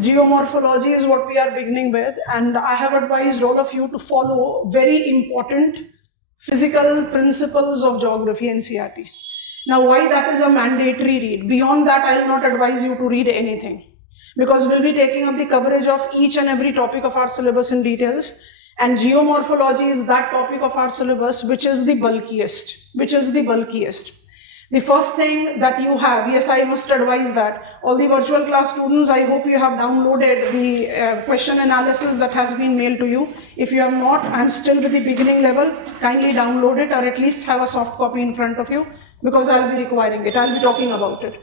Geomorphology is what we are beginning with, and I have advised all of you to follow very important physical principles of geography and CRT. Now, why that is a mandatory read? Beyond that, I will not advise you to read anything, because we'll be taking up the coverage of each and every topic of our syllabus in details, and geomorphology is that topic of our syllabus which is the bulkiest. The first thing that you have, yes, I must advise that all the virtual class students, I hope you have downloaded the question analysis that has been mailed to you. If you have not, I'm still with the beginning level, kindly download it or at least have a soft copy in front of you, because I'll be requiring it, I'll be talking about it.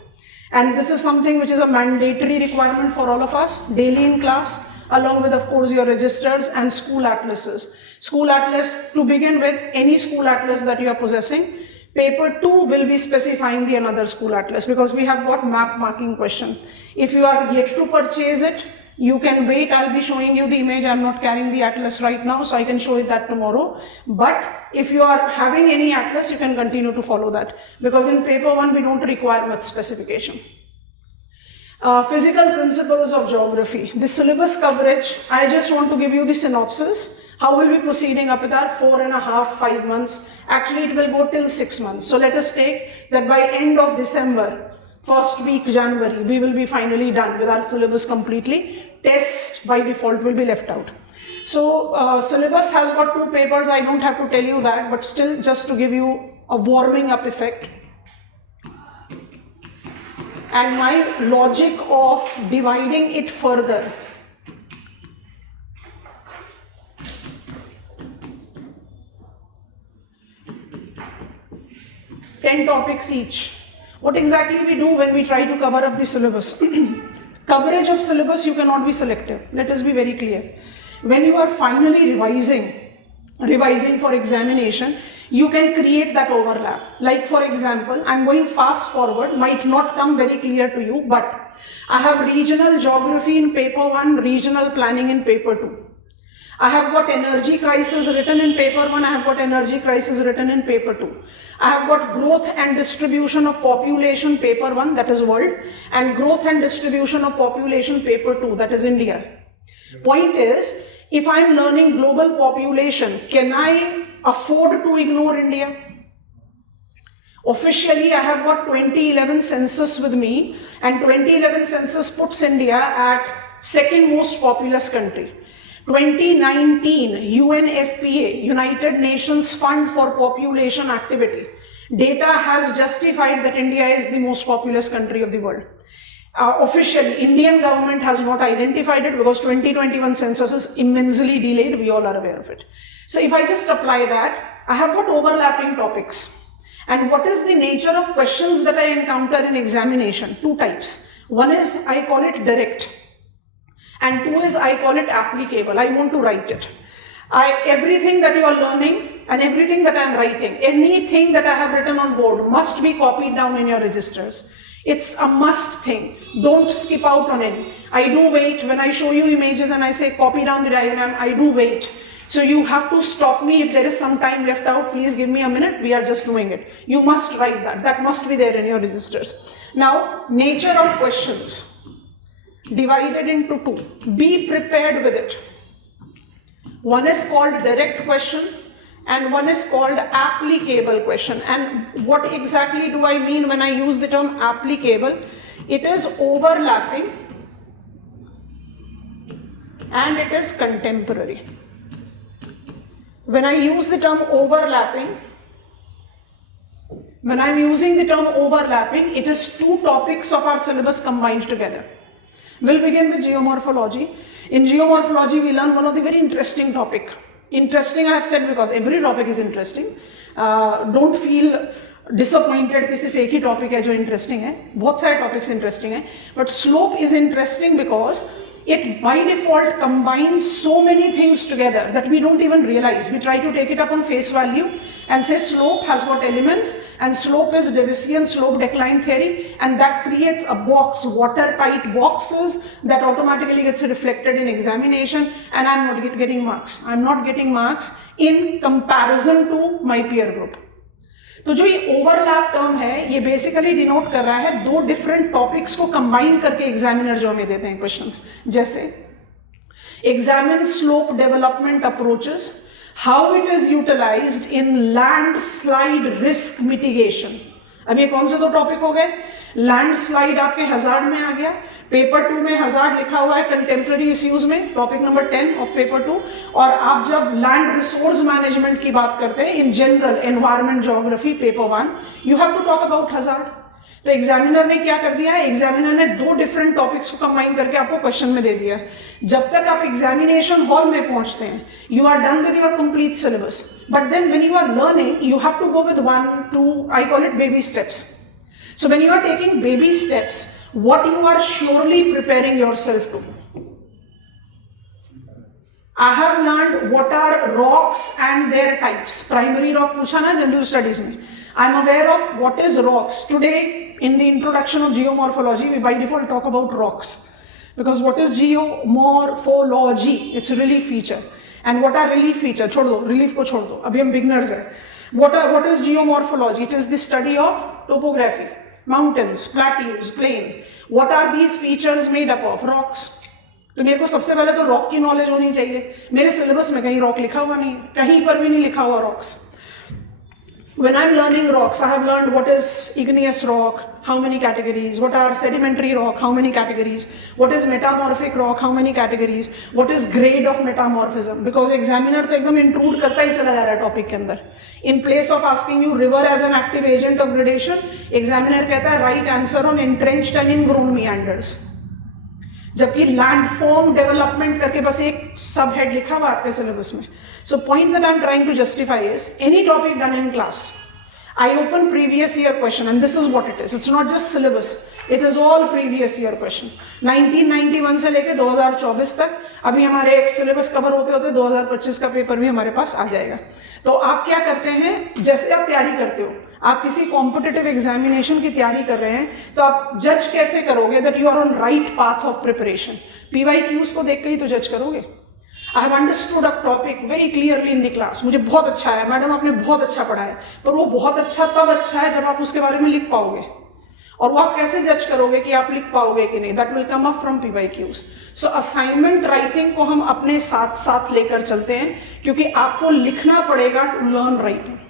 And this is something which is a mandatory requirement for all of us, daily in class, along with, of course, your registers and school atlases. School atlas, to begin with, any school atlas that you are possessing. Paper 2 will be specifying the another school atlas, because we have got map marking question. If you are yet to purchase it, you can wait. I'll be showing you the image. I'm not carrying the atlas right now, so I can show you that tomorrow. But if you are having any atlas, you can continue to follow that, because in paper 1 we don't require much specification. Physical principles of geography. The syllabus coverage, I just want to give you the synopsis. How will we be proceeding up with our 4.5, 5 months? Actually, it will go till 6 months. So let us take that by end of December, first week January, we will be finally done with our syllabus completely. Test by default will be left out. So syllabus has got 2 papers. I don't have to tell you that, but still just to give you a warming up effect. And my logic of dividing it further. Ten topics each. What exactly we do when we try to cover up the syllabus? Coverage of syllabus, you cannot be selective. Let us be very clear. When you are finally revising for examination, you can create that overlap. Like for example, I'm going fast forward, might not come very clear to you, but I have regional geography in paper 1, regional planning in paper 2. I have got energy crisis written in paper 1, I have got energy crisis written in paper 2. I have got growth and distribution of population paper 1, that is world, and growth and distribution of population paper 2, that is India. Point is, if I am learning global population, can I afford to ignore India? Officially, I have got 2011 census with me, and 2011 census puts India at second most populous country. 2019 UNFPA, United Nations Fund for Population Activity, data has justified that India is the most populous country of the world. Officially, Indian government has not identified it because 2021 census is immensely delayed, we all are aware of it. So if I just apply that, I have got overlapping topics. And what is the nature of questions that I encounter in examination? 2 types. One is, I call it direct. And 2 is, I call it applicable. I want to write it. Everything that you are learning and everything that I am writing, anything that I have written on board must be copied down in your registers. It's a must thing. Don't skip out on any. I do wait. When I show you images and I say copy down the diagram, I do wait. So you have to stop me if there is some time left out. Please give me a minute. We are just doing it. You must write that. That must be there in your registers. Now, nature of questions. Divided into 2. Be prepared with it. One is called direct question and one is called applicable question. And what exactly do I mean when I use the term applicable? It is overlapping and it is contemporary. When I use the term overlapping, when I'm using the term overlapping, it is 2 topics of our syllabus combined together. We'll begin with geomorphology. In geomorphology, we learn one of the very interesting topic. Interesting, I have said, because every topic is interesting. Don't feel disappointed कि सिर्फ एक ही topic है जो interesting है. बहुत सारे topics interesting है. But slope is interesting because it by default combines so many things together that we don't even realize. We try to take it up on face value and say slope has got elements and slope is Lewisian slope decline theory, and that creates a box, watertight boxes that automatically gets reflected in examination, and I'm not getting marks. I'm not getting marks in comparison to my peer group. तो जो ये overlap term है ये basically denote कर रहा है दो different topics को कंबाइन करके एग्जामिनर जो हमें देते हैं क्वेश्चंस, जैसे examine slope development approaches, how it is utilised in landslide risk mitigation. अब ये कौन से दो टॉपिक हो गए? लैंडस्लाइड आपके हजार्ड में आ गया, पेपर 2 में हजार्ड लिखा हुआ है कंटेम्प्रेरी इश्यूज में, टॉपिक नंबर 10 ऑफ पेपर 2। और आप जब लैंड रिसोर्स मैनेजमेंट की बात करते हैं in general environment geography paper 1, you have to talk about hazard. तो एग्जामिनर ने क्या कर दिया है, एग्जामिनर ने दो डिफरेंट टॉपिक्स को कंबाइन करके आपको क्वेश्चन में दे दिया। जब तक आप एग्जामिनेशन हॉल में पहुंचते हैं you are done with your complete syllabus, but then when you are learning you have to go with 1, 2, I call it baby steps. So when you are taking baby steps, what you are surely preparing yourself to? I have learned what are rocks and their types. Primary rock पूछा ना general studies में. I am aware of what is rocks. Today in the introduction of geomorphology, we by default talk about rocks. Because what is geomorphology? It's a relief feature. And what are relief feature? छोड़ दो, relief को छोड़ दो. अभी हम beginners हैं. What is geomorphology? It is the study of topography. Mountains, plateaus, plain. What are these features made up of? Rocks. तो मेरे को सबसे पहले तो रॉक की नॉलेज होनी चाहिए। मेरे सिलेबस में कहीं रॉक लिखा हुआ नहीं, कहीं पर भी नहीं लिखा हुआ rocks. When I'm learning rocks, I have learned what is igneous rock, how many categories, what are sedimentary rock, how many categories, what is metamorphic rock, how many categories, what is grade of metamorphism, because examiner तो एकदम intrude करता ही चला जा रहा है topic के अंदर। In place of asking you river as an active agent of gradation, examiner कहता है right answer on entrenched and ingrown meanders, जबकि लैंडफॉर्म डेवलपमेंट करके बस एक सब हेड लिखा हुआ आपके सिलेबस में। So point that I'm trying to justify is any topic done in class, I open previous year question and this is what it is. It's not just syllabus. It is all previous year question. 1991 से लेके 2024 तक अभी हमारे syllabus cover होते होते 2025 का paper भी हमारे पास आ जाएगा। तो आप क्या करते हैं, जैसे आप तैयारी करते हो, आप किसी कॉम्पिटिटिव एग्जामिनेशन की तैयारी कर रहे हैं तो आप जज कैसे करोगे that you are on right path of preparation? PYQs को देख के ही तो जज करोगे। I have understood a topic very clearly in the class. मुझे बहुत अच्छा है, मैडम आपने बहुत अच्छा पढ़ा है, पर वो बहुत अच्छा तब अच्छा है जब आप उसके बारे में लिख पाओगे। और वो आप कैसे जज करोगे कि आप लिख पाओगे कि नहीं? That will come up from PYQs. So assignment writing को हम अपने साथ साथ लेकर चलते हैं, क्योंकि आपको लिखना पड़ेगा to learn writing।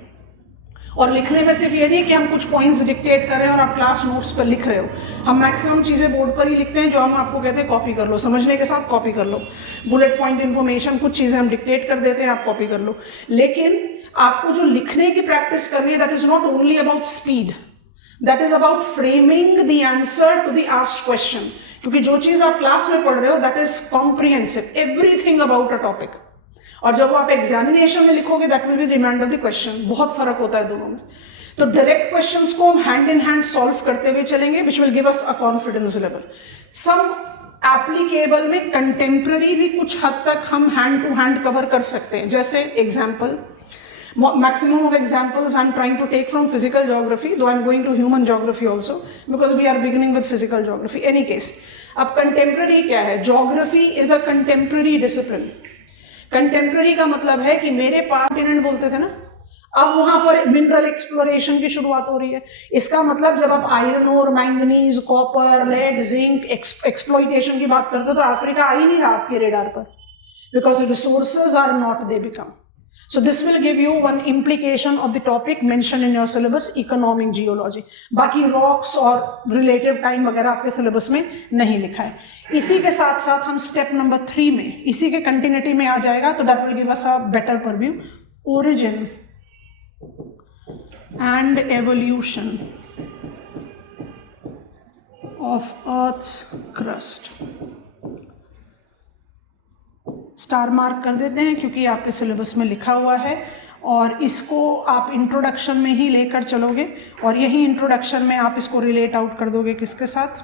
और लिखने में सिर्फ ये नहीं कि हम कुछ पॉइंट्स डिक्टेट कर रहे हैं और आप क्लास नोट्स पर लिख रहे हो। हम मैक्सिमम चीज़ें बोर्ड पर ही लिखते हैं, जो हम आपको कहते हैं कॉपी कर लो, समझने के साथ कॉपी कर लो। बुलेट पॉइंट इन्फॉर्मेशन कुछ चीज़ें हम डिक्टेट कर देते हैं, आप कॉपी कर लो। लेकिन आपको जो लिखने की प्रैक्टिस करनी है, that is not only about speed, that is about framing the answer to the asked question. क्योंकि जो चीज़ आप क्लास में पढ़ रहे हो that is comprehensive, everything about a topic. और जब आप एग्जामिनेशन में लिखोगे that will be remind of the question. बहुत फर्क होता है दोनों में। तो डायरेक्ट क्वेश्चंस को हम हैंड इन हैंड सॉल्व करते हुए चलेंगे, which will give us a confidence level. Some applicable में कंटेम्प्रेरी भी कुछ हद तक हम हैंड टू हैंड कवर कर सकते हैं। जैसे example, maximum of examples I'm trying to take from physical geography, though I'm going to human geography also, because we are beginning with physical geography. Any case, अब contemporary क्या है? Geography is a contemporary discipline. Contemporary का मतलब है कि मेरे continent बोलते थे ना, अब वहां पर मिनरल एक्सप्लोरेशन की शुरुआत हो रही है। इसका मतलब जब आप आयरन और manganese, copper, lead, zinc exploitation की बात करते हो तो अफ्रीका आ ही नहीं रहा आपके रेडार पर, because resources are not they become. So this will give you one implication of the topic mentioned in your syllabus, economic geology. बाकी rocks और relative time वगैरह आपके syllabus में नहीं लिखा है। इसी के साथ साथ हम step number 3 में, इसी के continuity में आ जाएगा, तो that will give us a better purview. Origin and evolution of Earth's crust. Star mark कर देते हैं क्योंकि आपके सिलेबस में लिखा हुआ है, और इसको आप इंट्रोडक्शन में ही लेकर चलोगे, और यही इंट्रोडक्शन में आप इसको रिलेट आउट कर दोगे किसके साथ?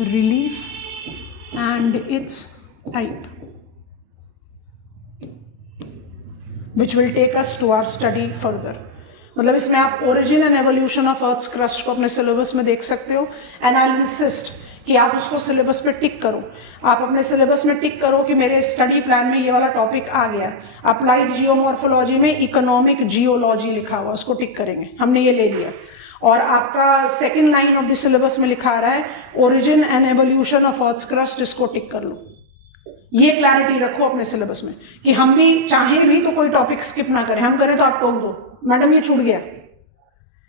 Relief and its type, which will take us to our study further. मतलब इसमें आप origin and evolution of earth's crust को अपने सिलेबस में देख सकते हो। एंड आई विल इंसिस्ट कि आप उसको सिलेबस पे टिक करो। आप अपने सिलेबस में टिक करो कि मेरे स्टडी प्लान में ये वाला टॉपिक आ गया। अप्लाइड जियोमॉर्फोलॉजी में इकोनॉमिक जियोलॉजी लिखा हुआ, उसको टिक करेंगे, हमने ये ले लिया। और आपका second line of the syllabus में लिखा आ रहा है origin and evolution of earth's crust, इसको टिक कर लो। ये क्लैरिटी रखो अपने सिलेबस में कि हम भी चाहें भी तो कोई टॉपिक स्किप ना करें, हम करें तो आप टोक दो, मैडम ये छूट गया।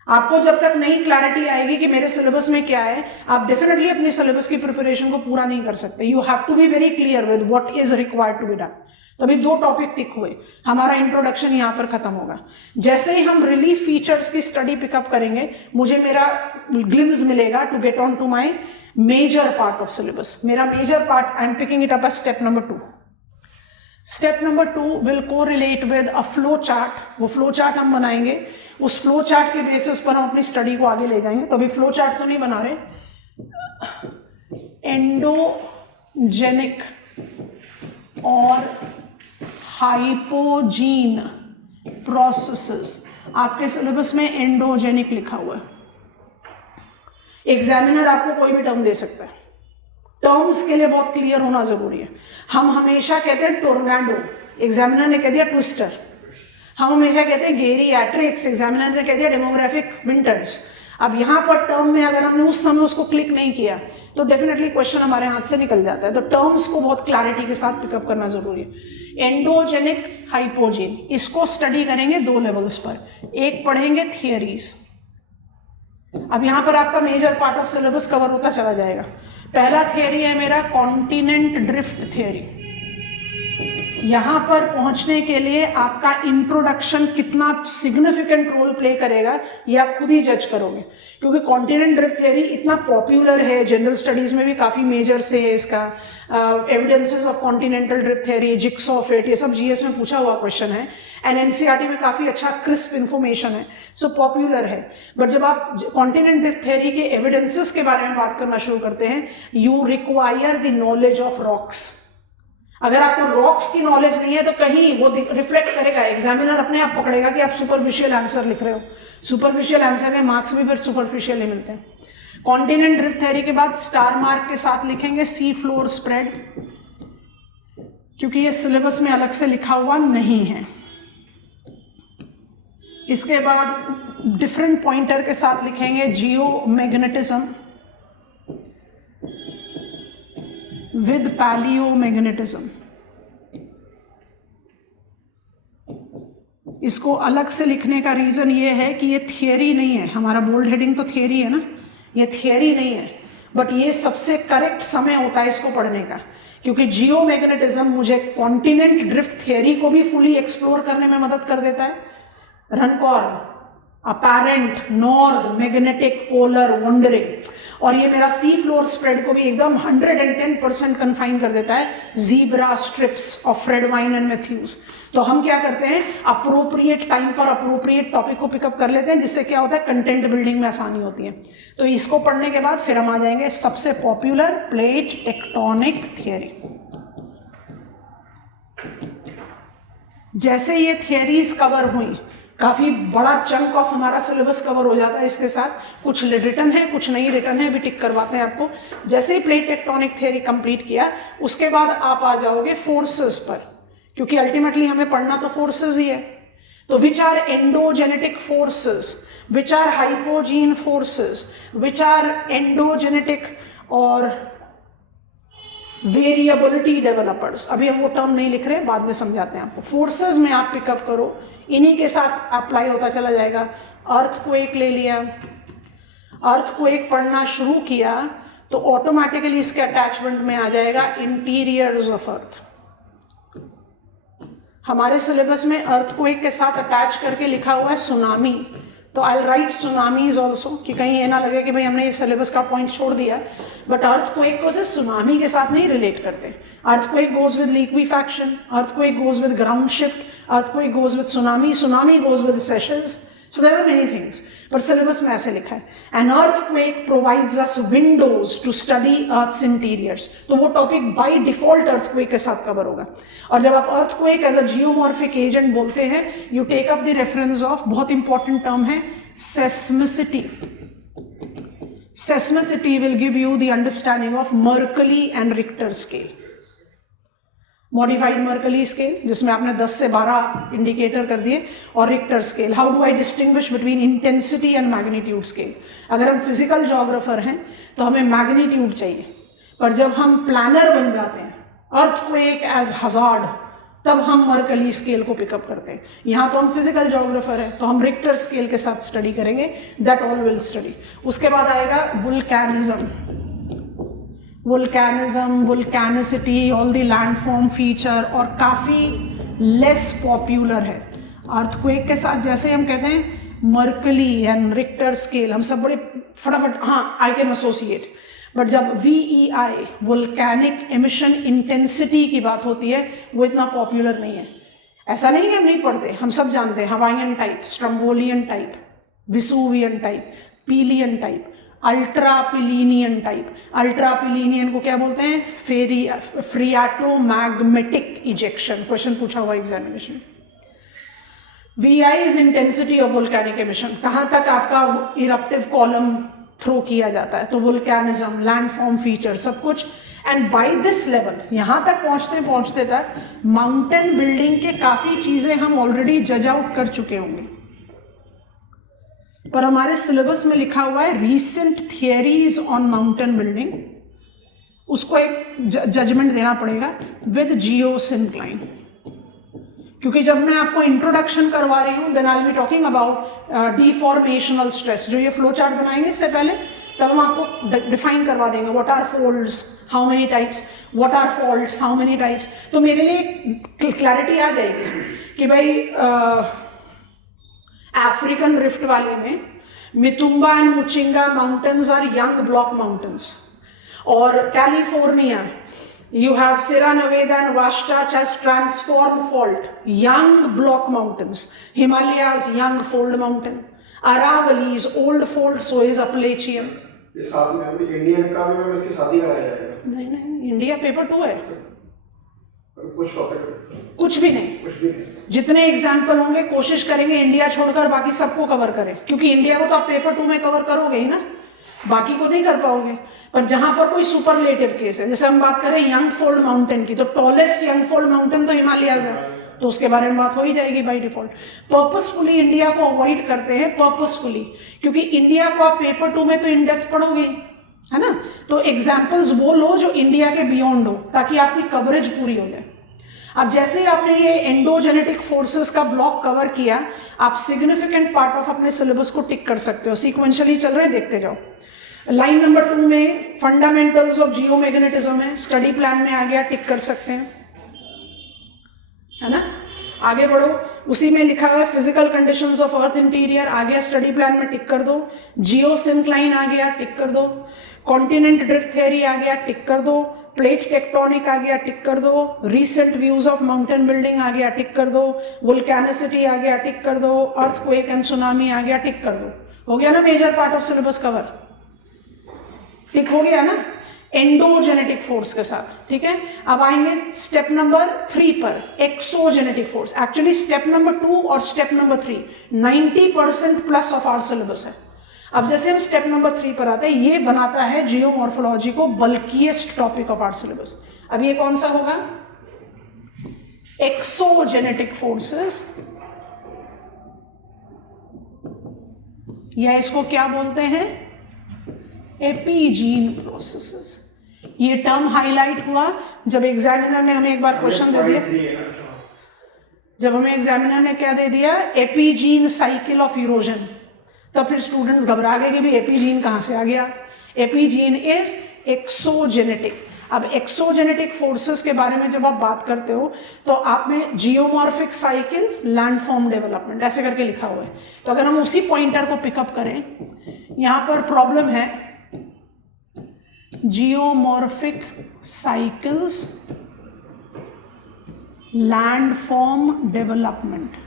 आपको जब तक नई क्लैरिटी आएगी कि मेरे सिलेबस में क्या है, आप डेफिनेटली अपनी सिलेबस की प्रिपरेशन को पूरा नहीं कर सकते। You have to be very clear with what is required to be done. तो अभी 2 टॉपिक टिक हुए, हमारा इंट्रोडक्शन यहाँ पर खत्म होगा। जैसे ही हम रिलीफ फीचर्स की स्टडी पिकअप करेंगे, मुझे मेरा ग्लिम्स मिलेगा to get on to my major part of syllabus. मेरा major part I am picking it up as step number 2। Step number 2 will correlate with a flow chart. वो flow chart हम बनाएंगे, उस flow chart के basis पर हम अपनी study को आगे ले जाएंगे। तो अभी फ्लो चार्ट तो नहीं बना रहे। एंडोजेनिक और हाइपोजीन प्रोसेसेस, आपके सिलेबस में एंडोजेनिक लिखा हुआ है। एग्जामिनर आपको कोई भी टर्म दे सकता है, टर्म्स के लिए बहुत क्लियर होना जरूरी है। हम हमेशा कहते हैं टोर्नाडो, एग्जामिनर ने कह दिया ट्विस्टर। हम हमेशा कहते हैं गेरियाट्रिक्स, एग्जामिनर ने कह दिया डेमोग्राफिक विंटर्स। अब यहाँ पर टर्म में अगर हमने उस समय उसको क्लिक नहीं किया तो डेफिनेटली क्वेश्चन हमारे हाथ से निकल जाता है। तो टर्म्स को बहुत क्लैरिटी के साथ पिकअप करना जरूरी है। एंडोजेनिक, हाइपोजीन, इसको स्टडी करेंगे 2 लेवल्स पर। एक पढ़ेंगे थियरीज। अब यहाँ पर आपका major part of syllabus cover होता चला जाएगा। पहला थियरी है मेरा कॉन्टिनेंट ड्रिफ्ट थियरी। यहां पर पहुंचने के लिए आपका इंट्रोडक्शन कितना सिग्निफिकेंट रोल प्ले करेगा ये आप खुद ही जज करोगे, क्योंकि कॉन्टिनेंट ड्रिफ्ट थियरी इतना पॉपुलर है, जनरल स्टडीज में भी काफी मेजर से है इसका। Evidences of continental drift theory, जिक्स ऑफ इट, ये सब जीएस में पूछा हुआ क्वेश्चन है एंड एनसीईआरटी में काफी अच्छा क्रिस्प इन्फॉर्मेशन है, सो पॉपुलर है। बट जब आप कॉन्टिनेंट ड्रिफ्ट थियरी के एविडेंसेस के बारे में बात करना शुरू करते हैं, you require the knowledge of rocks. अगर आपको रॉक्स की नॉलेज नहीं है तो कहीं वो रिफ्लेक्ट करेगा, एग्जामिनर अपने आप पकड़ेगा कि आप सुपरफिशियल आंसर लिख रहे हो। सुपरफिशियल आंसर के मार्क्स भी फिर सुपरफिशियल ही मिलते हैं। कॉन्टिनेंट ड्रिफ्ट थ्योरी के बाद स्टार मार्क के साथ लिखेंगे सी फ्लोर स्प्रेड, क्योंकि ये सिलेबस में अलग से लिखा हुआ नहीं है। इसके बाद डिफरेंट पॉइंटर के साथ लिखेंगे जियोमैग्नेटिज्म विद पैलियोमैग्नेटिज्म। इसको अलग से लिखने का रीजन ये है कि ये थियरी नहीं है, हमारा बोल्ड हेडिंग तो थियरी है ना, ये थियरी नहीं है, बट ये सबसे करेक्ट समय होता है इसको पढ़ने का, क्योंकि जियोमैग्नेटिज्म मुझे कॉन्टिनेंट ड्रिफ्ट थियरी को भी फुली एक्सप्लोर करने में मदद कर देता है। Runcorn, apparent, north, magnetic, polar, wandering, और ये मेरा सी फ्लोर स्प्रेड को भी एकदम 110% कन्फाइन कर देता है। Zebra stripes of Fred Vine and Matthews. तो हम क्या करते हैं, अप्रोप्रिएट टाइम पर अप्रोप्रिएट टॉपिक को पिकअप कर लेते हैं, जिससे क्या होता है, कंटेंट बिल्डिंग में आसानी होती है। तो इसको पढ़ने के बाद फिर हम आ जाएंगे सबसे पॉपुलर प्लेट टेक्टोनिक थियरी। जैसे ये थियरीज कवर हुई, काफी बड़ा चंक ऑफ हमारा सिलेबस कवर हो जाता है इसके साथ। कुछ रिटर्न है, कुछ नहीं रिटर्न है, अभी टिक करवाते हैं आपको। जैसे ही प्लेट टेक्टोनिक थियरी कंप्लीट किया, उसके बाद आप आ जाओगे फोर्सेस पर, क्योंकि अल्टीमेटली हमें पढ़ना तो फोर्सेस ही है। तो which are endogenetic forces, which are hypogene forces, which are endogenetic और वेरिएबिलिटी डेवलपर्स। अभी हम वो टर्म नहीं लिख रहे, बाद में समझाते हैं आपको। फोर्सेस में आप पिकअप करो, इन्हीं के साथ अप्लाई होता चला जाएगा। अर्थक्वेक ले लिया, अर्थक्वेक पढ़ना शुरू किया तो ऑटोमेटिकली इसके अटैचमेंट में आ जाएगा इंटीरियर्स ऑफ अर्थ। हमारे सिलेबस में अर्थक्वेक के साथ अटैच करके लिखा हुआ है सुनामी, तो आई राइट सुनामीज ऑल्सो, कि कहीं ये ना लगे कि भाई हमने ये सिलेबस का पॉइंट छोड़ दिया। बट अर्थक्वेक को सिर्फ सुनामी के साथ नहीं रिलेट करते। Earthquake goes with liquefaction, earthquake goes with ground shift, earthquake goes with tsunami, tsunami goes with recessions. So there are many things, but syllabus में ऐसे लिखा है। An earthquake provides us windows to study Earth's interiors. तो वो topic by default earthquake के साथ cover होगा। और जब आप earthquake as a geomorphic agent बोलते हैं, you take up the reference of, बहुत important term है, seismicity। Seismicity will give you the understanding of Mercalli and Richter scale. Modified Mercalli scale, जिसमें आपने 10 से 12 इंडिकेटर कर दिए, और Richter scale. How do I distinguish between intensity and magnitude scale? अगर हम फिजिकल जोग्राफर हैं तो हमें मैग्नीट्यूड चाहिए, पर जब हम प्लानर बन जाते हैं, अर्थक्वेक एज हजार्ड, तब हम मर्कली स्केल को पिकअप करते हैं. यहाँ तो हम फिजिकल जोग्राफर हैं तो हम रिक्टर स्केल के साथ स्टडी करेंगे. That all will study. उसके बाद आएगा वुल्केनिज्म, वुल्केनिसिटी, ऑल द लैंडफॉर्म फीचर, और काफ़ी लेस पॉपुलर है. अर्थक्वेक के साथ जैसे हम कहते हैं मर्कली एंड रिक्टर स्केल, हम सब बड़े फटाफट हाँ आई कैन एसोसिएट, बट जब VEI वोल्केनिक एमिशन इंटेंसिटी की बात होती है वो इतना पॉपुलर नहीं है. ऐसा नहीं है हम नहीं पढ़ते, हम सब जानते हैं. Hawaiian type, Strombolian type, Vesuvian type, Pelean type, ultraplinian type. Ultraplinian को क्या बोलते हैं? Phreatomagmatic ejection. क्वेश्चन पूछा हुआ examination. VI is intensity of volcanic emission, कहाँ तक आपका इरप्टिव कॉलम थ्रो किया जाता है. तो वोल्केनिज्म, लैंडफॉर्म फीचर, सब कुछ. एंड बाय दिस लेवल, यहाँ तक पहुँचते पहुँचते तक माउंटेन बिल्डिंग के काफ़ी चीज़ें हम ऑलरेडी जज आउट कर चुके होंगे, पर हमारे सिलेबस में लिखा हुआ है recent theories on mountain building. उसको एक जजमेंट देना पड़ेगा विद जियोसिंक्लाइन, क्योंकि जब मैं आपको इंट्रोडक्शन करवा रही हूँ then I will be talking about deformational stress. जो ये फ्लो चार्ट बनाएंगे इससे पहले, तब हम आपको डिफाइन करवा देंगे what are folds, how many types, what are faults, how many types. तो मेरे लिए क्लैरिटी आ जाएगी कि भाई अफ्रीकन रिफ्ट वाले में Mitumba and Muchinga mountains are young block mountains, और California you have Sierra Nevada and Wasatch as transform fault, young block mountains. Himalayas, young fold mountain. Aravallis, old fold, so is Appalachian. ये साथ में अभी Indian का भी मैं इसकी शादी कराया जाएगा. नहीं, इंडिया पेपर 2 है. कुछ टॉपिक, कुछ भी नहीं. जितने एग्जाम्पल होंगे कोशिश करेंगे इंडिया छोड़कर बाकी सबको कवर करें, क्योंकि इंडिया को तो आप पेपर 2 में कवर करोगे ही ना, बाकी को नहीं कर पाओगे. पर जहां पर कोई सुपरलेटिव केस है, जैसे हम बात करें यंग फोल्ड माउंटेन की, तो टॉलेस्ट यंग फोल्ड माउंटेन तो हिमालयाज है, तो उसके बारे में बात हो ही जाएगी बाय डिफॉल्ट. पर्पसफुली इंडिया को अवॉइड करते हैं, पर्पसफुली, क्योंकि इंडिया को आप पेपर 2 में तो इन डेप्थ पढ़ोगे, है ना. तो एग्जाम्पल्स वो लो जो इंडिया के बियॉन्ड हो, ताकि आपकी कवरेज पूरी हो जाए. अब जैसे आपने ये एंडोजेनेटिक फोर्सेस का ब्लॉक कवर किया, आप सिग्निफिकेंट पार्ट ऑफ अपने सिलेबस को टिक कर सकते हो. सीक्वेंशियली चल रहे, देखते जाओ. लाइन नंबर 2 में फंडामेंटल्स ऑफ जियोमैग्नेटिज्म है, स्टडी प्लान में आ गया, टिक कर सकते हैं, है ना. आगे बढ़ो, उसी में लिखा हुआ है physical conditions of earth interior, आ गया, स्टडी प्लान में टिक कर दो. जियोसिंक्लाइन आ गया, टिक कर दो. कॉन्टिनेंट ड्रिफ्ट थ्योरी आ गया, टिक कर दो. प्लेट टेक्टोनिक आ गया, टिक कर दो. Recent views of mountain building आ गया, टिक कर दो. वोल्केनिसिटी आ गया, टिक कर दो. अर्थक्वेक एंड सुनामी आ गया, टिक कर दो. हो गया ना major part of syllabus cover, tick हो गया ना एंडोजेनेटिक फोर्स के साथ. ठीक है, अब आएंगे स्टेप नंबर 3 पर, exogenetic force. Actually step number 2 और step number 3 90% plus of our syllabus है. अब जैसे हम स्टेप नंबर 3 पर आते हैं, ये बनाता है जियोमॉर्फोलॉजी को bulkiest topic of our syllabus. अब ये कौन सा होगा? एक्सोजेनेटिक फोर्सेस, या इसको क्या बोलते हैं? एपीजीन प्रोसेसेस. ये टर्म हाईलाइट हुआ जब एग्जामिनर ने हमें एक बार क्वेश्चन दे दिया, जब हमें एग्जामिनर ने क्या दे दिया? एपीजीन साइकिल ऑफ इरोजन. तब फिर स्टूडेंट्स घबरा गए कि भाई एपीजीन कहाँ से आ गया. एपीजीन इज एक्सोजेनेटिक. अब एक्सोजेनेटिक फोर्सेस के बारे में जब आप बात करते हो तो आप में जियोमॉर्फिक साइकिल, लैंडफॉर्म डेवलपमेंट ऐसे करके लिखा हुआ है. तो अगर हम उसी पॉइंटर को पिकअप करें, यहाँ पर प्रॉब्लम है जियोमॉर्फिक साइकिल्स, लैंडफॉर्म डेवलपमेंट.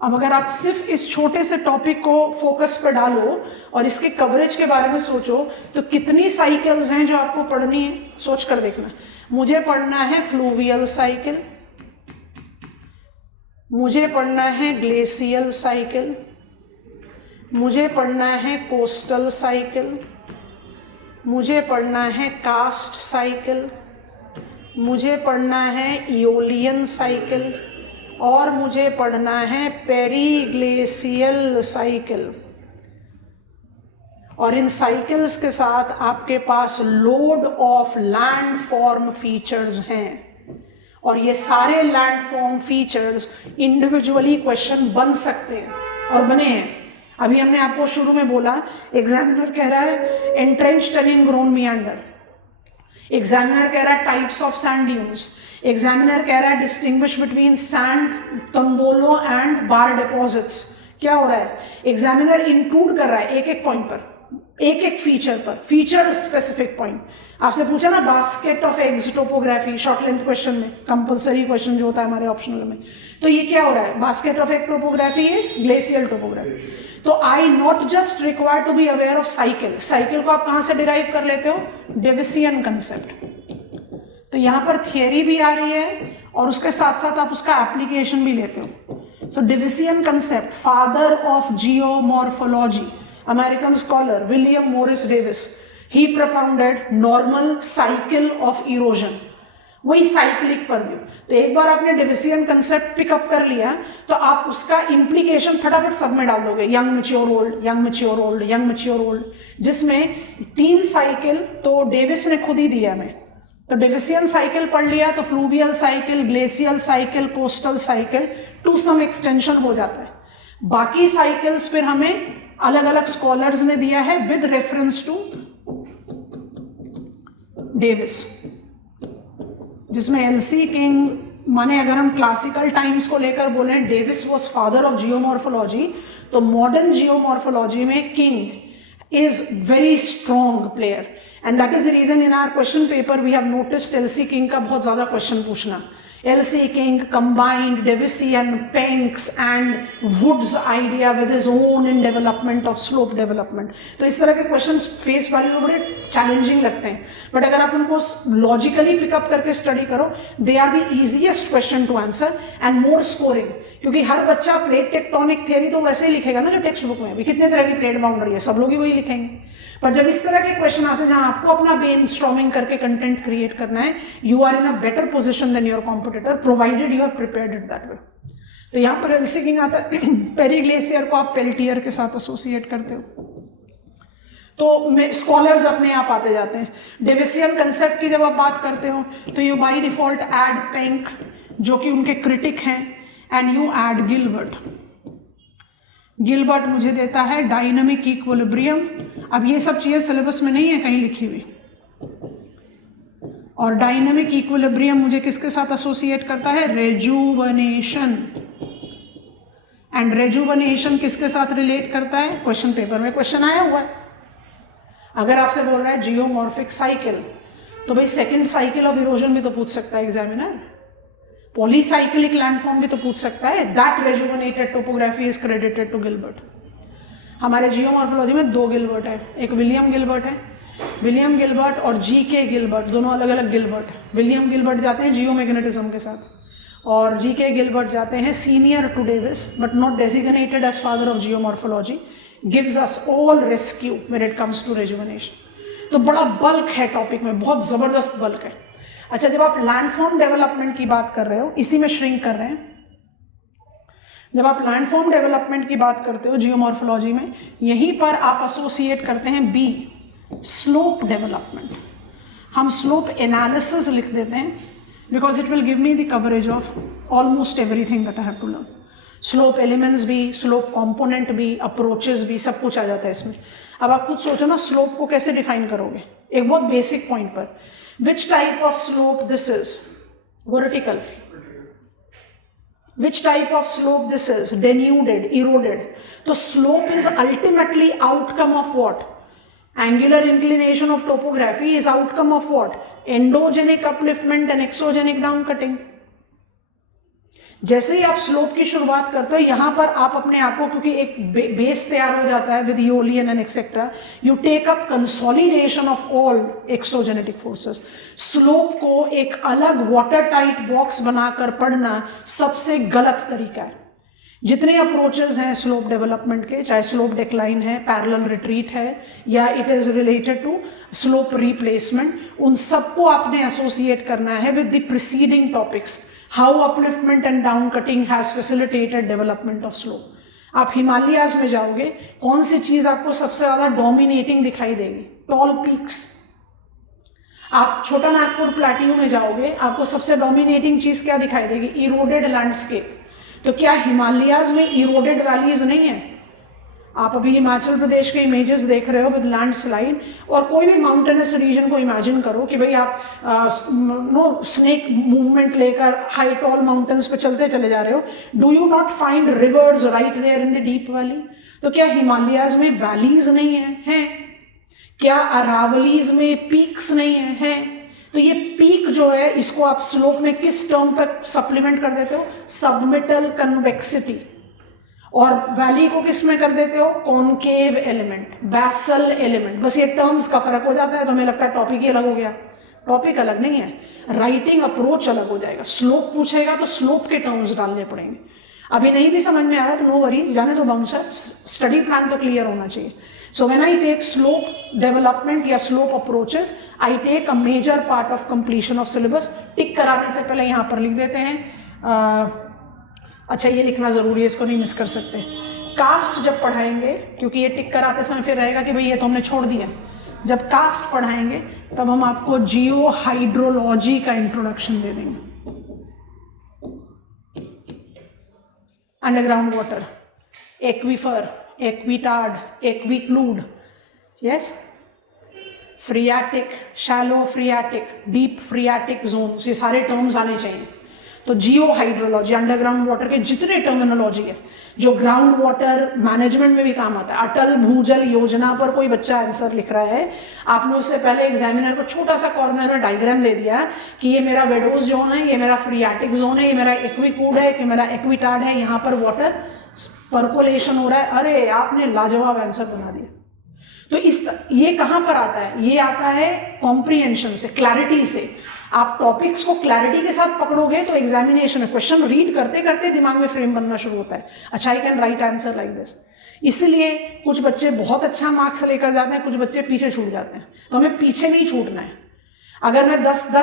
अब अगर आप सिर्फ इस छोटे से टॉपिक को फोकस पर डालो और इसके कवरेज के बारे में सोचो, तो कितनी साइकिल्स हैं जो आपको पढ़नी है, सोच कर देखना. मुझे पढ़ना है फ्लूवियल साइकिल, मुझे पढ़ना है ग्लेशियल साइकिल, मुझे पढ़ना है कोस्टल साइकिल, मुझे पढ़ना है कास्ट साइकिल, मुझे पढ़ना है इयोलियन साइकिल और मुझे पढ़ना है पेरीग्लेशियल साइकिल। और इन साइकिल्स के साथ आपके पास लोड ऑफ लैंडफॉर्म फीचर्स हैं और ये सारे लैंडफॉर्म फीचर्स इंडिविजुअली क्वेश्चन बन सकते हैं और बने हैं। अभी हमने आपको शुरू में बोला एग्जामिनर कह रहा है entrenched and ingrown meander, examiner कह रहा है types of sand dunes, examiner कह रहा है distinguish between sand tombolo and bar deposits. क्या हो रहा है, एग्जामिनर इंक्लूड कर रहा है एक एक पॉइंट पर, एक एक फीचर पर, फीचर स्पेसिफिक पॉइंट। आपसे पूछा ना basket of eggs topography short length question में, कंपलसरी क्वेश्चन जो होता है हमारे ऑप्शनल में, तो ये क्या हो रहा है, basket of egg topography is glacial topography. तो I not just require to be aware of cycle, cycle को आप कहां से डिराइव कर लेते हो, डेविसियन कंसेप्ट। तो यहां पर थियरी भी आ रही है और उसके साथ साथ आप उसका एप्लीकेशन भी लेते हो। So Davisian concept, father of geomorphology, American scholar William Morris Davis, he propounded normal cycle of erosion, वही साइक्लिक पर व्यू। तो एक बार आपने डिविसियन कंसेप्ट पिकअप कर लिया तो आप उसका इम्प्लीकेशन फटाफट सब में डाल दोगे, young mature old, young mature old, young mature old, जिसमें 3 साइकिल तो डेविस ने खुद ही दिया हमें। तो डिविसियन साइकिल पढ़ लिया तो fluvial cycle, glacial cycle, coastal cycle to some extension हो जाता है। बाकी साइकिल्स फिर हमें अलग अलग स्कॉलर्स ने दिया है विद रेफरेंस टू डेविस, जिसमें एलसी किंग, माने अगर हम क्लासिकल टाइम्स को लेकर बोले Davis was father of geomorphology, तो मॉडर्न जियोमॉर्फोलॉजी में King is very strong player and that is the reason in our question paper we have noticed L C King का बहुत ज्यादा क्वेश्चन पूछना। L.C. King combined Davician, Penck's and Wood's idea with his own in development of slope development. तो इस तरह के question face value में बड़े चैलेंजिंग लगते हैं, बट अगर आप उनको लॉजिकली पिकअप करके स्टडी करो, they are the easiest question to answer and more scoring, क्योंकि हर बच्चा प्लेट टेक्टोनिक थ्योरी तो वैसे ही लिखेगा ना जो टेक्स्ट बुक में, भी कितने तरह की प्लेट बाउंड्री है सब लोग ही वही लिखेंगे। पर जब इस तरह के क्वेश्चन आते हैं जहां आपको अपना ब्रेनस्टॉर्मिंग करके कंटेंट क्रिएट करना है, you are in a better position than your competitor provided you are prepared it that way. तो यहाँ पर एलसी किंग आता है, पेरीग्लेशियर को आप पेल्टियर के साथ एसोसिएट करते हो, तो स्कॉलर्स अपने आप आते जाते हैं। डेविसियन कंसेप्ट की जब आप बात करते हो तो you by default add Penck जो कि उनके क्रिटिक हैं, and you add Gilbert. Gilbert मुझे देता है डायनामिक इक्विलिब्रियम। अब ये सब चीजें सिलेबस में नहीं है कहीं लिखी हुई, और डायनामिक इक्विलिब्रियम मुझे किसके साथ एसोसिएट करता है, रेजुवनेशन, एंड रेजुवनेशन किसके साथ रिलेट करता है, क्वेश्चन पेपर में क्वेश्चन आया हुआ है। अगर आपसे बोल रहा है जियोमॉर्फिक साइकिल, तो भाई सेकंड साइकिल ऑफ इरोजन भी तो पूछ सकता है एग्जामिनर, पॉलीसाइक्लिक लैंडफॉर्म भी तो पूछ सकता है। That rejuvenated topography is credited to Gilbert. हमारे जियोमॉर्फोलॉजी में 2 गिलबर्ट है, एक विलियम गिलबर्ट है, विलियम गिलबर्ट और जीके गिलबर्ट, दोनों अलग अलग गिलबर्ट। विलियम गिलबर्ट जाते हैं जियोमैग्नेटिज्म के साथ, और जीके गिलबर्ट जाते हैं senior to Davis but not designated as father of geomorphology, gives us all rescue when it comes to rejuvenation. तो बड़ा बल्क है टॉपिक में, बहुत जबरदस्त बल्क है। अच्छा, जब आप लैंडफॉर्म डेवलपमेंट की बात कर रहे हो, इसी में श्रिंक कर रहे हैं, जब आप लैंडफॉर्म डेवलपमेंट की बात करते हो जियोमॉर्फोलॉजी में, यहीं पर आप एसोसिएट करते हैं बी, स्लोप डेवलपमेंट। हम स्लोप एनालिसिस लिख देते हैं because it will give me the coverage of almost everything that I have to learn. Slope elements भी, स्लोप कंपोनेंट भी, अप्रोचेस भी, सब कुछ आ जाता है इसमें। अब आप खुद सोचो ना, स्लोप को कैसे डिफाइन करोगे, एक बहुत बेसिक पॉइंट पर, which type of slope this is, vertical, which type of slope this is, denuded, eroded. So slope is ultimately outcome of what, angular inclination of topography is outcome of what, endogenic upliftment and exogenic downcutting. जैसे ही आप slope की शुरुआत करते हो, यहां पर आप अपने आप को, क्योंकि एक बेस तैयार हो जाता है with aeolian and etcetera, you take up consolidation of all exogenetic forces. Slope को एक अलग वाटर टाइट बॉक्स बनाकर पढ़ना सबसे गलत तरीका है, जितने अप्रोचेस हैं स्लोप डेवलपमेंट के, चाहे स्लोप डिक्लाइन है, पैरेलल रिट्रीट है, या it is related to slope replacement, उन सबको आपने एसोसिएट करना है with the preceding topics. How upliftment and down cutting has facilitated development of slope. आप हिमालयाज में जाओगे, कौन सी चीज आपको सबसे ज्यादा डोमिनेटिंग दिखाई देगी? Tall peaks. आप छोटा नागपुर प्लेट्यू में जाओगे, आपको सबसे डोमिनेटिंग चीज क्या दिखाई देगी? Eroded landscape. तो क्या हिमालयाज में इरोडेड वैलीज नहीं है? आप अभी हिमाचल प्रदेश के इमेजेस देख रहे हो विद लैंडस्लाइड, और कोई भी माउंटेनस रीजन को इमेजिन करो कि भाई आप स्नेक मूवमेंट लेकर हाई टॉल माउंटेन्स पे चलते चले जा रहे हो. Do you not find rivers right there in the deep valley? तो क्या हिमालयाज में वैलीज नहीं है? हैं. क्या अरावलीज में पीक्स नहीं है? हैं. तो ये पीक जो है, इसको आप स्लोप में किस टर्म पर सप्लीमेंट कर देते हो? Submittal convexity. और वैली को किस में कर देते हो? कॉनकेव एलिमेंट, बैसल एलिमेंट. बस ये टर्म्स का फर्क हो जाता है, तो हमें लगता है टॉपिक ही अलग हो गया. टॉपिक अलग नहीं है, राइटिंग अप्रोच अलग हो जाएगा. स्लोप पूछेगा तो स्लोप के टर्म्स डालने पड़ेंगे. अभी नहीं भी समझ में आ रहा तो नो वरीज, जाने दो बाउंसर. स्टडी प्लान तो क्लियर होना चाहिए. So when I take slope development या slope approaches, I take a major part of completion of syllabus. टिक कराने से पहले यहाँ पर लिख देते हैं. अच्छा, ये लिखना ज़रूरी है, इसको नहीं मिस कर सकते. कास्ट जब पढ़ाएंगे, क्योंकि ये टिक कराते समय फिर रहेगा कि भाई ये तो हमने छोड़ दिया. जब कास्ट पढ़ाएंगे तब हम आपको जियो हाइड्रोलॉजी का इंट्रोडक्शन दे देंगे. Underground water, aquifer, aquitard, aquiclude, yes, phreatic, shallow phreatic, deep phreatic zones, ये सारे टर्म्स आने चाहिए. तो जियो हाइड्रोलॉजी, अंडरग्राउंड वाटर के जितने टर्मिनोलॉजी है जो ग्राउंड वाटर मैनेजमेंट में भी काम आता है. अटल भूजल योजना पर कोई बच्चा आंसर लिख रहा है, आपने उससे पहले एग्जामिनर को छोटा सा कॉर्नर डायग्राम दे दिया कि ये मेरा वेडोस जोन है, ये मेरा फ्रियाटिक जोन है, ये मेरा एक्वीकूड है, ये मेरा एक्वीटार्ड है, यहाँ पर वाटर पर्कोलेशन हो रहा है. अरे आपने लाजवाब आंसर बना दिया. तो ये कहाँ पर आता है? ये आता है कॉम्प्रिहेंशन से, क्लैरिटी से. आप टॉपिक्स को क्लैरिटी के साथ पकड़ोगे तो एग्जामिनेशन में क्वेश्चन रीड करते करते दिमाग में फ्रेम बनना शुरू होता है. अच्छा, I can write answer like this. इसलिए कुछ बच्चे बहुत अच्छा मार्क्स लेकर जाते हैं, कुछ बच्चे पीछे छूट जाते हैं. तो हमें पीछे नहीं छूटना है. अगर मैं 10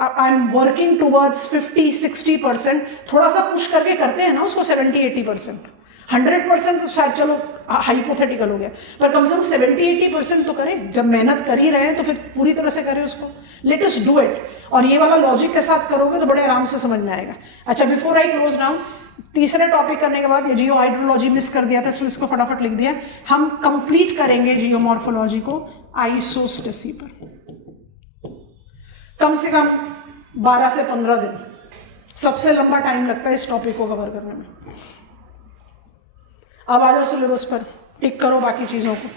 आई एम वर्किंग टूवर्ड्स 50-60%, थोड़ा सा पुश करके करते हैं ना उसको 70-80%. 100% तो शायद चलो हाइपोथेटिकल हो गया, पर कम से कम 70-80% तो करें. जब मेहनत कर ही रहे हैं तो फिर पूरी तरह से करें उसको. Let us do it. और ये वाला लॉजिक के साथ करोगे तो बड़े आराम से समझ में आएगा. अच्छा, बिफोर आई क्लोज डाउन, तीसरे टॉपिक करने के बाद ये जियो हाइड्रोलॉजी मिस कर दिया था, इसलिए इसको फटाफट लिख दिया. हम कंप्लीट करेंगे जियोमॉर्फोलॉजी को आइसोस्टेसी पर. कम से कम 12 से 15 दिन, सबसे लंबा टाइम लगता है इस टॉपिक को कवर करने में. अब आ जाओ सिलेबस पर, टिक करो बाकी चीज़ों को.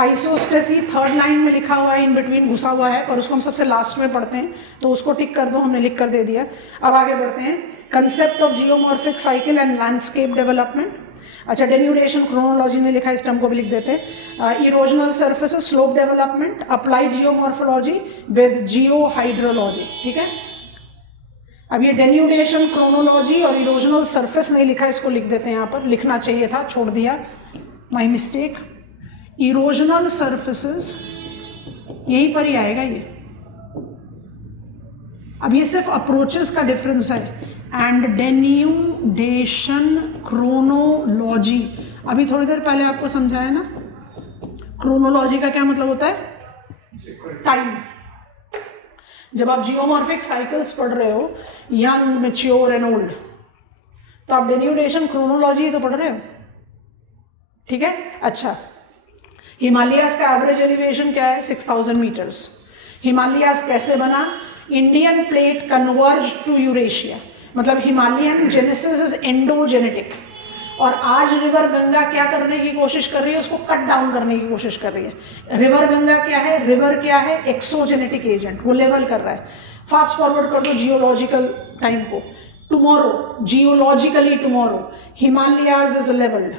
आइसोस्टेसी थर्ड लाइन में लिखा हुआ है, इन बिटवीन घुसा हुआ है, पर उसको हम सबसे लास्ट में पढ़ते हैं, तो उसको टिक कर दो, हमने लिख कर दे दिया. अब आगे बढ़ते हैं. Concept of geomorphic cycle and landscape development. अच्छा, डेन्यूडेशन क्रोनोलॉजी में लिखा है, इस टर्म को भी लिख देते हैं. Erosional surfaces, slope development, applied geomorphology with Jio hydrology. ठीक है. अब ये डेन्यूडेशन क्रोनोलॉजी और इरोजनल सरफेस नहीं लिखा, इसको लिख देते हैं यहाँ पर. लिखना चाहिए था, छोड़ दिया, माय मिस्टेक. इरोजनल सरफेसेस यहीं पर ही आएगा ये. अब ये सिर्फ अप्रोचेस का डिफरेंस है. एंड डेन्यूडेशन क्रोनोलॉजी, अभी थोड़ी देर पहले आपको समझाया ना. क्रोनोलॉजी का क्या मतलब होता है? टाइम. जब आप जियोमॉर्फिक साइकिल्स पढ़ रहे हो, यंग, मैच्योर एंड ओल्ड, तो आप डेन्यूडेशन क्रोनोलॉजी तो पढ़ रहे हो. ठीक है. अच्छा, हिमालयाज का एवरेज एलिवेशन क्या है? 6000 मीटर्स. हिमालयाज कैसे बना? Indian plate converge to Eurasia, मतलब हिमालयन जेनेसिस इज एंडोजेनेटिक. और आज रिवर गंगा क्या करने की कोशिश कर रही है? उसको कट डाउन करने की कोशिश कर रही है. रिवर गंगा क्या है? रिवर क्या है? एक्सोजेनेटिक एजेंट, वो लेवल कर रहा है. फास्ट फॉरवर्ड कर दो जियोलॉजिकल टाइम को. Tomorrow, geologically tomorrow Himalayas is levelled.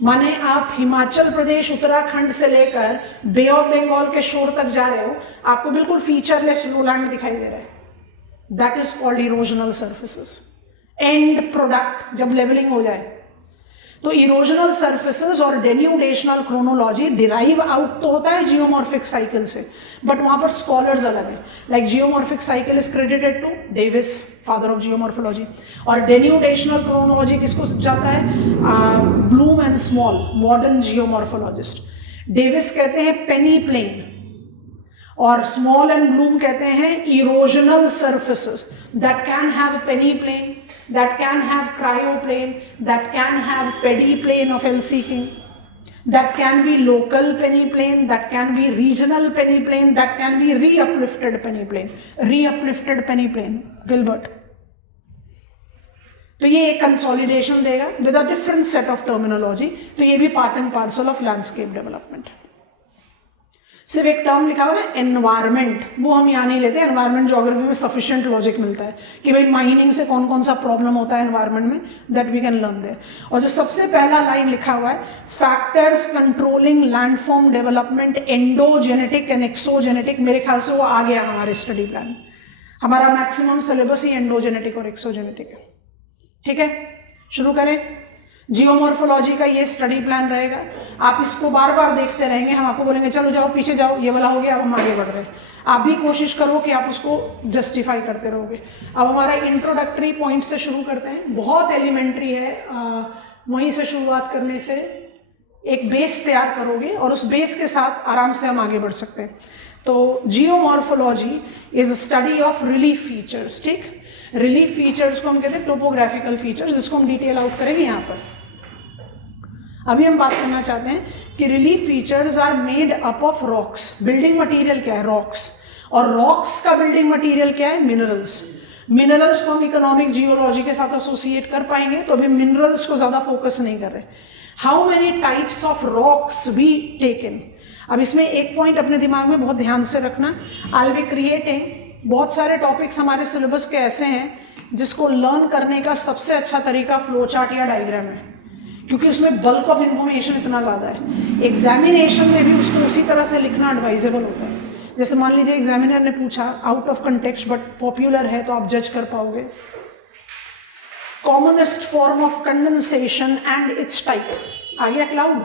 माने आप हिमाचल प्रदेश, उत्तराखंड से लेकर बे ऑफ बंगाल के शोर तक जा रहे हो, आपको बिल्कुल फीचरलेस लैंड दिखाई दे रहा है. That is called erosional surfaces. And product जब लेवलिंग हो जाए तो इरोजनल सर्फेसेस और डेन्यूडेशनल क्रोनोलॉजी डिराइव आउट तो होता है जियोमॉर्फिक साइकिल से, बट वहां पर स्कॉलर्स अलग है। Like geomorphic cycle is credited to Davis, father of geomorphology, और डेन्यूडेशनल क्रोनोलॉजी किसको जाता है? Bloom and Small, modern geomorphologist. Davis कहते हैं पेनी प्लेन और स्मॉल एंड ब्लूम कहते हैं erosional surfaces that can have peneplain, that can have cryoplane, that can have pediplane of Helsinki, that can be local peneplane, that can be regional peneplane, that can be re-uplifted peneplane, Gilbert. तो ये एक consolidation देगा with a different set of terminology. तो ये भी part and parcel of landscape development. सिर्फ एक term लिखा हुआ है एनवायरमेंट, वो हम यहाँ नहीं लेते। एनवायरमेंट ज्योग्राफी में सफिशिएंट लॉजिक मिलता है कि भाई माइनिंग से कौन कौन सा प्रॉब्लम होता है एनवायरमेंट में, that we can learn there. और जो सबसे पहला लाइन लिखा हुआ है, factors controlling landform development endogenetic and exogenetic, मेरे ख्याल से वो आ गया हमारे स्टडी प्लान में। हमारा मैक्सिमम सिलेबस ही एंडोजेनेटिक और एक्सोजेनेटिक है। ठीक है, शुरू करें। जियोमॉर्फोलॉजी का ये स्टडी प्लान रहेगा, आप इसको बार बार देखते रहेंगे। हम आपको बोलेंगे चलो जाओ पीछे जाओ, ये वाला हो गया, अब हम आगे बढ़ रहे हैं। आप भी कोशिश करो कि आप उसको जस्टिफाई करते रहोगे। अब हमारा इंट्रोडक्टरी पॉइंट से शुरू करते हैं, बहुत एलिमेंट्री है। वहीं से शुरुआत करने से एक बेस तैयार करोगे और उस बेस के साथ आराम से हम आगे बढ़ सकते हैं। तो geomorphology is study of relief features. ठीक, रिलीफ फीचर्स को हम कहते हैं टोपोग्राफिकल फीचर्स, जिसको हम डिटेल आउट करेंगे यहाँ पर। अभी हम बात करना चाहते हैं कि relief features are made up of rocks. Building material क्या है? रॉक्स। और रॉक्स का बिल्डिंग मटेरियल क्या है? मिनरल्स। मिनरल्स को हम इकोनॉमिक जियोलॉजी के साथ एसोसिएट कर पाएंगे, तो अभी मिनरल्स को ज्यादा फोकस नहीं कर रहे। How many types of rocks we taken. अब इसमें एक पॉइंट अपने दिमाग में बहुत ध्यान से रखना, आई विल बी क्रिएटिंग, बहुत सारे टॉपिक्स हमारे सिलेबस के ऐसे हैं जिसको लर्न करने का सबसे अच्छा तरीका फ्लो चार्ट या डायग्राम है, क्योंकि उसमें बल्क ऑफ इंफॉर्मेशन इतना ज़्यादा है। एग्जामिनेशन में भी उसको उसी तरह से लिखना एडवाइजेबल होता है। जैसे मान लीजिए एग्जामिनर ने पूछा out of context but popular है, तो आप जज कर पाओगे। Commonest form of condensation and its type, आ गया क्लाउड।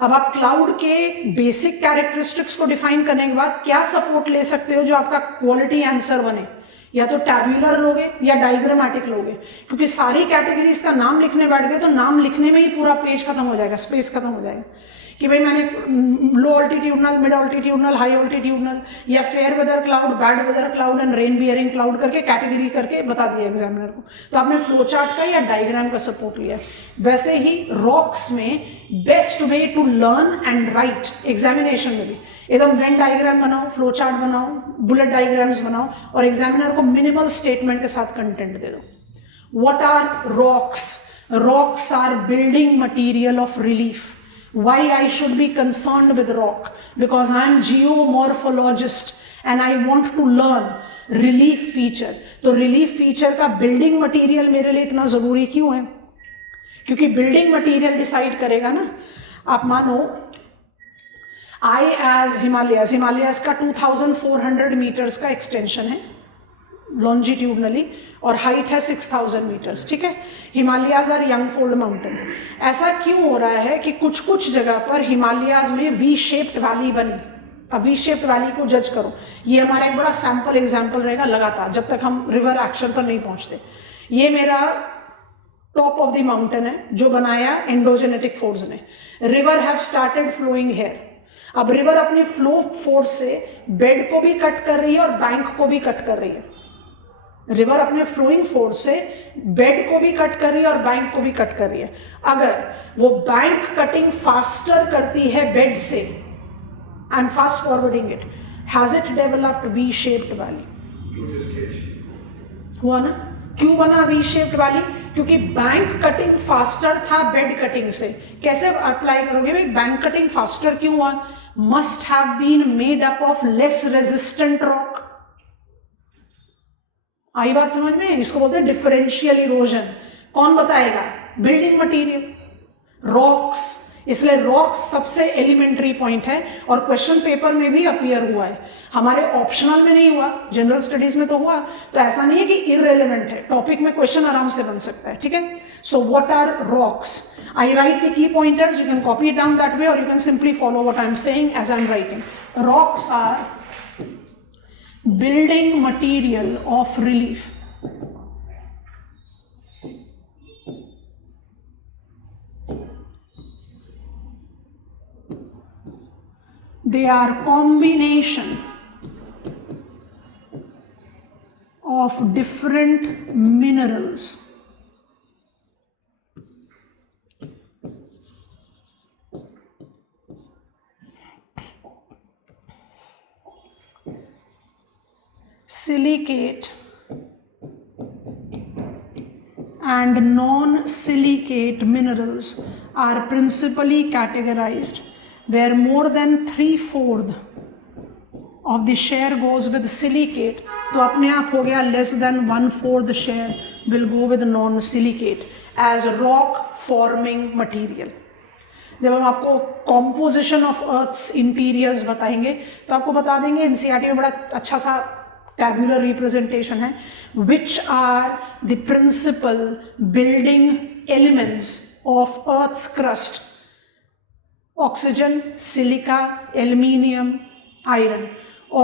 अब आप क्लाउड के बेसिक कैरेक्टरिस्टिक्स को डिफाइन करने के बाद क्या सपोर्ट ले सकते हो जो आपका क्वालिटी आंसर बने, या तो टैब्यूलर लोगे या डायग्रामेटिक लोगे, क्योंकि सारी कैटेगरीज का नाम लिखने बैठ गए तो नाम लिखने में ही पूरा पेज खत्म हो जाएगा, स्पेस खत्म हो जाएगा कि भाई मैंने low altitudinal, mid altitudinal, high altitudinal या fair weather cloud, bad weather cloud and rain bearing cloud करके कैटेगरी करके बता दिया एग्जामिनर को। तो आपने फ्लो चार्ट का या डायग्राम का सपोर्ट लिया। वैसे ही रॉक्स में best way to learn and write, examination में भी एकदम वेन डायग्राम बनाओ, फ्लो चार्ट बनाओ, बुलेट डायग्राम्स बनाओ और एग्जामिनर को मिनिमल स्टेटमेंट के साथ कंटेंट दे दो। What are rocks? Rocks are building material of relief. Why I should be concerned with rock? Because I am geomorphologist and I want to learn relief feature. तो relief feature का building material मेरे लिए इतना ज़रूरी क्यों है? क्योंकि building material decide करेगा ना। आप मानो I as Himalayas का 2400 मीटर्स का एक्सटेंशन है लॉन्जिट्यूडनली और हाइट है 6000 मीटर्स। ठीक है, Himalayas are young fold mountain. ऐसा क्यों हो रहा है कि कुछ कुछ जगह पर हिमालयाज में वी शेप्ड वैली बनी। अब वी शेप्ड वैली को जज करो, ये हमारा एक बड़ा सैम्पल एग्जाम्पल रहेगा लगातार जब तक हम रिवर एक्शन पर नहीं पहुंचते। ये मेरा टॉप ऑफ द माउंटेन है जो बनाया एंडोजेनेटिक फोर्स ने। River have started flowing here. अब रिवर अपने फ्लो फोर्स से बेड को भी कट कर रही है और बैंक को भी कट कर रही है। रिवर अपने फ्लोइंग फोर्स से बेड को भी कट कर रही है और बैंक को भी कट कर रही है। अगर वो बैंक कटिंग फास्टर करती है बेड से, I am fast forwarding it, has it developed V shaped valley? हुआ ना? क्यों बना वी शेप्ड वैली? क्योंकि बैंक कटिंग फास्टर था बेड कटिंग से। कैसे अप्लाई करोगे भाई? बैंक कटिंग फास्टर क्यों हुआ? Must have been made up of less resistant rock. आई बात समझ में? इसको बोलते हैं डिफरेंशियल इरोजन। कौन बताएगा? Building material. रॉक्स इसलिए रॉक्स सबसे एलिमेंट्री पॉइंट है और क्वेश्चन पेपर में भी अपीयर हुआ है, हमारे ऑप्शनल में नहीं हुआ, जनरल स्टडीज में तो हुआ। तो ऐसा नहीं है कि इररेलेवेंट है, टॉपिक में क्वेश्चन आराम से बन सकता है, ठीक है। So what are rocks? I write the key pointers, you can copy it down that way और you can simply follow what I am saying as I am writing. Rocks are building material of relief. They are combination of different minerals. Silicate and non-silicate minerals are principally categorized where more than 3/4 of the share goes with silicate, तो अपने आप हो गया less than 1/4 share will go with non-silicate as rock forming material. जब हम आपको composition of earth's interiors बताएंगे तो आपको बता देंगे, एनसीईआरटी में बड़ा अच्छा सा टैब्यूलर रिप्रेजेंटेशन है, which are the principal building elements of earth's crust, oxygen, silica, aluminium, iron.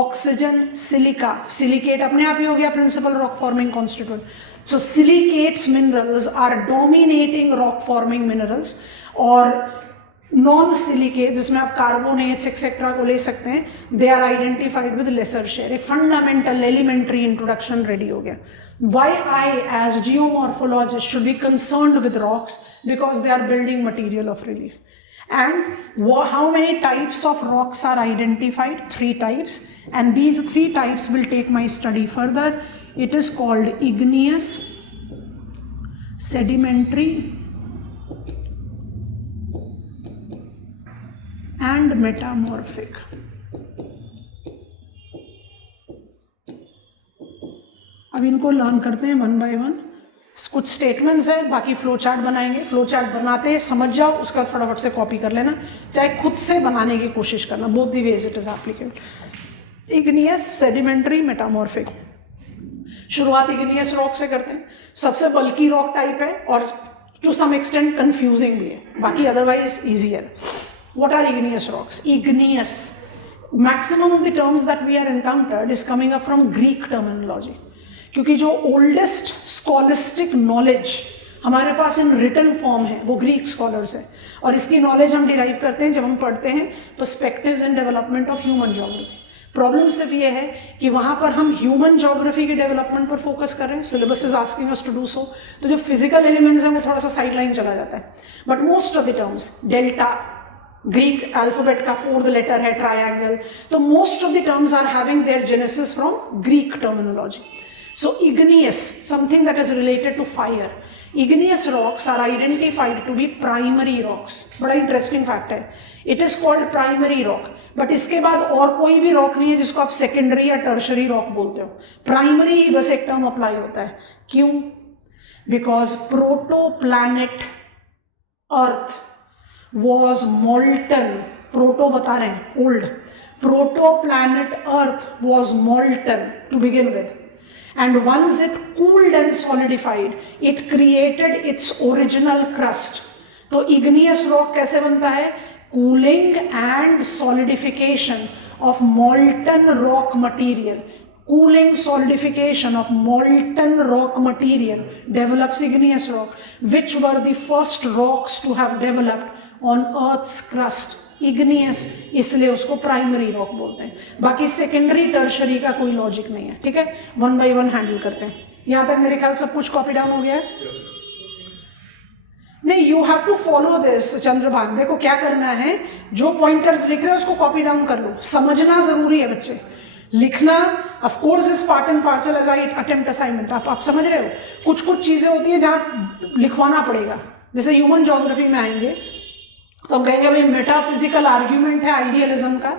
Oxygen, silica, silicate अपने आप ही हो गया principal rock forming constituent. So silicates minerals are dominating rock forming minerals, और नॉन सिलिकेट जिसमें आप carbonates etcetera को ले सकते हैं, they are identified with lesser share. एक फंडामेंटल एलिमेंट्री इंट्रोडक्शन रेडी हो गया। Why I as geomorphologist should be concerned with rocks? Because they are building material of relief. And how many types of rocks are identified? 3 types, and these 3 types will take my study further. It is called igneous, sedimentary and metamorphic. अब इनको learn करते हैं one by one. कुछ statements है, बाकी flow chart बनाएंगे। Flow chart बनाते समझ जाओ, उसका फटाफट से कॉपी कर लेना, चाहे खुद से बनाने की कोशिश करना। Both the ways it is applicable. Igneous, sedimentary, metamorphic. शुरुआत इग्नियस रॉक से करते हैं। सबसे बल्की रॉक टाइप है और टू सम एक्सटेंट कंफ्यूजिंग भी है, बाकी otherwise easier. What are igneous rocks? Igneous, maximum of the terms that we are encountered is coming up from Greek terminology, क्योंकि जो ओल्डेस्ट स्कॉलिस्टिक नॉलेज हमारे पास इन रिटन फॉर्म है वो ग्रीक स्कॉलर्स है, और इसकी नॉलेज हम डिराइव करते हैं जब हम पढ़ते हैं perspectives in development of human geography. Problem सिर्फ ये है कि वहाँ पर हम ह्यूमन ज्योग्राफी के डेवलपमेंट पर फोकस कर रहे हैं, syllabus is asking us to do so, तो जो फिजिकल एलिमेंट्स हैं वो थोड़ा सा साइड लाइन चला जाता है। But most of the terms, delta Greek alphabet का 4th लेटर है, ट्रायंगल, तो most of the terms are having their genesis from Greek terminology. So igneous, something that is related to fire. Igneous rocks are identified to be primary rocks. बड़ा interesting fact है। It is called primary rock. But इसके बाद और कोई भी rock नहीं है जिसको आप secondary या tertiary rock बोलते हो। Primary ही बस एक term apply होता है। क्यों? Because protoplanet Earth was molten. Proto बता रहे हैं, old. Protoplanet Earth was molten to begin with. And once it cooled and solidified, it created its original crust. तो igneous rock कैसे बनता है? Cooling and solidification of molten rock material. Cooling solidification of molten rock material develops igneous rock, which were the first rocks to have developed on Earth's crust. Igneous, इसलिए उसको primary rock बोलते हैं। बाकी secondary tertiary का कोई logic नहीं है, ठीक है। वन बाय वन हैंडल करते हैं। यहाँ तक मेरे ख्याल सब कुछ कॉपी डाउन हो गया है? नहीं, you have to follow this Chandrabhan. देखो क्या करना है, जो पॉइंटर्स लिख रहे हो उसको कॉपी डाउन कर लो। समझना जरूरी है बच्चे, लिखना of course is part and parcel as I attempt assignment. आप समझ रहे हो, कुछ कुछ चीजें होती है जहाँ लिखवाना पड़ेगा। जैसे ह्यूमन ज्योग्राफी में आएंगे तो हम कहेंगे भाई मेटाफिजिकल आर्ग्यूमेंट है आइडियलिज्म का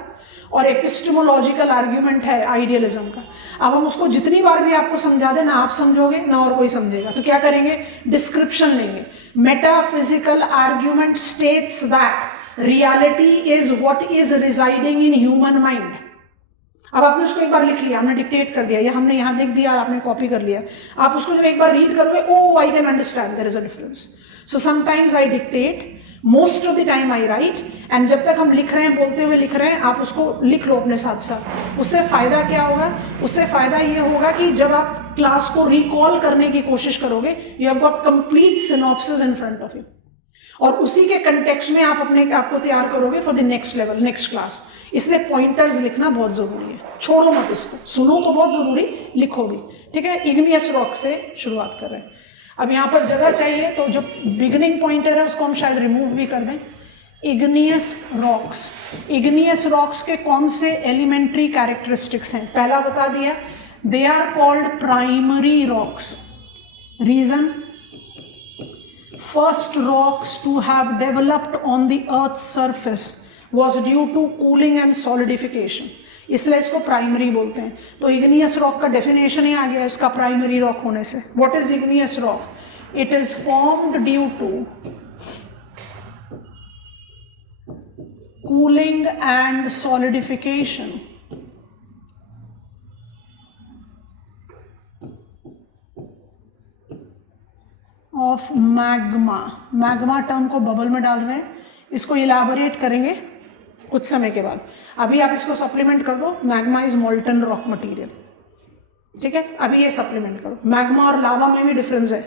और एपिस्टेमोलॉजिकल आर्ग्यूमेंट है आइडियलिज्म का। अब हम उसको जितनी बार भी आपको समझा दें, ना आप समझोगे ना और कोई समझेगा, तो क्या करेंगे? डिस्क्रिप्शन लेंगे। Metaphysical argument states that reality is what is residing in human mind. अब आपने उसको एक बार लिख लिया, हमने डिक्टेट कर दिया या हमने यहाँ लिख दिया और आपने कॉपी कर लिया, आप उसको जब एक बार रीड करोगे, oh I can understand there is a difference. So sometimes I dictate, most of the time I write, and जब तक हम लिख रहे हैं, बोलते हुए लिख रहे हैं, आप उसको लिख लो अपने साथ साथ। उससे फायदा क्या होगा? उससे फायदा ये होगा कि जब आप क्लास को रिकॉल करने की कोशिश करोगे, you have got complete synopsis in front of you, और उसी के कंटेक्स्ट में आप अपने आप को तैयार करोगे for the next level, next class. इसलिए पॉइंटर्स लिखना बहुत जरूरी है, छोड़ो मत इसको, सुनो तो बहुत जरूरी, लिखो भी, ठीक है। इग्नियस रॉक से शुरुआत कर रहे हैं। अब यहाँ पर जगह चाहिए, तो जो बिगनिंग पॉइंटर है उसको हम शायद रिमूव भी कर दें। इग्नियस रॉक्स, इग्नियस रॉक्स के कौन से एलिमेंट्री कैरेक्टरिस्टिक्स हैं? पहला बता दिया, they are called primary rocks. Reason, first rocks to have developed on the earth surface was due to cooling and solidification, इसलिए इसको प्राइमरी बोलते हैं। तो इग्नियस रॉक का डेफिनेशन ही आ गया इसका प्राइमरी रॉक होने से। What is igneous rock? It is formed due to cooling and solidification of magma। Magma term को बबल में डाल रहे हैं, इसको इलाबोरेट करेंगे कुछ समय के बाद। अभी आप इसको सप्लीमेंट कर दो, magma is molten rock material, ठीक है। अभी ये सप्लीमेंट करो, मैग्मा और लावा में भी डिफरेंस है,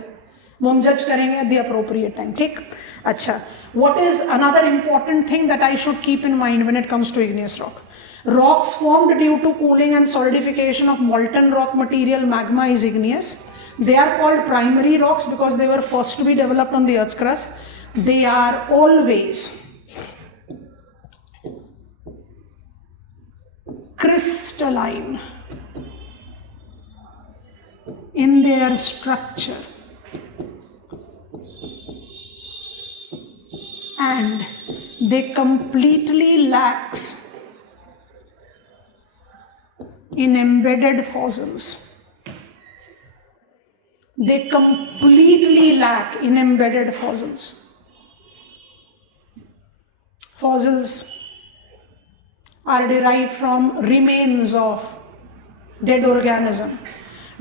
वो हम जज करेंगे एट द अप्रोप्रिएट टाइम, ठीक। अच्छा, what is another important thing that I should keep in mind when it comes to igneous rock? Rocks formed due to cooling and solidification of molten rock material magma is igneous. They are called primary rocks because they were first to be developed on the Earth's crust. They are always crystalline in their structure and they completely lacks in embedded fossils. They completely lack in embedded fossils. Fossils are derived from remains of dead organism.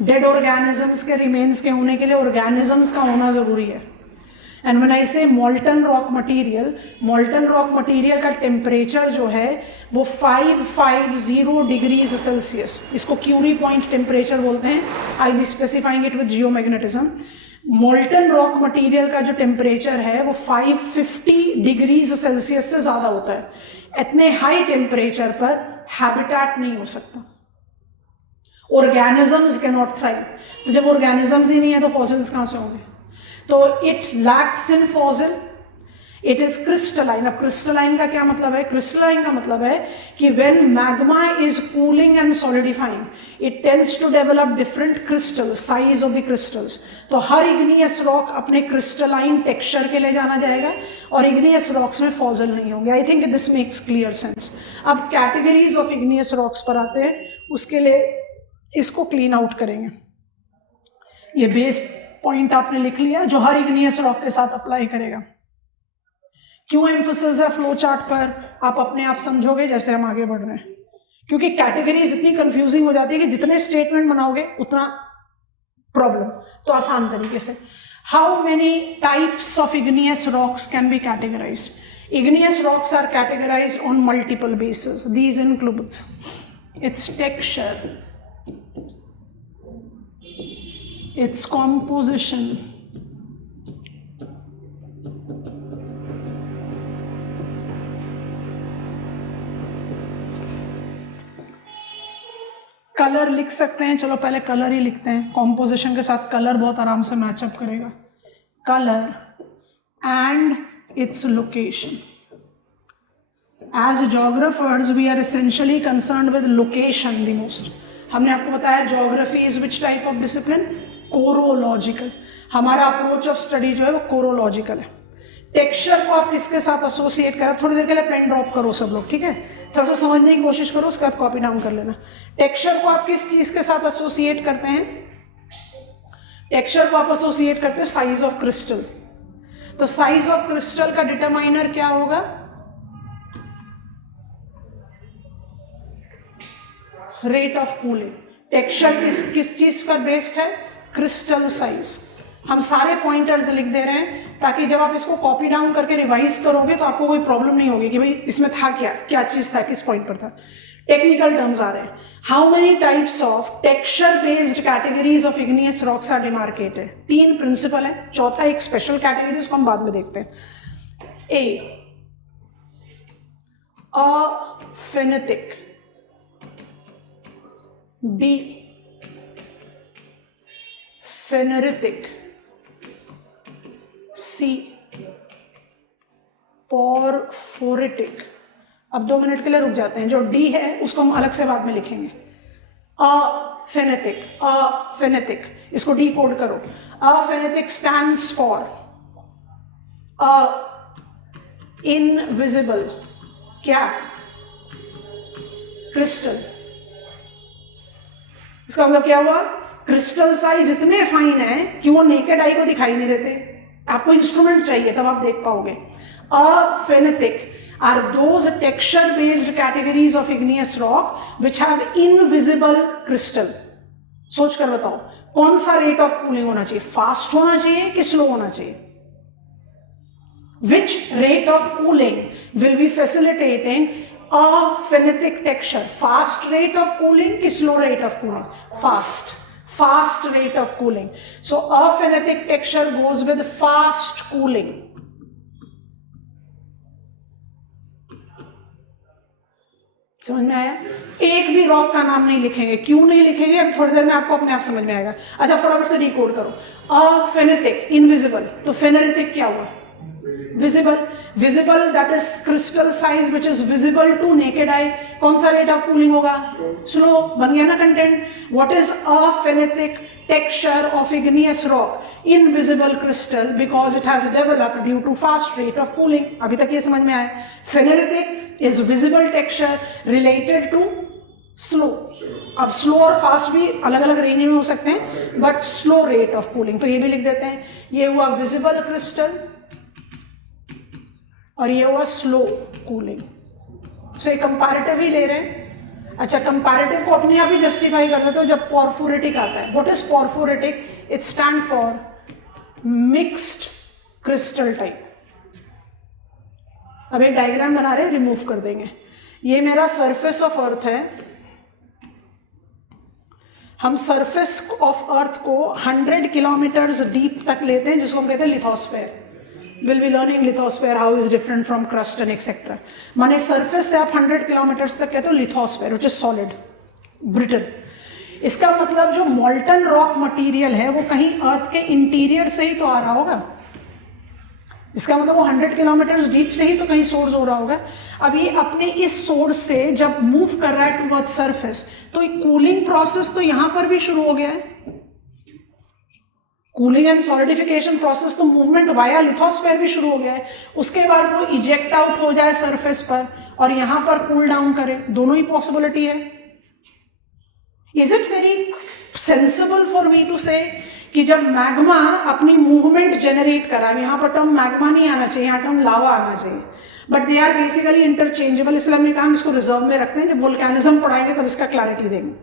Dead organisms के remains के होने के लिए organisms का होना जरूरी है। And when I say molten rock material, molten rock material का टेम्परेचर जो है वो 550 डिग्रीज सेल्सियस, इसको क्यूरी पॉइंट टेम्परेचर बोलते हैं। I be specifying it with geomagnetism. Molten rock material का जो टेम्परेचर है वो 550 डिग्रीज सेल्सियस से ज़्यादा होता है। इतने हाई टेम्परेचर पर हैबिटेट नहीं हो सकता, ऑर्गेनिजम्स कैन नॉट थ्राइव। तो जब ऑर्गेनिजम्स ही नहीं है तो फॉसिल्स कहाँ से होंगे? तो it lacks in fossil, it is crystalline. अब क्रिस्टलाइन का क्या मतलब है? क्रिस्टलाइन का मतलब है कि when magma is cooling and solidifying it tends to develop different crystals, size of the crystals. तो हर इग्नियस रॉक अपने क्रिस्टलाइन टेक्सचर के लिए जाना जाएगा और इग्नियस रॉक्स में फॉसिल नहीं होंगे। आई think this makes clear sense. अब कैटेगरीज ऑफ इग्नियस रॉक्स पर आते हैं, उसके लिए इसको क्लीन आउट करेंगे। ये बेस पॉइंट आपने लिख लिया जो हर इग्नियस रॉक के साथ अप्लाई करेगा। क्यों एम्फोसिस है फ्लो चार्ट पर, आप अपने आप समझोगे जैसे हम आगे बढ़ रहे हैं, क्योंकि कैटेगरीज इतनी कंफ्यूजिंग हो जाती है कि जितने स्टेटमेंट बनाओगे उतना प्रॉब्लम। तो आसान तरीके से, how many types of igneous rocks can be categorised? Igneous rocks are categorised on multiple basis. These includes its texture, its composition, colour लिख सकते हैं, चलो पहले कलर ही लिखते हैं। कॉम्पोजिशन के साथ कलर बहुत आराम से मैचअप करेगा। Colour and its location. As geographers we are essentially concerned with location the most. हमने आपको बताया geography is which type of discipline? Chorological. हमारा अप्रोच ऑफ स्टडी जो है वो कोरोलॉजिकल है। टेक्सचर को आप किसके साथ एसोसिएट करें? थोड़ी देर के लिए पेन ड्रॉप करो सब लोग, ठीक है, थोड़ा सा समझने की कोशिश करो, उसके बाद कॉपी डाउन कर लेना। टेक्सचर को आप किस चीज के साथ एसोसिएट करते हैं? टेक्सचर को आप एसोसिएट करते हैं साइज ऑफ क्रिस्टल। तो साइज ऑफ क्रिस्टल का डिटरमाइनर क्या होगा? Rate of cooling. टेक्सचर किस चीज पर बेस्ड है? Crystal size. हम सारे पॉइंटर्स लिख दे रहे हैं ताकि जब आप इसको कॉपी डाउन करके रिवाइज करोगे तो आपको कोई प्रॉब्लम नहीं होगी कि भाई इसमें था क्या, क्या चीज था, किस पॉइंट पर था। टेक्निकल टर्म्स आ रहे हैं। How many types of texture based categories of igneous rocks are demarcated? 3 principal है, चौथा एक स्पेशल कैटेगरी, उसको हम बाद में देखते हैं। ए, अफेनेटिक, बी, फेनेरिटिक, सी, पोरफोरेटिक। अब 2 मिनट के लिए रुक जाते हैं, जो डी है उसको हम अलग से बाद में लिखेंगे। अफेनेटिक, अफेनेटिक, इसको डी कोड करो। अफेनेटिक स्टैंड्स फॉर इनविजिबल, क्या? क्रिस्टल। इसका मतलब क्या हुआ? क्रिस्टल साइज इतने फाइन है कि वो नेकेड आई को दिखाई नहीं देते, आपको इंस्ट्रूमेंट चाहिए तब आप देख पाओगे। अफेनेटिक are those texture based categories of igneous rock which have invisible crystal। सोच कर बताओ कौन सा रेट ऑफ कूलिंग होना चाहिए? फास्ट होना चाहिए कि स्लो होना चाहिए? Which rate of cooling will be facilitating a phenetic texture? Fast rate of cooling कि slow rate of cooling? Fast rate of cooling. So a phenetic texture goes with fast cooling. समझ में आया? एक भी rock का नाम नहीं लिखेंगे। क्यों नहीं लिखेंगे अब थोड़ी देर में आपको अपने आप समझ में आएगा। अच्छा फटाफट से डिकोड करो। अफेनेटिक इनविजिबल, तो फेनेरिटिक क्या हुआ? Visible. Visible that is crystal size which is visible to naked eye. कौन सा रेट ऑफ कूलिंग होगा? स्लो। बन गया ना content. What is aphanitic texture of igneous rock? Invisible crystal because it has developed due to fast rate of cooling. अभी तक ये समझ में आया? Phaneritic is visible texture related to slow। अब स्लो और फास्ट भी अलग अलग रेंज में हो सकते हैं, but slow rate of cooling, तो ये भी लिख देते हैं। ये हुआ विजिबल क्रिस्टल और ये हुआ स्लो कूलिंग। सो ये कंपैरेटिव ही ले रहे हैं। अच्छा कंपैरेटिव को अपने आप ही जस्टिफाई कर देते हो जब पोरफोरेटिक आता है। What is porphyritic? It stand for mixed crystal type. अब एक डायग्राम बना रहे हैं, रिमूव कर देंगे। ये मेरा सरफेस ऑफ अर्थ है। हम सरफेस ऑफ अर्थ को 100 किलोमीटर्स डीप तक लेते हैं, जिसको हम कहते हैं lithosphere. Will be learning lithosphere how is different from crust and etcetera. माने सरफेस से आप 100 किलोमीटर्स तक कहते हो lithosphere which is solid brittle. इसका मतलब जो मॉल्टन रॉक मटेरियल है वो कहीं अर्थ के इंटीरियर से ही तो आ रहा होगा। इसका मतलब वो 100 किलोमीटर्स डीप से ही तो कहीं सोर्स हो रहा होगा। अब ये अपने इस सोर्स से जब मूव कर रहा है टुवर्ड्स सरफेस, तो कूलिंग प्रोसेस तो यहां पर भी शुरू हो गया है। कूलिंग एंड सॉलिडिफिकेशन प्रोसेस, तो मूवमेंट वाया लिथोस्फेयर भी शुरू हो गया है। उसके बाद वो इजेक्ट आउट हो जाए सरफेस पर और यहां पर कूल डाउन करे, दोनों ही पॉसिबिलिटी है। Is it very sensible for me to say कि जब मैग्मा अपनी मूवमेंट जनरेट करा, यहां पर टर्म मैग्मा नहीं आना चाहिए, यहाँ टर्म लावा आना चाहिए, but they are basically interchangeable, इसलिए हमने कहा हम इसको रिजर्व में रखते हैं। जब वोल्केनिज्म पढ़ाएंगे तब इसका क्लैरिटी देंगे।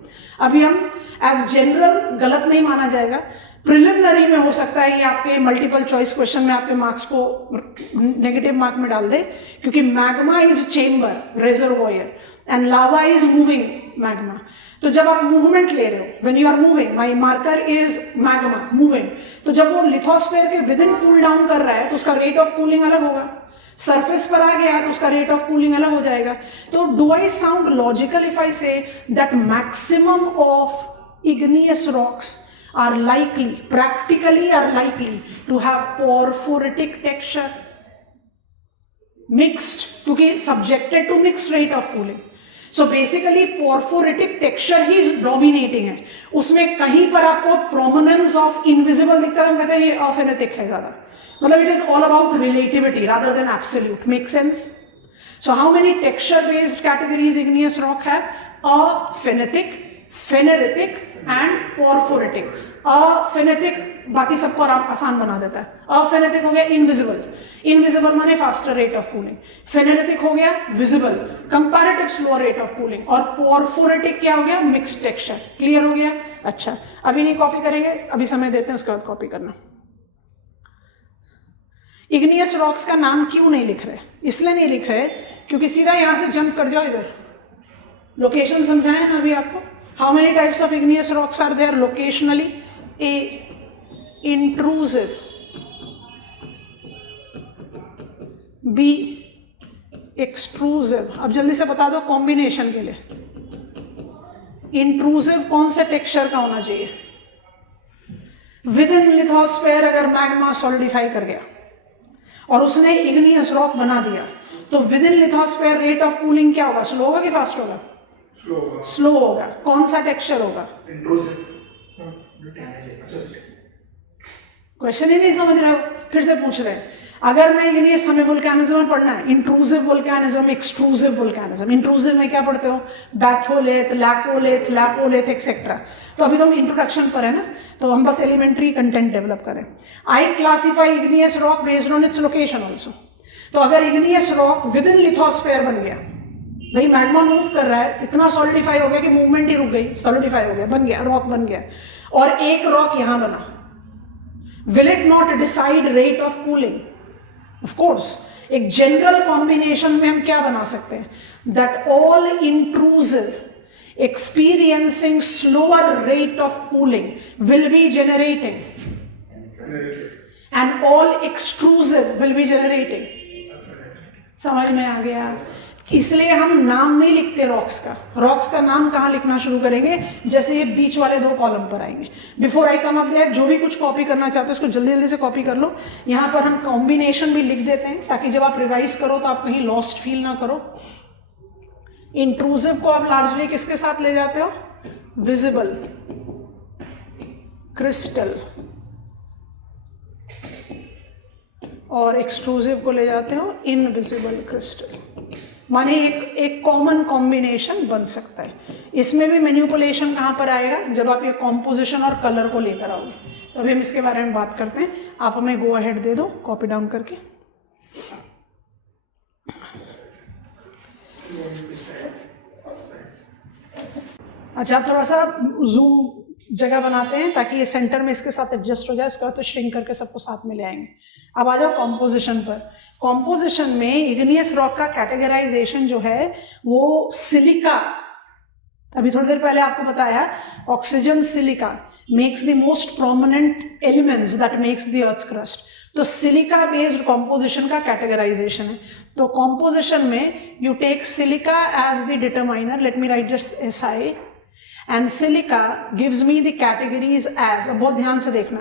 अभी हम एज जनरल गलत नहीं माना जाएगा। प्रिलिमिनरी में हो सकता है ये आपके मल्टीपल चॉइस क्वेश्चन में आपके मार्क्स को नेगेटिव मार्क में डाल दे, क्योंकि magma is chamber reservoir and lava is moving magma. तो जब आप मूवमेंट ले रहे हो, when you are moving, my marker is magma moving, तो जब वो लिथोस्फेयर के विद इन कूल डाउन कर रहा है तो उसका रेट ऑफ कूलिंग अलग होगा। सरफेस पर आ गया तो उसका रेट ऑफ कूलिंग अलग हो जाएगा। तो do I sound logical if I say that maximum of igneous rocks are likely, practically are likely to have porphyritic texture, mixed, क्योंकि subjected to mixed rate of cooling. So basically porphyritic texture he dominating है। उसमें कहीं पर आपको prominence of invisible दिखता है, कहते हैं ये aphanetic है ज़्यादा। मतलब it is all about relativity rather than absolute. Make sense? So how many texture based categories igneous rock have? Aphanetic, pheneritic and porphyritic। अफेनेटिक बाकी सबको आसान बना देता है। अफेनेटिक हो गया इनविजिबल, इनविजिबल माने फास्टर रेट ऑफ कूलिंग, फेनेरेटिक हो गया visible, comparative slower rate of cooling, और पोरफोरेटिक क्या हो गया मिक्स्ड टेक्सचर। क्लियर हो गया? अच्छा, अभी नहीं कॉपी करेंगे, अभी समय देते हैं, उसके बाद कॉपी करना। इग्नियस रॉक्स का नाम क्यों नहीं लिख रहे? इसलिए नहीं लिख रहे क्योंकि सीधा यहां से जंप कर जाओ इधर। लोकेशन समझाया ना अभी आपको। How many types of igneous rocks are there locationally? A intrusive, B extrusive। अब जल्दी से बता दो कॉम्बिनेशन के लिए। इंट्रूसिव कौन से टेक्सचर का होना चाहिए? विद इन लिथोस्फेयर अगर मैग्मा सॉलिडिफाई कर गया और उसने इग्नियस रॉक बना दिया तो with in lithosphere rate of cooling क्या होगा? स्लो होगा कि फास्ट होगा? स्लो होगा। कौन सा टेक्सचर होगा? क्वेश्चन ही नहीं समझ रहे हो, फिर से पूछ रहे हैं। अगर मैं इग्नियस, हमें वोल्केनिज्म में पढ़ना है intrusive volcanism, extrusive volcanism. Intrusive में क्या पढ़ते हो? बैथोलेथ, लैकोलेथ, लैपोलेथ एक्सेट्रा। तो अभी तो हम इंट्रोडक्शन पर है ना, तो हम बस एलिमेंट्री कंटेंट डेवलप करें। I classify igneous rock based on its location also. तो अगर igneous rock within lithosphere बन गया, भाई मैग्मा मूव कर रहा है, इतना सॉलिडिफाई हो गया कि मूवमेंट ही रुक गई, सॉलिडिफाई हो गया, बन गया, रॉक बन गया, और एक रॉक यहां बना, will it not decide rate of cooling? Of course, एक general combination में हम क्या बना सकते हैं? That all intrusive experiencing slower rate of cooling will be generating and all extrusive will be generating। समझ में आ गया? इसलिए हम नाम नहीं लिखते रॉक्स का। रॉक्स का नाम कहाँ लिखना शुरू करेंगे? जैसे ये बीच वाले दो कॉलम पर आएंगे। Before I come up there, जो भी कुछ कॉपी करना चाहते हो उसको जल्दी जल्दी से कॉपी कर लो। यहाँ पर हम कॉम्बिनेशन भी लिख देते हैं ताकि जब आप रिवाइज करो तो आप कहीं लॉस्ट फील ना करो। इंट्रूसिव को आप लार्जली किसके साथ ले जाते हो? विजिबल, क्रिस्टल, और एक्सट्रूसिव को ले जाते हो इनविजिबल क्रिस्टल। माने एक कॉमन कॉम्बिनेशन बन सकता है। इसमें भी मैनिपुलेशन कहाँ पर आएगा? जब आप ये कॉम्पोजिशन और कलर को लेकर आओगे। तो अभी हम इसके बारे में बात करते हैं। आप हमें गो अहेड दे दो कॉपी डाउन करके। अच्छा, आप थोड़ा सा जूम जगह बनाते हैं ताकि ये सेंटर में इसके साथ एडजस्ट हो जाए। इसका तो श्रिंक करके सबको साथ में ले आएंगे। अब आ जाओ कॉम्पोजिशन पर। कॉम्पोजिशन में इग्नियस रॉक का कैटेगराइजेशन जो है वो सिलिका, अभी थोड़ी देर पहले आपको बताया, oxygen silica makes the most prominent elements that makes the earth's crust. तो सिलिका बेस्ड कॉम्पोजिशन का कैटेगराइजेशन है। तो कॉम्पोजिशन में you take silica as the determiner, let me write just SI, and silica gives me the categories as, अब बहुत ध्यान से देखना,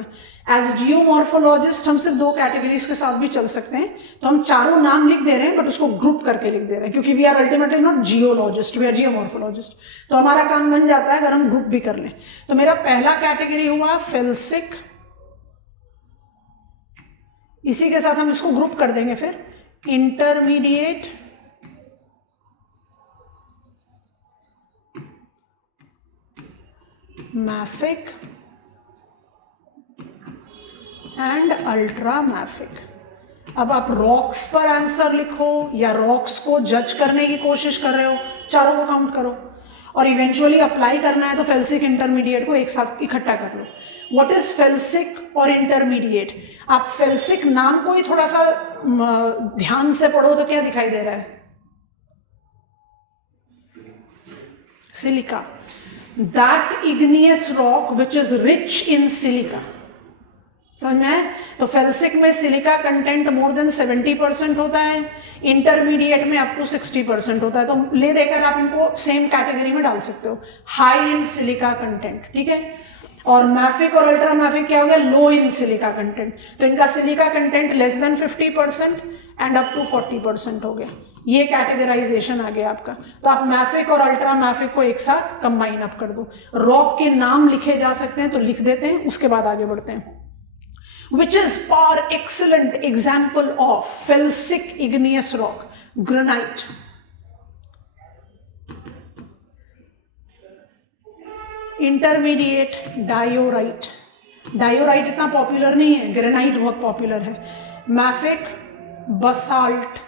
as geomorphologist हम सिर्फ दो कैटेगरीज के साथ भी चल सकते हैं। तो हम चारों नाम लिख दे रहे हैं बट उसको ग्रुप करके लिख दे रहे हैं क्योंकि we are ultimately not geologists, we are geomorphologists. तो हमारा काम बन जाता है अगर हम ग्रुप भी कर लें। तो मेरा पहला कैटेगरी हुआ फेल्सिक, इसी के साथ हम इसको ग्रुप कर देंगे फिर intermediate, mafic and ultra mafic. अब आप रॉक्स पर आंसर लिखो या रॉक्स को जज करने की कोशिश कर रहे हो, चारों को काउंट करो और इवेंचुअली अप्लाई करना है तो फेल्सिक इंटरमीडिएट को एक साथ इकट्ठा कर लो। व्हाट इज फेल्सिक और इंटरमीडिएट? आप फेल्सिक नाम को ही थोड़ा सा ध्यान से पढ़ो तो क्या दिखाई दे रहा है? Silica, that igneous rock which is rich in silica। समझ में आया? तो फेल्सिक में सिलिका कंटेंट मोर देन 70% होता है, इंटरमीडिएट में अप टू 60% होता है। तो ले देकर आप इनको सेम कैटेगरी में डाल सकते हो, हाई इन सिलिका कंटेंट, ठीक है। और मैफिक और अल्ट्रा मैफिक क्या हो गया? Low in silica content. तो इनका silica content less than 50% and up to 40% हो गया। ये कैटेगराइजेशन आ गया आपका। तो आप मैफिक और अल्ट्रा मैफिक को एक साथ कंबाइन अप कर दो। रॉक के नाम लिखे जा सकते हैं तो लिख देते हैं, उसके बाद आगे बढ़ते हैं। Which is par excellent example of felsic igneous rock? Granite। Intermediate diorite. Diorite इतना पॉपुलर नहीं है, ग्रेनाइट बहुत पॉपुलर है। Mafic basalt.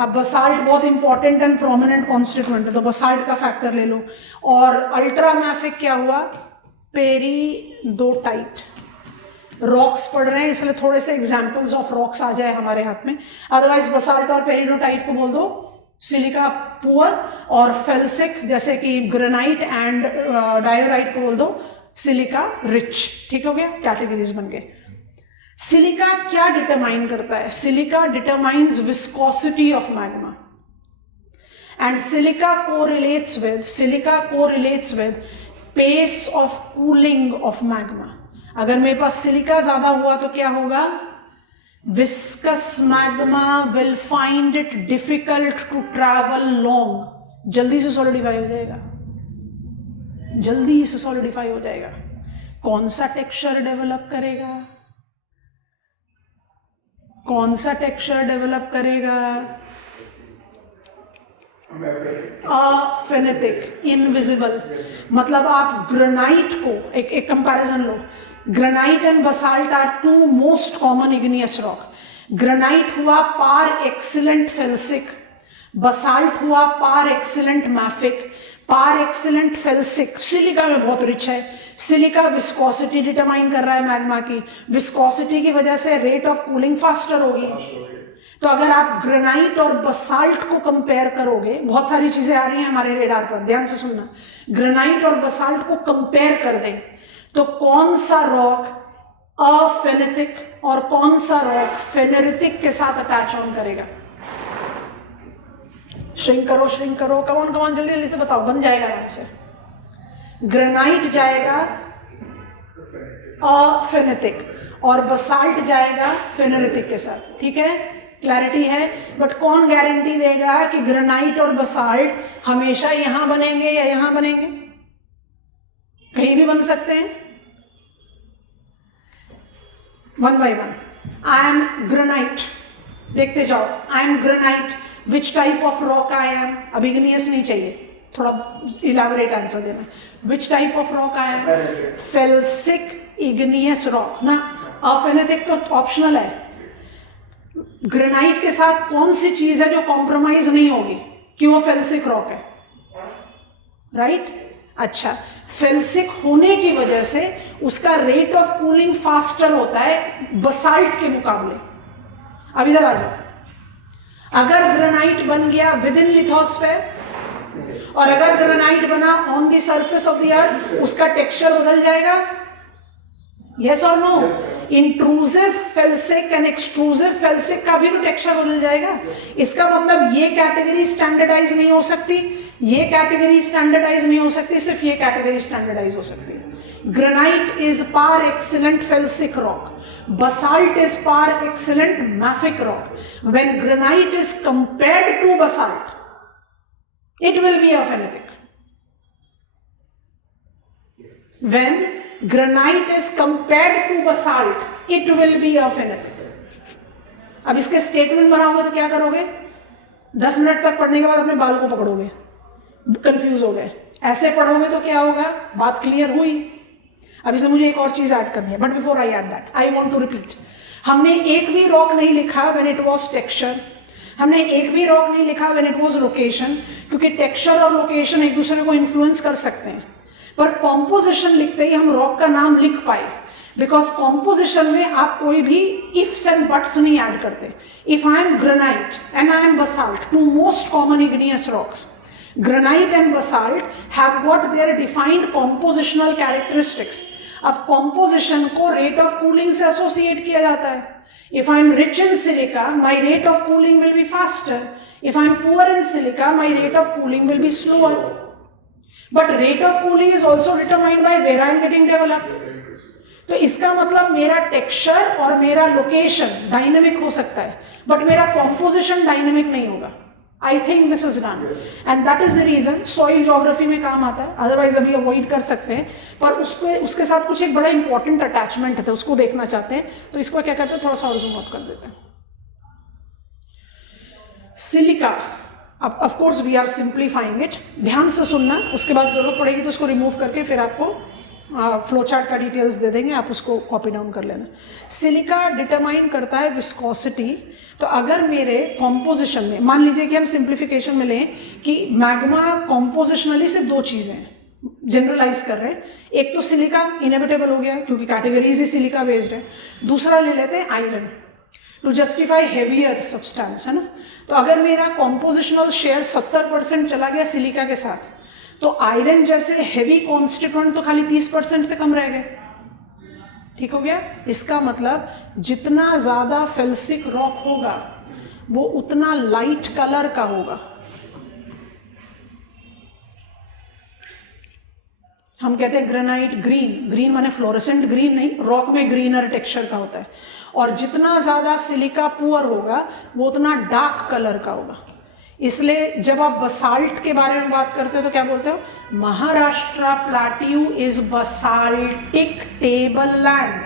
अब बसाल्ट बहुत इंपॉर्टेंट एंड प्रोमिनेंट कॉन्स्टिट्यूएंट है, तो बसाल्ट का फैक्टर ले लो। और अल्ट्रामैफिक क्या हुआ? पेरिडोटाइट। रॉक्स पढ़ रहे हैं इसलिए थोड़े से एग्जाम्पल्स ऑफ रॉक्स आ जाए हमारे हाथ में, अदरवाइज बसाल्ट और पेरिडोटाइट को बोल दो सिलिका पुअर, और फेल्सिक जैसे कि ग्रेनाइट एंड डायोराइट को बोल दो सिलिका रिच। ठीक हो गया, कैटेगरीज बन गए। सिलिका क्या डिटरमाइन करता है? Silica determines viscosity of magma and silica correlates with pace of cooling of magma. अगर मेरे पास सिलिका ज्यादा हुआ तो क्या होगा? Viscous magma will find it difficult to travel long, जल्दी से सॉलिडिफाई हो जाएगा, जल्दी से सॉलिडिफाई हो जाएगा। कौन सा टेक्सचर डेवलप करेगा? कौन सा टेक्सचर डेवलप करेगा? Aphanitic, invisible. मतलब आप ग्रेनाइट को एक कंपैरिजन लो, granite and basalt are two most common igneous rock. Granite हुआ पार एक्सीलेंट फेल्सिक, बसाल्ट हुआ par excellent mafic, par excellent felsic. Silica में बहुत रिच है। सिलिका विस्कोसिटी डिटरमाइन कर रहा है मैग्मा की, विस्कोसिटी की वजह से रेट ऑफ कूलिंग फास्टर होगी। तो अगर आप ग्रेनाइट और बसाल्ट को कंपेयर करोगे, बहुत सारी चीजें आ रही हैं हमारे रेडार पर, ध्यान से सुनना, ग्रेनाइट और बसाल्ट को कंपेयर कर दें तो कौन सा रॉक अफेनेटिक और कौन सा रॉक फेनेरिटिक के साथ अटैच ऑन करेगा? श्रिंक करो, कौन जल्दी जल्दी से बताओ, बन जाएगा आराम से। ग्रेनाइट जाएगा अफेनेटिक और बसाल्ट जाएगा फेनेरिटिक के साथ। ठीक है, क्लैरिटी है। बट कौन गारंटी देगा कि ग्रेनाइट और बसाल्ट हमेशा यहां बनेंगे या यहां बनेंगे? कहीं भी बन सकते हैं। One by one. I am granite, देखते जाओ। आई am granite, which type of rock I am? अब इग्नियस नहीं चाहिए, थोड़ा इलैबोरेट आंसर देना। विच type of rock I am? Felsic igneous rock ना, अफेनेटिक तो ऑप्शनल है। ग्रेनाइट के साथ कौन सी चीज है जो कॉम्प्रोमाइज नहीं होगी कि वो फेल्सिक रॉक है? राइट? अच्छा, फेल्सिक होने की वजह से उसका रेट ऑफ कूलिंग फास्टर होता है बसाल्ट के मुकाबले। अब इधर आ जाओ, अगर ग्रेनाइट बन गया विद इन लिथोस्फेयर और अगर ग्रेनाइट बना on the surface of the earth, उसका टेक्सचर बदल जाएगा? यस और no? Intrusive felsic and extrusive felsic का भी तो टेक्सचर बदल जाएगा। इसका मतलब ये कैटेगरी स्टैंडर्डाइज नहीं हो सकती, ये कैटेगरी स्टैंडर्डाइज नहीं हो सकती, सिर्फ ये कैटेगरी स्टैंडर्डाइज हो सकती है। Granite is par excellent felsic rock, basalt is par excellent mafic rock. When granite is compared to basalt, it will be aphanitic. When granite is compared to basalt, it will be aphanitic. अब इसके statement बनाओगे तो क्या करोगे? 10 minute तक पढ़ने के बाद अपने बाल को पकड़ोगे, कंफ्यूज हो गए। ऐसे पढ़ोगे तो क्या होगा? बात क्लियर हुई। अभी से मुझे एक और चीज ऐड करनी है, but before I add that I want to repeat. हमने एक भी रॉक नहीं लिखा व्हेन इट वाज टेक्सचर, हमने एक भी रॉक नहीं लिखा व्हेन इट वाज लोकेशन, क्योंकि टेक्सचर और लोकेशन एक दूसरे को इन्फ्लुएंस कर सकते हैं। पर कॉम्पोजिशन लिखते ही हम रॉक का नाम लिख पाए, बिकॉज कॉम्पोजिशन में आप कोई भी इफ्स एंड बट्स नहीं ऐड करते। If I am granite and I am basalt, two most common igneous rocks, granite and basalt have got their defined compositional characteristics. अब कॉम्पोजिशन को रेट ऑफ कूलिंग से associate किया जाता है। If I am rich in silica, my rate of cooling will be faster. If I am poor in silica, my rate of cooling will be slower. But rate of cooling is also determined by where I am getting developed. तो इसका मतलब मेरा texture और मेरा location dynamic हो सकता है, but मेरा कॉम्पोजिशन डायनेमिक नहीं होगा. I think this is done, and that is the reason soil geography में काम आता है. अदरवाइज अभी अवॉइड कर सकते हैं, पर उसके साथ कुछ एक बड़ा इंपॉर्टेंट अटैचमेंट है, तो उसको देखना चाहते हैं. तो इसको क्या करते हैं, थोड़ा सा और जूम आउट कर देते हैं. सिलिका, अब of course we are simplifying it, ध्यान से सुनना, उसके बाद जरूरत पड़ेगी तो उसको रिमूव करके फिर आपको फ्लो चार्ट का डिटेल्स दे देंगे, आप उसको कॉपी डाउन कर लेना। सिलिका डिटरमाइन करता है विस्कोसिटी। तो अगर मेरे कॉम्पोजिशन में, मान लीजिए कि हम सिंप्लीफिकेशन में लें कि मैग्मा कॉम्पोजिशनली सिर्फ दो चीज़ें हैं, जनरलाइज कर रहे हैं, एक तो सिलिका इनएविटेबल हो गया क्योंकि कैटेगरीज ही सिलिका बेस्ड है, दूसरा ले लेते हैं iron to justify heavier substance, है ना। तो अगर मेरा कॉम्पोजिशनल शेयर 70% चला गया सिलिका के साथ, तो आयरन जैसे हेवी कॉन्स्टिट्यूएंट तो खाली 30% से कम रह गए। ठीक हो गया। इसका मतलब जितना ज़्यादा फेल्सिक रॉक होगा वो उतना लाइट कलर का होगा। हम कहते हैं ग्रेनाइट ग्रीन, ग्रीन माने फ्लोरेसेंट ग्रीन नहीं, रॉक में ग्रीनर टेक्सचर का होता है। और जितना ज़्यादा सिलिका पुअर होगा वो उतना डार्क कलर का होगा। इसलिए जब आप बसाल्ट के बारे में बात करते हो तो क्या बोलते हो, Maharashtra plateau is basaltic tableland,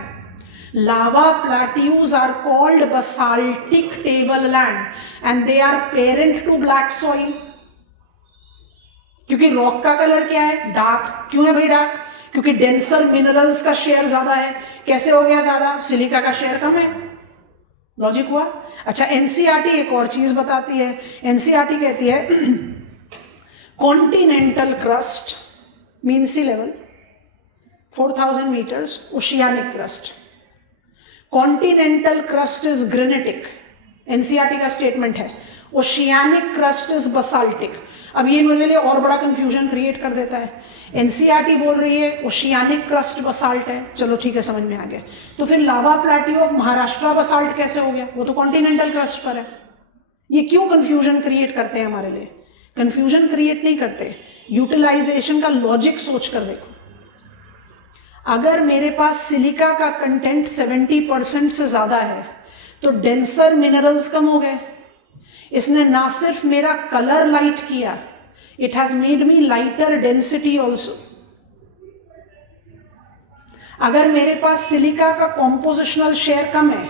lava plateaus are called basaltic tableland and they are parent to black soil. क्योंकि रॉक का कलर क्या है, डार्क। क्यों है भाई डार्क? क्योंकि डेंसर मिनरल्स का शेयर ज्यादा है। कैसे हो गया ज्यादा? सिलिका का शेयर कम है। लॉजिक हुआ। अच्छा, एनसीईआरटी एक और चीज बताती है। एनसीईआरटी कहती है continental crust mean sea level 4000 metres, oceanic crust. Continental crust is granitic, NCERT का स्टेटमेंट है। Oceanic crust is basaltic. अब ये मेरे लिए और बड़ा कंफ्यूजन क्रिएट कर देता है। एनसीईआरटी बोल रही है ओशियानिक क्रस्ट बसाल्ट है, चलो ठीक है, समझ में आ गया। तो फिर लावा प्लेट्यू ऑफ महाराष्ट्र बसाल्ट कैसे हो गया? वो तो कॉन्टिनेंटल क्रस्ट पर है। ये क्यों कंफ्यूजन क्रिएट करते हैं हमारे लिए? कंफ्यूजन क्रिएट नहीं करते, यूटिलाइजेशन का लॉजिक सोच कर देखो। अगर मेरे पास सिलिका का कंटेंट 70% से ज्यादा है तो डेंसर मिनरल्स कम हो गए। इसने ना सिर्फ मेरा कलर लाइट किया, it has made me lighter density also. अगर मेरे पास सिलिका का कॉम्पोजिशनल शेयर कम है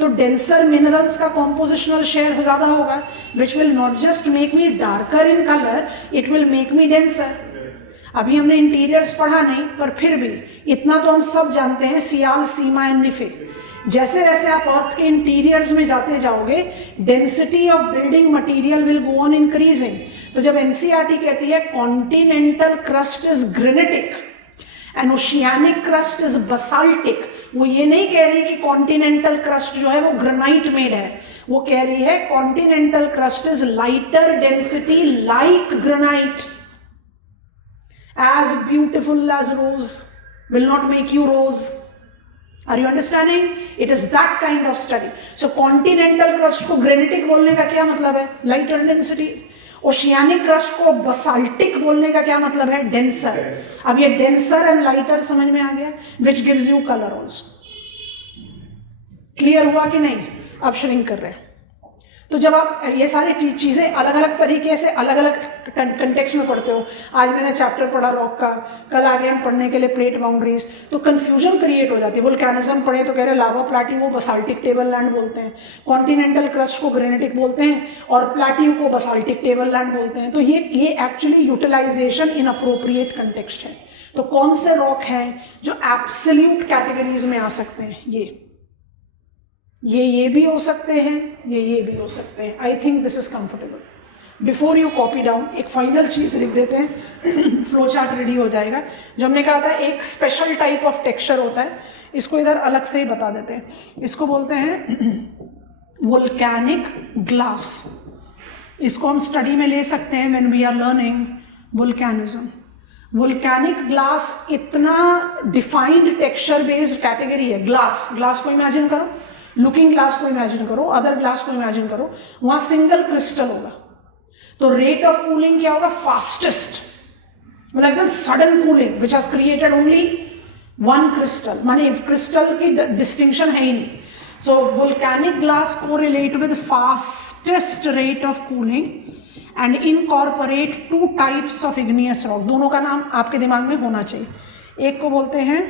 तो डेंसर मिनरल्स का कॉम्पोजिशनल शेयर ज्यादा होगा, which will not just make me darker in colour, it will make me denser. अभी हमने इंटीरियर्स पढ़ा नहीं, पर फिर भी इतना तो हम सब जानते हैं, सियाल, सीमा एंड निफे। जैसे जैसे आप अर्थ के इंटीरियर्स में जाते जाओगे, density of building material will go on increasing. तो जब एनसीईआरटी कहती है continental crust is granitic and oceanic crust is basaltic, वो ये नहीं कह रही कि कॉन्टिनेंटल क्रस्ट जो है वो ग्रेनाइट मेड है, वो कह रही है continental crust is lighter density like granite. As beautiful as rose will not make you rose. Are you understanding? It is that kind of study. So continental crust को granitic बोलने का क्या मतलब है? Lighter density. Oceanic crust को basaltic बोलने का क्या मतलब है? Denser. अब ये denser and lighter समझ में आ गया, which gives you color also. Clear हुआ कि नहीं? अब shrink कर रहे हैं। तो जब आप ये सारी चीज़ें अलग अलग तरीके से अलग अलग कंटेक्स्ट में पढ़ते हो, आज मैंने चैप्टर पढ़ा रॉक का, कल आगे हम पढ़ने के लिए प्लेट बाउंड्रीज, तो कंफ्यूजन क्रिएट हो जाती है। वोल्केनिज्म पढ़े तो कह रहे लावा प्लेट्यू को बसाल्टिक टेबल लैंड बोलते हैं, कॉन्टिनेंटल क्रस्ट को ग्रेनेटिक बोलते हैं, और प्लेट्यू को बसाल्टिक टेबल लैंड बोलते हैं। तो ये actually utilisation in appropriate context है। तो कौन से रॉक हैं जो एब्सोल्यूट कैटेगरीज में आ सकते हैं? ये भी हो सकते हैं, ये भी हो सकते हैं। आई think this is comfortable. Before you copy down, एक फाइनल चीज लिख देते हैं, फ्लो चार्ट रेडी हो जाएगा। जो हमने कहा था एक स्पेशल टाइप ऑफ टेक्सचर होता है, इसको इधर अलग से ही बता देते हैं। इसको बोलते हैं वोल्केनिक ग्लास। इसको हम स्टडी में ले सकते हैं when we are learning volcanism. Volcanic glass इतना डिफाइंड टेक्सचर बेस्ड कैटेगरी है। ग्लास को इमेजिन करो, लुकिंग ग्लास को इमेजिन करो, अदर ग्लास को इमेजिन करो, वहां सिंगल क्रिस्टल होगा, तो रेट ऑफ कूलिंग क्या होगा? फास्टेस्ट, मतलब एकदम sudden cooling which has created only one crystal, माने क्रिस्टल की डिस्टिंक्शन है ही नहीं। सो वोल्केनिक ग्लास को relate with fastest rate of cooling and incorporate two types of igneous rock. दोनों का नाम आपके दिमाग में होना चाहिए। एक को बोलते हैं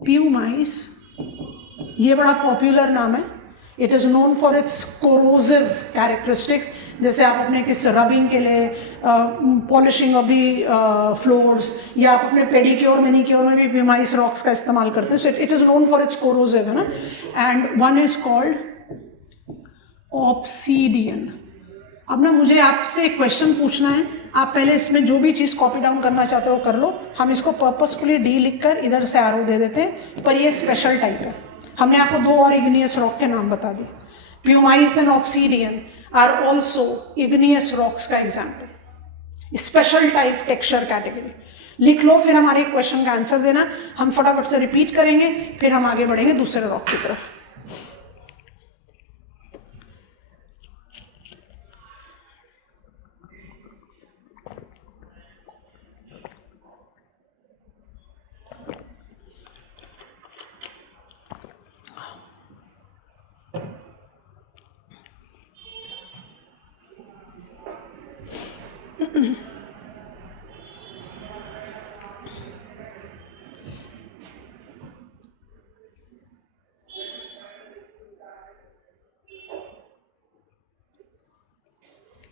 प्यूमाइस, ये बड़ा पॉपुलर नाम है, it is known for its corrosive characteristics, जैसे आप अपने किस रबिंग के लिए, पॉलिशिंग ऑफ द फ्लोर्स, या आप अपने पेडिक्योर मैनिक्योर में भी प्यूमाइस रॉक्स का इस्तेमाल करते हैं. So it is known for its corrosive, है ना. And one is called obsidian. अब ना मुझे आपसे एक क्वेश्चन पूछना है, आप पहले इसमें जो भी चीज़ कॉपी डाउन करना चाहते हो कर लो. हम इसको पर्पसफुली डी लिख कर इधर से आरो दे देते हैं, पर ये स्पेशल टाइप है. हमने आपको 2 और इग्नियस रॉक के नाम बता दिए. Pumice and obsidian are also igneous rocks का example. Special type texture category. लिख लो, फिर हमारे क्वेश्चन का आंसर देना. हम फटाफट से रिपीट करेंगे, फिर हम आगे बढ़ेंगे दूसरे रॉक की तरफ.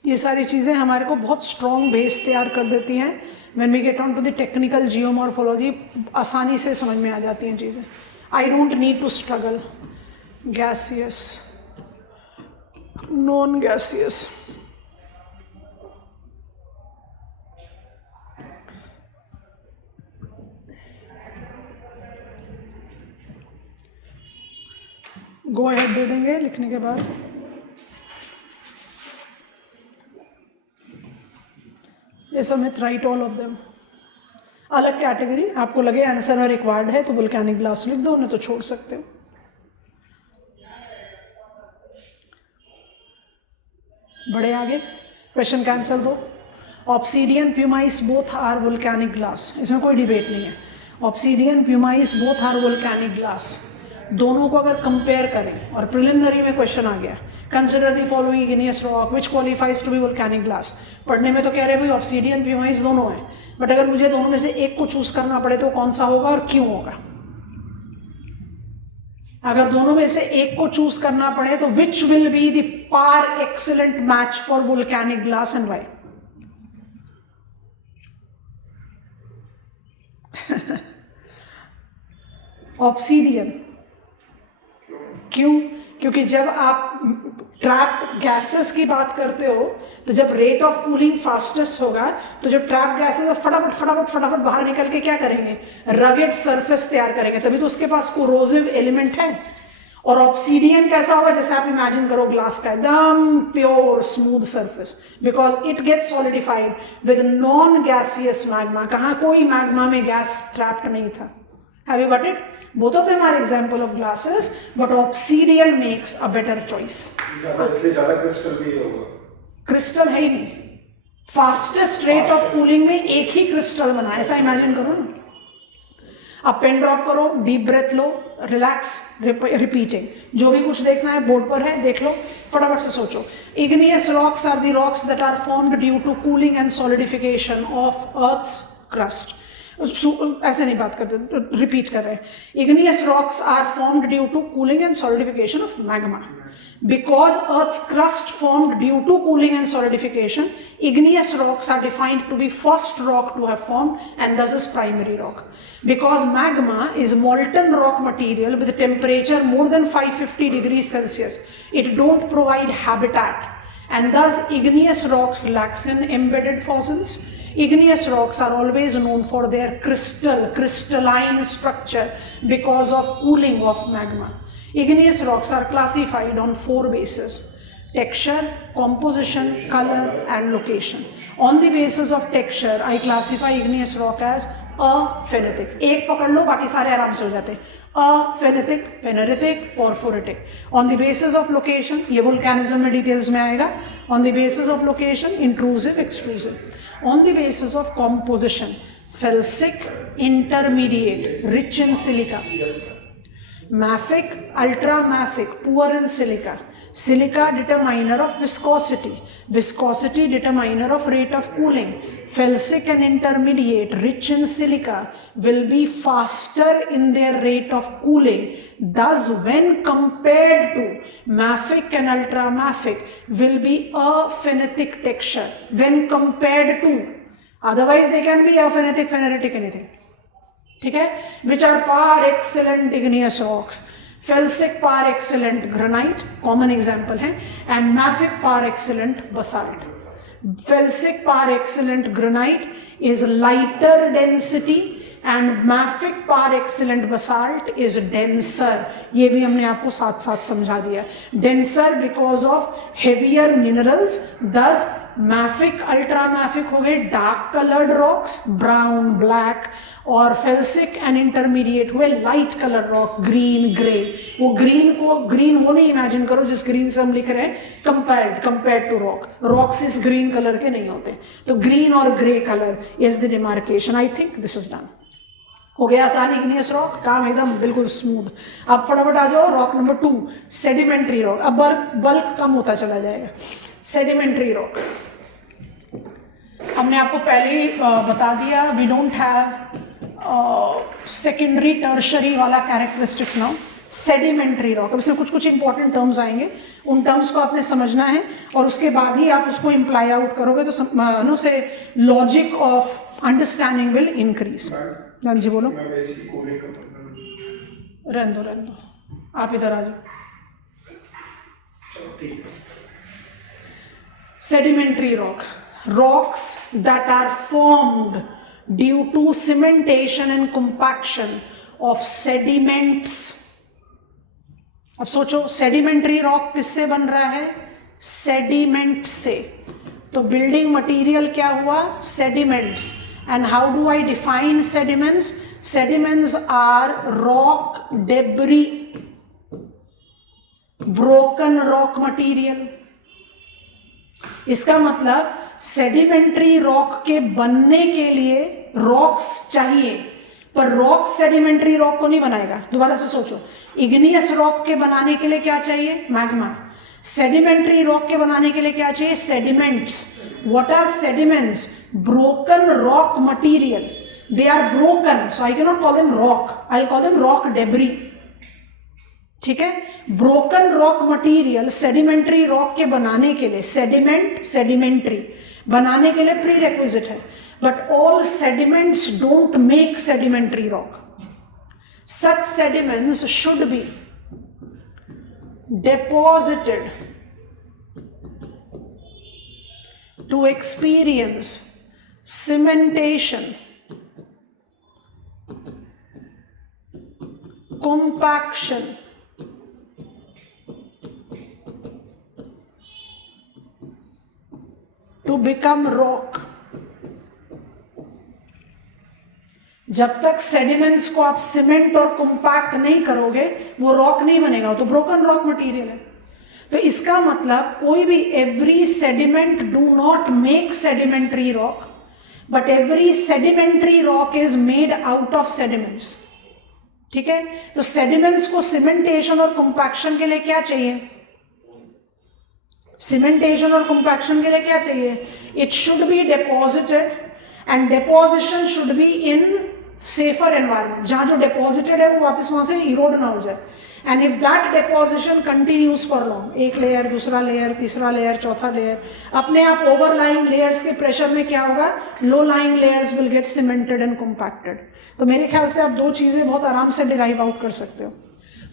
ये सारी चीज़ें हमारे को बहुत स्ट्रॉन्ग बेस तैयार कर देती हैं. When we get on to the technical geomorphology आसानी से समझ में आ जाती हैं चीज़ें. I don't need to struggle. Gaseous, non gaseous, go ahead दे देंगे लिखने के बाद. Yes, Amit, write all of them. अलग कैटेगरी. आपको लगे आंसर में रिक्वायर्ड है तो वोल्केनिक ग्लास लिख दो, उन्हें तो छोड़ सकते हो. बड़े आगे क्वेश्चन का आंसर दो. Obsidian, pumice both are volcanic glass. इसमें कोई डिबेट नहीं है. Obsidian, pumice both are volcanic glass. दोनों को अगर कंपेयर करें, और प्रिलिमिनरी में क्वेश्चन आ गया, consider the following igneous rock which qualifies to be volcanic glass. पढ़ने में तो कह रहे हैं भाई ऑब्सीडियन, प्यूमाइस दोनों हैं, बट अगर मुझे दोनों में से एक को चूज करना पड़े तो कौन सा होगा और क्यों होगा? अगर दोनों में से एक को चूज करना पड़े तो which will be the par excellent match for volcanic glass and why? Obsidian. क्यों? क्योंकि जब आप ट्रैप गैसेस की बात करते हो तो जब रेट ऑफ कूलिंग फास्टेस्ट होगा तो जब ट्रैप गैसेस फटाफट फटाफट फटाफट बाहर निकल के क्या करेंगे? रगेड सरफेस तैयार करेंगे. तभी तो उसके पास कोरोसिव एलिमेंट है. और ऑब्सीडियन कैसा होगा? जैसे आप इमेजिन करो ग्लास का एकदम pure smooth surface, because it gets solidified with non gaseous magma. कहाँ कोई मैग्मा में गैस ट्रैप्ड नहीं था. Have you got it? Both of them are example of glasses, but obsidian makes a better choice. ज़्यादा crystal भी होगा. Crystal है ही नहीं. फास्टेस्ट रेट ऑफ कूलिंग में एक ही क्रिस्टल बना है, ऐसा इमेजिन करो ना. अब पेन ड्रॉप करो, डीप ब्रेथ लो, रिलैक्स, रिपीटिंग. जो भी कुछ देखना है बोर्ड पर है, देख लो, फटाफट से सोचो. Igneous rocks are the rocks that are formed due to cooling and solidification of earth's crust. ऐसे नहीं बात करते, रिपीट कर रहे हैं. Igneous rocks are formed due to cooling and solidification of magma. Because earth's crust formed due to cooling and solidification, igneous rocks are defined to be first rock to have formed and this is primary rock. Because magma is molten rock material with a temperature more than 550 degrees Celsius, it don't provide habitat, and thus igneous rocks lacks in embedded fossils. Igneous rocks are always known for their crystalline structure because of cooling of magma. Igneous rocks are classified on 4 bases: texture, composition, color, and location. On the basis of texture, I classify igneous rock as aphanetic. एक पकड़ लो, बाकी सारे आराम से हो जाते हैं. aphanetic, pheneritic, porphyritic. On the basis of location, ये volcanism में details में आएगा. On the basis of location, intrusive, extrusive. On the basis of composition, felsic, intermediate, rich in silica. Mafic, ultramafic, poor in silica. Silica determiner of viscosity. Viscosity determiner of rate of cooling. Felsic and intermediate rich in silica will be faster in their rate of cooling. Thus, when compared to mafic and ultramafic, will be a phenolic texture. When compared to, otherwise they can be aphanetic, phenolitic, anything. ठीक है, which are par excellent igneous rocks. Felsic par excellent granite, common example है, and mafic par excellent basalt. Felsic par excellent granite is lighter density and mafic par excellent basalt is denser. ये भी हमने आपको साथ साथ समझा दिया. Denser because of heavier minerals. Thus mafic, ultramafic हो गए dark colored rocks, brown, black, और फेल्सिक एंड इंटरमीडिएट हुए light colour rock, green, grey. वो ग्रीन वो नहीं इमेजिन करो जिस ग्रीन से हम लिख रहे हैं कंपेयर्ड टू रॉक. रॉक्स इस ग्रीन कलर के नहीं होते. तो ग्रीन और grey colour is the demarcation. I think this is done. हो गया आसान इग्नियस रॉक, काम एकदम बिल्कुल स्मूथ. अब फटाफट आ जाओ रॉक नंबर 2, सेडिमेंट्री रॉक. अब बल्क कम होता चला जाएगा. सेडिमेंट्री रॉक हमने आपको पहले ही बता दिया. We don't have secondary tertiary वाला कैरेक्टरिस्टिक्स नाउ. सेडिमेंट्री रॉक, अब इसमें कुछ कुछ इंपॉर्टेंट टर्म्स आएंगे, उन टर्म्स को आपने समझना है और उसके बाद ही आप उसको इम्प्लाई आउट करोगे तो से logic of understanding will increase. हाँ जी बोलो. रहने दो आप इधर आ जाओ. Sedimentary rock, rocks that are formed due to cementation and compaction of sediments. अब सोचो सेडिमेंट्री रॉक किससे बन रहा है? सेडिमेंट से. तो बिल्डिंग मटेरियल क्या हुआ? Sediments. And how do I define sediments? Sediments are rock debris, broken rock material. इसका मतलब सेडिमेंट्री रॉक के बनने के लिए रॉक्स चाहिए, पर रॉक सेडिमेंट्री रॉक को नहीं बनाएगा. दोबारा से सोचो, इग्नियस रॉक के बनाने के लिए क्या चाहिए? मैग्मा. सेडिमेंट्री रॉक के बनाने के लिए क्या चाहिए? Sediments. What are sediments? Broken rock material. They are broken, so I can not call them rock, I will call them rock debris. ठीक है. Broken rock material sedimentary rock के बनाने के लिए, सेडिमेंट्री बनाने के लिए प्री रिक्विजिट है. But all sediments don't make sedimentary rock. Such sediments should be deposited to experience cementation, compaction, to become rock. जब तक सेडिमेंट्स को आप सीमेंट और कॉम्पैक्ट नहीं करोगे वो रॉक नहीं बनेगा, तो ब्रोकन रॉक मटेरियल है. तो इसका मतलब कोई भी every sediment do not make sedimentary rock, but every sedimentary rock is made out of sediments. ठीक है. तो सेडिमेंट्स को सीमेंटेशन और कॉम्पैक्शन के लिए क्या चाहिए? सीमेंटेशन और कॉम्पैक्शन के लिए क्या चाहिए? It should be deposited and deposition should be in safer environment. जहां जो डिपॉजिटेड है वो वापस वहां से इरोड ना हो जाए. And if that deposition continues for long, एक लेयर, दूसरा लेयर, तीसरा लेयर, चौथा लेयर, अपने आप ओवरलाइंग लेयर्स के प्रेशर में क्या होगा? Low lying layers will get cemented and compacted. तो मेरे ख्याल से आप दो चीजें बहुत आराम से डिराइव आउट कर सकते हो.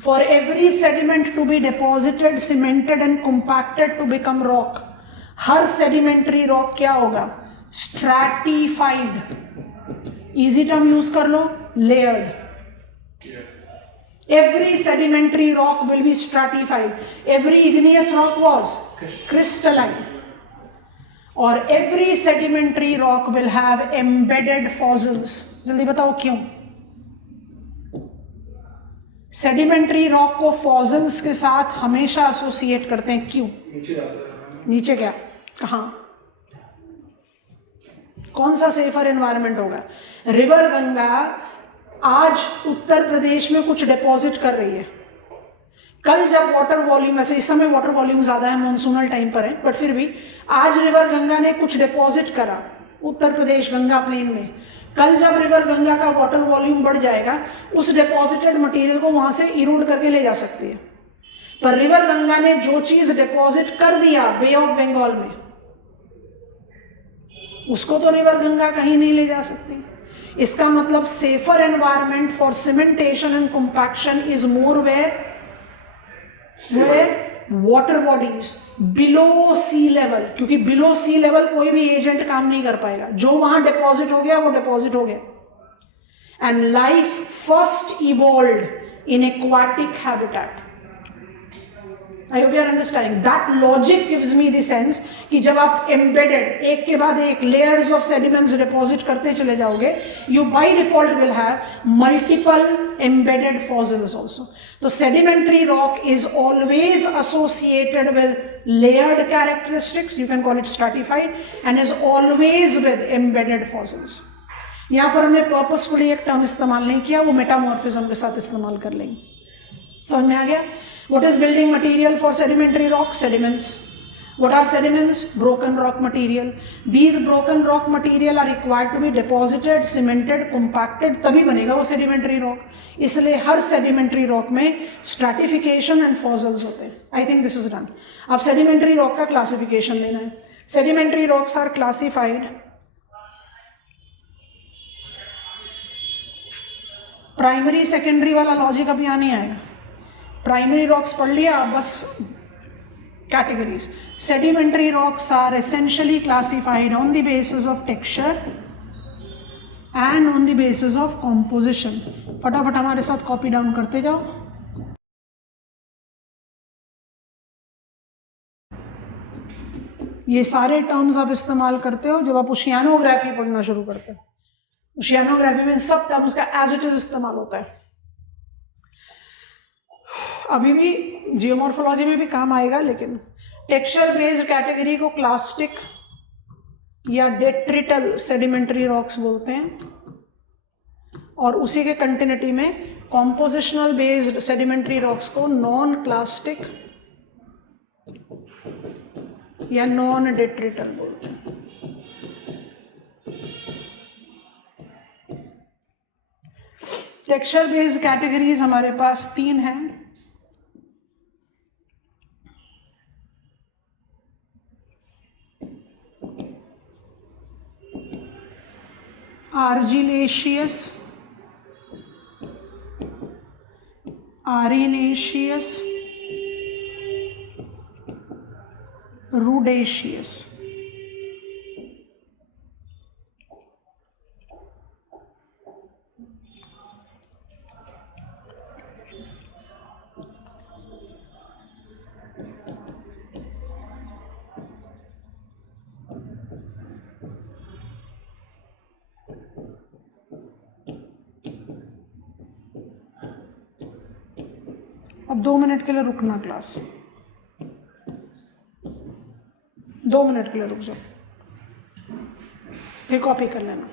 For every sediment to be deposited, cemented and compacted to become rock, हर सेडिमेंट्री रॉक क्या होगा? स्ट्रैटिफाइड. इजी टर्म यूज कर लो, layered. Every sedimentary rock will be stratified. Every igneous rock was crystalline. Or every sedimentary rock will have embedded fossils. जल्दी बताओ क्यों? Sedimentary rock को fossils के साथ हमेशा एसोसिएट करते हैं. क्यों? नीचे क्या? कहाँ? कौन सा सेफर एनवायरनमेंट होगा? रिवर गंगा आज उत्तर प्रदेश में कुछ डिपॉजिट कर रही है. कल जब वाटर वॉल्यूम, ऐसे इस समय वाटर वॉल्यूम ज़्यादा है, मानसूनल टाइम पर है, बट फिर भी आज रिवर गंगा ने कुछ डिपॉजिट करा उत्तर प्रदेश गंगा प्लेन में। कल जब रिवर गंगा का वाटर वॉल्यूम बढ़ जाएगा, उस डिपॉजिटेड मटेरियल को वहाँ से इरोड करके ले जा सकती है। पर रिवर गंगा ने जो चीज़ डिपॉजिट कर दिया बे ऑफ बंगाल में, उसको तो रिवर गंगा कहीं नहीं ले जा सकती। इसका मतलब safer environment for cementation and compaction is more where water bodies below sea level, क्योंकि बिलो सी लेवल कोई भी एजेंट काम नहीं कर पाएगा। जो वहां डिपॉजिट हो गया वो डिपॉजिट हो गया। And life first evolved in aquatic habitat. I hope you are understanding that logic gives me the sense कि जब आप एम्बेडेड एक के बाद एक लेयर्स ऑफ सेडिमेंट्स डिपॉजिट करते चले जाओगे, you by default will have multiple embedded fossils also. तो sedimentary rock is always associated with layered characteristics, you can call it stratified, and is always with embedded fossils. यहाँ पर हमने purposefully एक term इस्तेमाल नहीं किया, वो मेटामॉर्फिज्म के साथ इस्तेमाल कर लेंगे। समझ में आ गया? What is building material for sedimentary rock? Sediments. What are sediments? Broken rock material. These broken rock material are required to be deposited, cemented, compacted, तभी बनेगा वो sedimentary rock. इसलिए हर sedimentary rock में stratification and fossils होते हैं. I think this is done. अब sedimentary rock का classification लेना है. Sedimentary rocks are classified primary secondary वाला लॉजिक अभी यहाँ नहीं आएगा। प्राइमरी रॉक्स पढ़ लिया, बस categories. Sedimentary rocks are essentially classified on the basis of texture and on the basis of composition. फटाफट हमारे साथ कॉपी डाउन करते जाओ। ये सारे टर्म्स आप इस्तेमाल करते हो जब आप ओशियानोग्राफी पढ़ना शुरू करते हो। ओशियानोग्राफी में सब टर्म्स का एज इट इज इस्तेमाल होता है। अभी भी जियोमॉर्फोलॉजी में भी काम आएगा, लेकिन टेक्सचर बेस्ड कैटेगरी को क्लास्टिक या डेट्रिटल सेडिमेंट्री रॉक्स बोलते हैं, और उसी के कंटिन्यूटी में कॉम्पोजिशनल बेस्ड सेडिमेंट्री रॉक्स को नॉन क्लास्टिक या नॉन डेट्रिटल बोलते हैं। टेक्सचर बेस्ड कैटेगरीज हमारे पास 3 हैं। आर्जिलेशियस, आरेनेशियस, रूडेशियस। अब 2 मिनट के लिए रुकना क्लास, 2 मिनट के लिए रुक जाओ, फिर कॉपी कर लेना।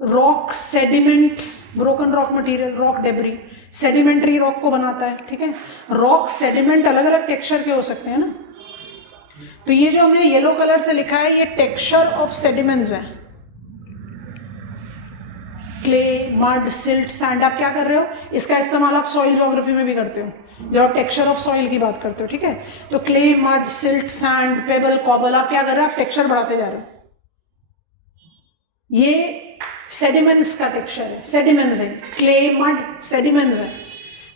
Rock sediments, broken rock material, rock debris sedimentary rock को बनाता है, ठीक है। रॉक सेडिमेंट अलग अलग टेक्सचर के हो सकते हैं ना। तो ये जो हमने येलो कलर से लिखा है, ये टेक्सचर ऑफ सेडिमेंट्स है। Clay, mud, silt, sand. आप क्या कर रहे हो, इसका इस्तेमाल आप सॉइल ज्योग्राफी में भी करते हो जब आप टेक्सचर ऑफ सॉइल की बात करते हो, ठीक है। तो clay, mud, silt, sand, payable, cobble, आप क्या कर रहे हो, आप टेक्सचर बढ़ाते जा रहे हो। ये सेडिमेंट्स का टेक्सचर है, सेडिमेंट्स है। क्ले, मड सेडिमेंट्स है।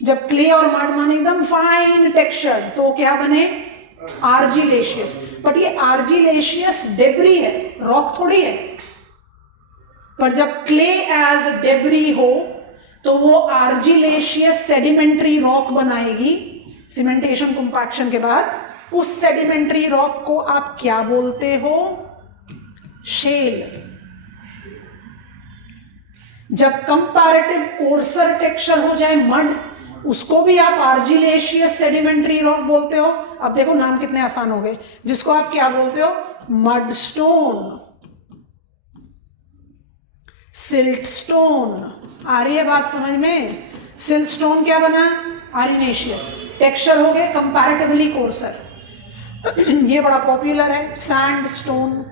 जब क्ले और मड माने एकदम फाइन टेक्सचर, तो क्या बने, आर्जिलेशियस। बट ये आर्जिलेशियस डेब्री है, रॉक थोड़ी है। पर जब क्ले एज डेब्री हो तो वो आर्जिलेशियस सेडिमेंट्री रॉक बनाएगी सीमेंटेशन कॉम्पैक्शन के बाद। उस सेडिमेंट्री रॉक को आप क्या बोलते हो, शेल। जब कंपैरेटिव कोर्सर टेक्सचर हो जाए मड, उसको भी आप आर्जिलेशियस सेडिमेंट्री रॉक बोलते हो। अब देखो नाम कितने आसान हो गए। जिसको आप क्या बोलते हो, मड स्टोन, सिल्ट स्टोन। आ रही है बात समझ में। सिलस्टोन क्या बना? अरेनेशियस। टेक्सचर हो गए कंपैरेटिवली कोर्सर। ये बड़ा पॉपुलर है, सैंडस्टोन।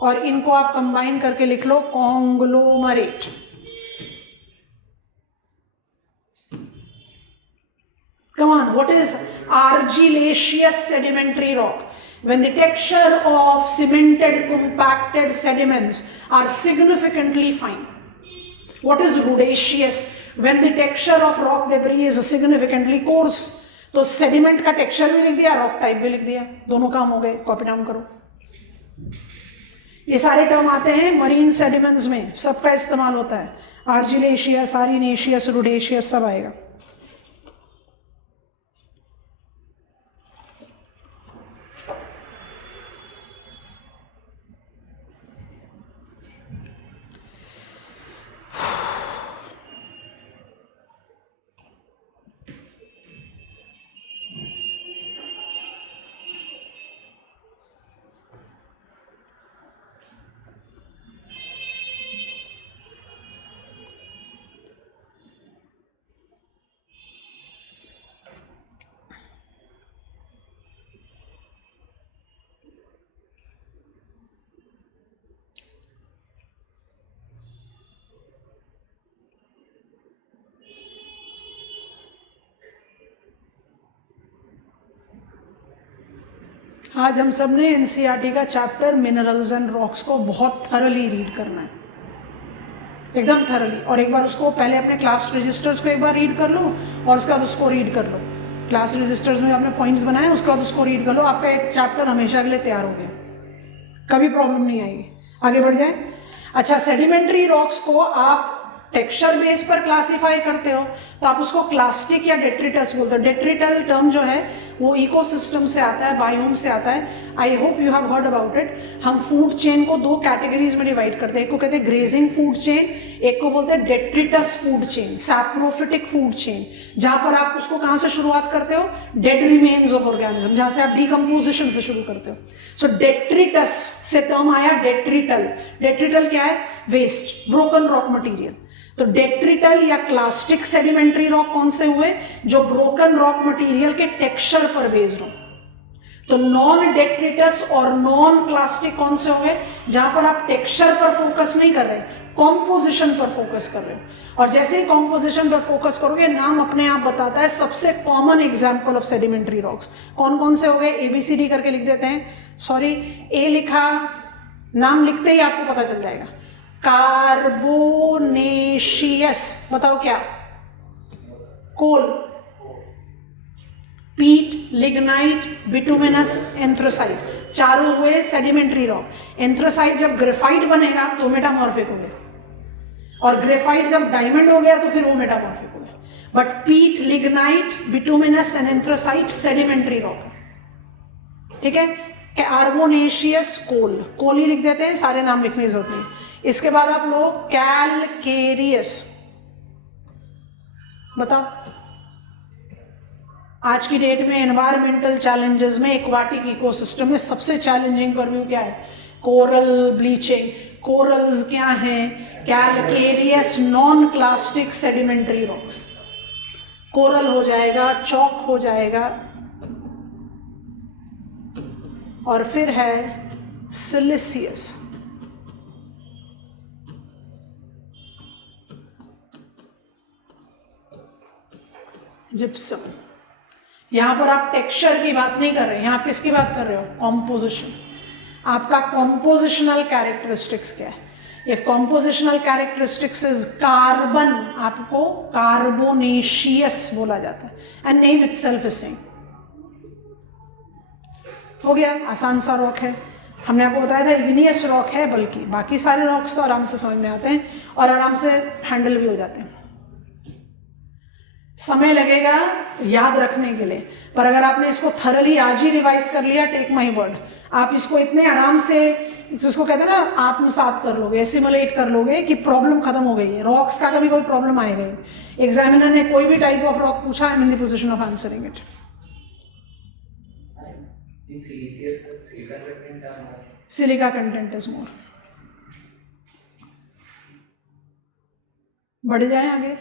और इनको आप कंबाइन करके लिख लो conglomerate. Come on, what is argillaceous sedimentary rock? When the texture of cemented compacted sediments are significantly fine. What is rudaceous? When the texture of rock debris is significantly coarse. तो sediment का texture भी लिख दिया, rock type भी लिख दिया, दोनों काम हो गए। कॉपी डाउन करो। ये सारे टर्म आते हैं मरीन सेडिमेंट्स में, सबका इस्तेमाल होता है। आर्जिलेशियस, आरिनेशियस, रुडेशियस सब आएगा। आज हम सब ने एनसीईआरटी का चैप्टर मिनरल्स एंड रॉक्स को बहुत थरली रीड करना है, एकदम थरली। और एक बार उसको पहले अपने क्लास रजिस्टर्स को एक बार रीड कर लो और उसके बाद उसको रीड कर लो। क्लास रजिस्टर्स में आपने पॉइंट्स बनाए, उसके बाद उसको रीड कर लो। आपका एक चैप्टर हमेशा के लिए तैयार हो गया, कभी प्रॉब्लम नहीं आएगी। आगे बढ़ जाए। अच्छा, सेडिमेंट्री रॉक्स को आप टेक्सचर बेस पर क्लासिफाई करते हो तो आप उसको क्लास्टिक या डेट्रिटस बोलते हो। डेट्रिटल टर्म जो है वो इकोसिस्टम से आता है, बायोम से आता है। आई hope you have heard about it. हम फूड चेन को दो कैटेगरीज में डिवाइड करते हैं। एक को कहते हैं ग्रेजिंग फूड चेन, एक को बोलते हैं detritus food chain, saprophytic food chain, जहां पर आप उसको कहां से शुरुआत करते हो? डेड रिमेन्स ऑफ ऑर्गेनिज्म, जहां से आप डिकम्पोजिशन से शुरू करते हो। सो डेट्रिटस से टर्म आया डेट्रिटल। डेट्रिटल क्या है? Waste, broken rock material. तो डेट्रिटल या क्लास्टिक सेडिमेंट्री रॉक कौन से हुए? जो ब्रोकन रॉक मटेरियल के टेक्सचर पर बेस्ड हो। तो नॉन डेट्रिटस और नॉन क्लास्टिक कौन से होंगे? जहां पर आप टेक्सचर पर फोकस नहीं कर रहे, कॉम्पोजिशन पर फोकस कर रहे हो। और जैसे ही कॉम्पोजिशन पर फोकस करोगे, नाम अपने आप बताता है सबसे common example of sedimentary rocks कौन कौन से हो गए। ABCD करके लिख देते हैं। सॉरी, ए लिखा, नाम लिखते ही आपको पता चल जाएगा। कार्बोनेशियस, बताओ क्या? कोल, पीट, लिग्नाइट, बिटुमिनस, एंथ्रासाइट, चारों हुए सेडिमेंट्री रॉक। एंथ्रासाइट जब ग्रेफाइट बनेगा तो मेटामॉर्फिक हो गया, और ग्रेफाइट जब डायमंड हो गया तो फिर वो मेटामॉर्फिक हो गया। बट पीट, lignite, bituminous and anthracite sedimentary rock. ठीक है। कार्बोनेशियस, कोल, कोल ही लिख देते हैं, सारे नाम लिखने की जरूरत नहीं। इसके बाद आप लोग कैलकेरियस, बताओ। आज की डेट में एनवायरमेंटल चैलेंजेस में, एक्वाटिक इकोसिस्टम में सबसे चैलेंजिंग परव्यू क्या है? Coral bleaching. कोरल्स क्या हैं? Calcareous non clastic sedimentary rocks. Coral हो जाएगा, चॉक हो जाएगा, और फिर है सिलिसियस। जिप्सम। यहां पर आप टेक्सचर की बात नहीं कर रहे, यहां आप किसकी बात कर रहे हो? कॉम्पोजिशन। आपका कॉम्पोजिशनल कैरेक्टरिस्टिक्स क्या है? If compositional characteristics is carbon, आपको कार्बोनेशियस बोला जाता है, and name itself is same. हो गया, आसान सा रॉक है। हमने आपको बताया था इग्नियस रॉक है, बल्कि बाकी सारे रॉक्स तो आराम से समझ में आते हैं और आराम से हैंडल भी हो जाते हैं। समय लगेगा याद रखने के लिए, पर अगर आपने इसको थरली आज ही रिवाइज कर लिया, टेक माई वर्ड, आप इसको इतने आराम से, जिसको कहते हैं ना, आत्मसात कर लोगे, एसिमुलेट कर लोगे कि प्रॉब्लम खत्म हो गई है। रॉक्स का कभी कोई प्रॉब्लम आएगा ही। एग्जामिनर ने कोई भी टाइप ऑफ रॉक पूछा, I am in the position of answering it. Silica content is more. बढ़ जाए आगे,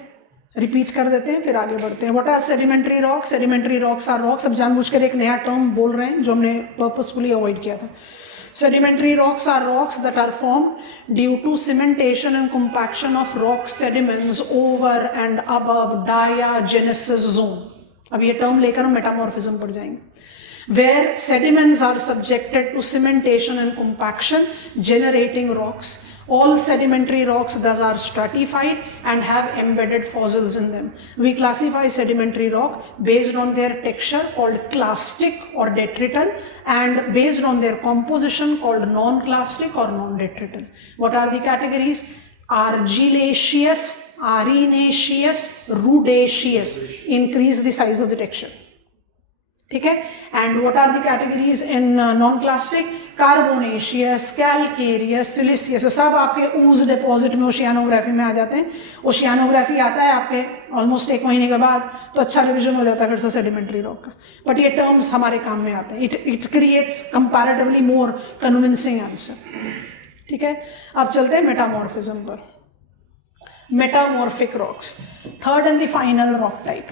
रिपीट कर देते हैं फिर आगे बढ़ते हैं. What are sedimentary rocks? Sedimentary rocks are rocks. अब जानबूझकर एक नया टर्म बोल रहे हैं जो हमने पर्पसफुली अवॉइड किया था. Sedimentary rocks are rocks that are formed due to cementation and compaction of rock sediments over and above diagenesis zone. अब ये टर्म लेकर हम मेटामॉर्फिज्म पढ़ जाएंगे. Where sediments are subjected to cementation and compaction, generating rocks. All sedimentary rocks thus are stratified and have embedded fossils in them. We classify sedimentary rock based on their texture called clastic or detrital and based on their composition called non-clastic or non-detrital. What are the categories? Argillaceous, arenaceous, rudaceous. Increase the size of the texture. ठीक है. And what are the categories in non clastic? Carbonaceous, calcareous, siliceous. सब आपके ऊज deposit में ओशियानोग्राफी में आ जाते हैं. ओशियानोग्राफी आता है आपके ऑलमोस्ट 1 महीने के बाद, तो अच्छा रिविजन हो जाता है फिर से सेडिमेंट्री रॉक का. बट ये टर्म्स हमारे काम में आते हैं. It creates comparatively more convincing answer. ठीक है. अब चलते हैं मेटामॉर्फिज्म पर. Metamorphic rocks, third and the final rock type.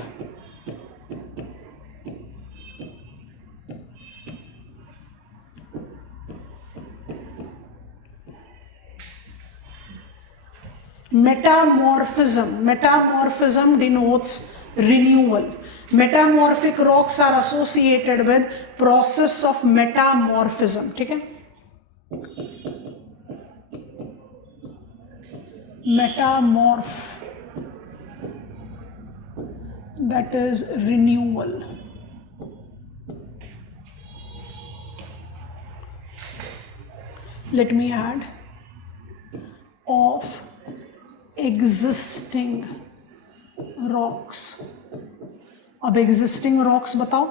Metamorphism denotes renewal. Metamorphic rocks are associated with process of metamorphism. ठीक है. Metamorph, that is renewal. Let me add of existing rocks. अब existing rocks बताओ.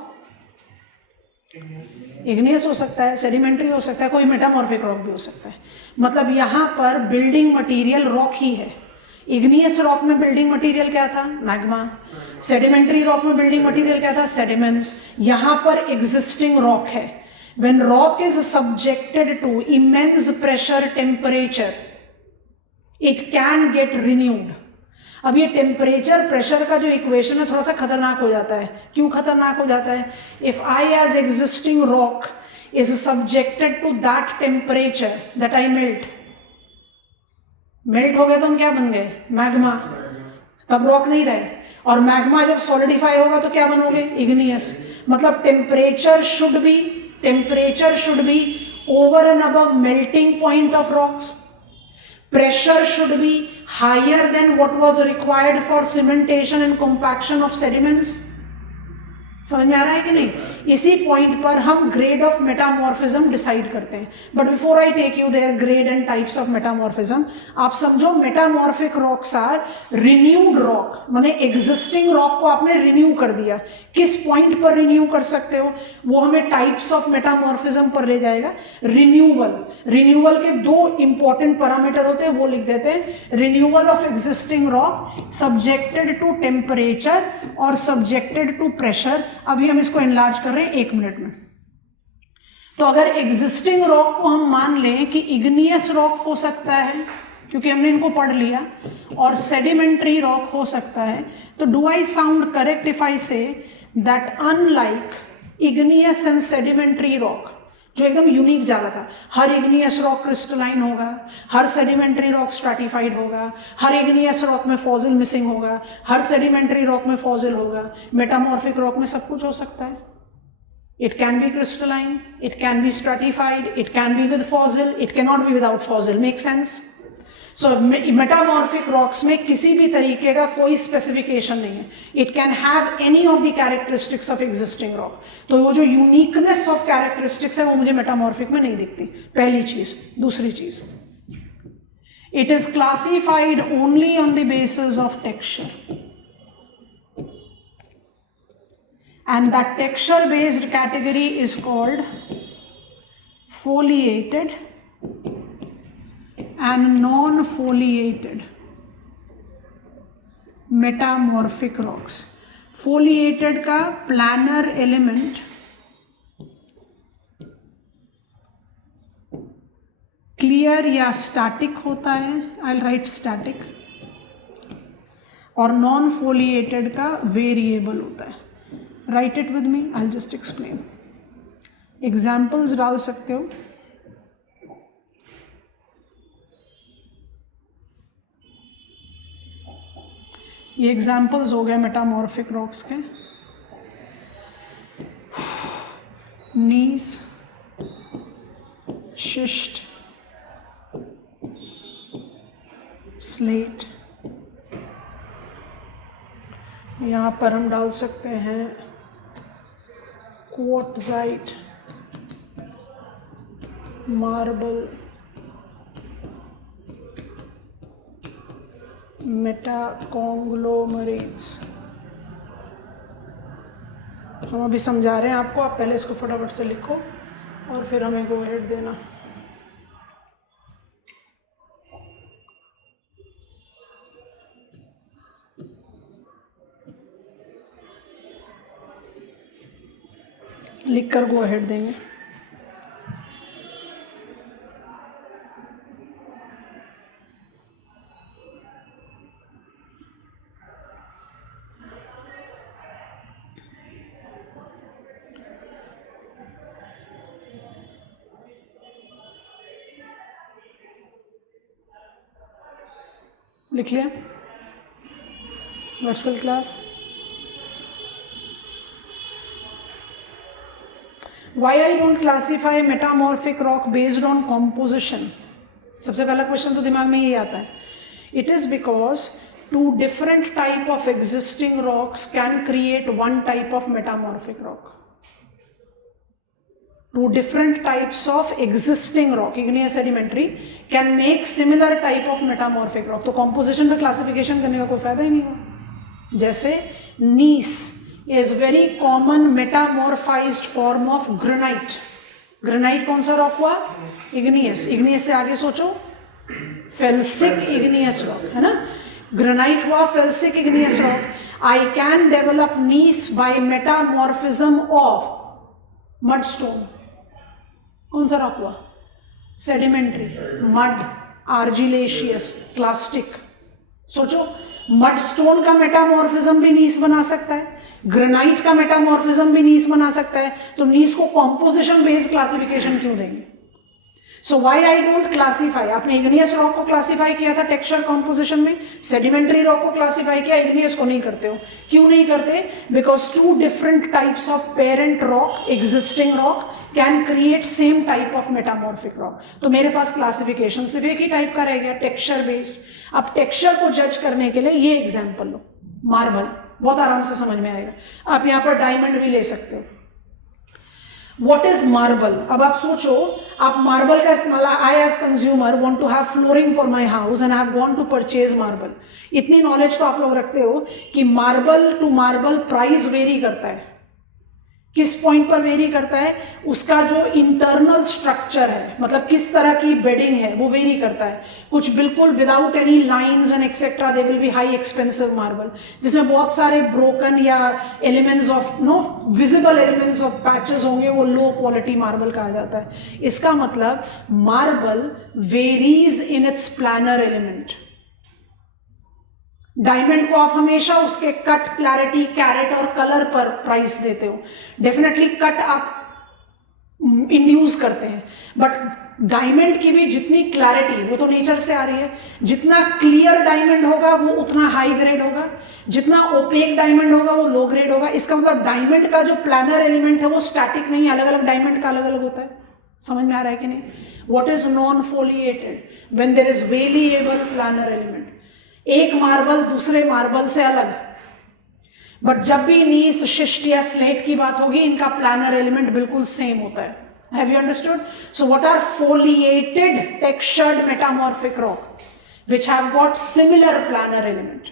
Igneous हो सकता है, sedimentary हो सकता है, कोई मेटामॉर्फिक रॉक भी हो सकता है. मतलब यहाँ पर बिल्डिंग मटेरियल रॉक ही है. इग्नियस रॉक में बिल्डिंग मटेरियल क्या था? मैग्मा. सेडिमेंट्री रॉक में बिल्डिंग मटेरियल क्या था? सेडिमेंट्स. यहाँ पर एग्जिस्टिंग रॉक है. When rock is subjected to immense pressure, temperature, it can get renewed. अब ये टेम्परेचर प्रेशर का जो इक्वेशन है थोड़ा सा खतरनाक हो जाता है. क्यों खतरनाक हो जाता है? If I as existing rock is subjected to that temperature that I melt हो गए तो हम क्या बन गए? मैग्मा. तब रॉक नहीं रहे. और मैग्मा जब सॉलिडिफाई होगा तो क्या बनोगे? इग्नियस. मतलब temperature should be over and above melting point of rocks. Pressure should be higher than what was required for cementation and compaction of sediments. समझ में आ रहा है कि नहीं? इसी पॉइंट पर हम ग्रेड ऑफ मेटामॉर्फिज्म डिसाइड करते हैं. But before I take you there grade and types of metamorphism, आप समझो metamorphic rocks are renewed rock. माने एग्जिस्टिंग रॉक को आपने रिन्यू कर दिया. किस पॉइंट पर रिन्यू कर सकते हो वो हमें टाइप्स ऑफ मेटामॉर्फिज्म पर ले जाएगा. रिन्यूअल के 2 इंपॉर्टेंट पैरामीटर होते हैं, वो लिख देते हैं. Renewal of existing rock subjected to temperature और सब्जेक्टेड टू प्रेशर. अभी हम इसको एनलार्ज कर रहे हैं 1 मिनट में. तो अगर एग्जिस्टिंग रॉक को हम मान लें कि इग्नियस रॉक हो सकता है, क्योंकि हमने इनको पढ़ लिया, और सेडिमेंट्री रॉक हो सकता है, तो do I sound correct if I say that unlike igneous and sedimentary rock, जो एकदम यूनिक जावा था, हर इग्नियस रॉक क्रिस्टलाइन होगा, हर सेडिमेंट्री रॉक स्ट्रैटिफाइड होगा, हर इग्नियस रॉक में फॉसिल मिसिंग होगा, हर सेडिमेंट्री रॉक में फॉसिल होगा. मेटामॉर्फिक रॉक में सब कुछ हो सकता है. It can be crystalline, it can be stratified, it can be with fossil, it can not be without fossil. Make sense? So metamorphic rocks में किसी भी तरीके का कोई स्पेसिफिकेशन नहीं है. It can have any of the characteristics of existing rock. तो वो जो यूनिकनेस ऑफ कैरेक्टरिस्टिक्स है वो मुझे मेटामॉर्फिक में नहीं दिखती. पहली चीज. दूसरी चीज, it is classified only on the basis of texture, and that texture based category is called foliated and non-foliated metamorphic rocks. Foliated का planar element clear या static होता है. I'll write static. और नॉन फोलिएटेड का variable होता है. Right it with me, I will just explain. Examples डाल सकते हो. ये एग्जाम्पल्स हो गए मेटामॉर्फिक रॉक्स के. नीस, शिस्ट, स्लेट. यहाँ पर हम डाल सकते हैं क्वार्टजाइट, मार्बल, मेटाकॉन्ग्लोमरेट्स. हम अभी समझा रहे हैं आपको, आप पहले इसको फटाफट से लिखो और फिर हमें गो अहेड देना. लिखकर गो अहेड देंगे. लिख लिया virtual class. Why I don't classify metamorphic rock based on composition? सबसे पहला क्वेश्चन तो दिमाग में ये आता है. It is because two different type of existing rocks can create one type of metamorphic rock. Two different types of existing rock, igneous sedimentary, can make similar type of metamorphic rock. तो composition पे classification करने का कोई फायदा ही नहीं हुआ. जैसे नीस is very common metamorphized form of granite. Granite कौन सा रॉक हुआ? इग्नियस. इग्नियस से आगे सोचो, फेल्सिक इग्नियस रॉक है ना. ग्रेनाइट हुआ felsic igneous rock. I can develop gneiss by metamorphism of mudstone. कौन सा रॉक हुआ? सेडिमेंट्री. Mud, argillaceous, clastic. सोचो, मडस्टोन का मेटामॉर्फिज्म भी नीस बना सकता है, ग्रेनाइट का मेटामॉर्फिज्म भी नीस बना सकता है. तो नीस को कॉम्पोजिशन बेस्ड क्लासिफिकेशन क्यों देंगे? So why I don't classify. आपने इग्नियस रॉक को क्लासीफाई किया था टेक्सचर कॉम्पोजिशन में, सेडिमेंट्री रॉक को क्लासीफाई किया, इग्नियस को नहीं करते हो. क्यों नहीं करते? Because two different types of parent rock, existing rock, can create same type of metamorphic rock. तो मेरे पास क्लासिफिकेशन सिर्फ एक ही टाइप का रह गया, टेक्सचर बेस्ड. अब टेक्सचर को जज करने के लिए ये एग्जाम्पल लो, मार्बल, बहुत आराम से समझ में आएगा. आप यहाँ पर डायमंड भी ले सकते हो. What is marble? अब आप सोचो, आप मार्बल का इस्तेमाल, I as consumer want to have flooring for my house and I have gone to purchase marble. इतनी नॉलेज तो आप लोग रखते हो कि marble to marble price vary करता है. किस पॉइंट पर वेरी करता है? उसका जो इंटरनल स्ट्रक्चर है, मतलब किस तरह की बेडिंग है, वो वेरी करता है. कुछ बिल्कुल without any lines and etcetera they will be high expensive marble, जिसमें बहुत सारे ब्रोकन या elements of visible elements of patches होंगे, वो लो क्वालिटी मार्बल कहा जाता है. इसका मतलब marble varies in its planar element. Diamond को आप हमेशा उसके कट, क्लैरिटी, कैरेट और कलर पर प्राइस देते हो. डेफिनेटली कट आप इंड्यूस करते हैं, बट डायमंड की भी जितनी क्लैरिटी, वो तो नेचर से आ रही है. जितना क्लियर डायमंड होगा वो उतना हाई ग्रेड होगा, जितना ओपेक डायमंड होगा वो लो ग्रेड होगा. इसका मतलब डायमंड का जो प्लानर एलिमेंट है वो स्टैटिक नहीं, अलग अलग डायमंड का अलग अलग होता है. समझ में आ रहा है कि नहीं? What is non foliated? When there is variable planar element. एक मार्बल दूसरे मार्बल से अलग, बट जब भी नीस, शिस्ट या स्लेट की बात होगी, इनका प्लानर एलिमेंट बिल्कुल सेम होता है. Have you understood? So what are foliated textured metamorphic rock which have got similar planar element.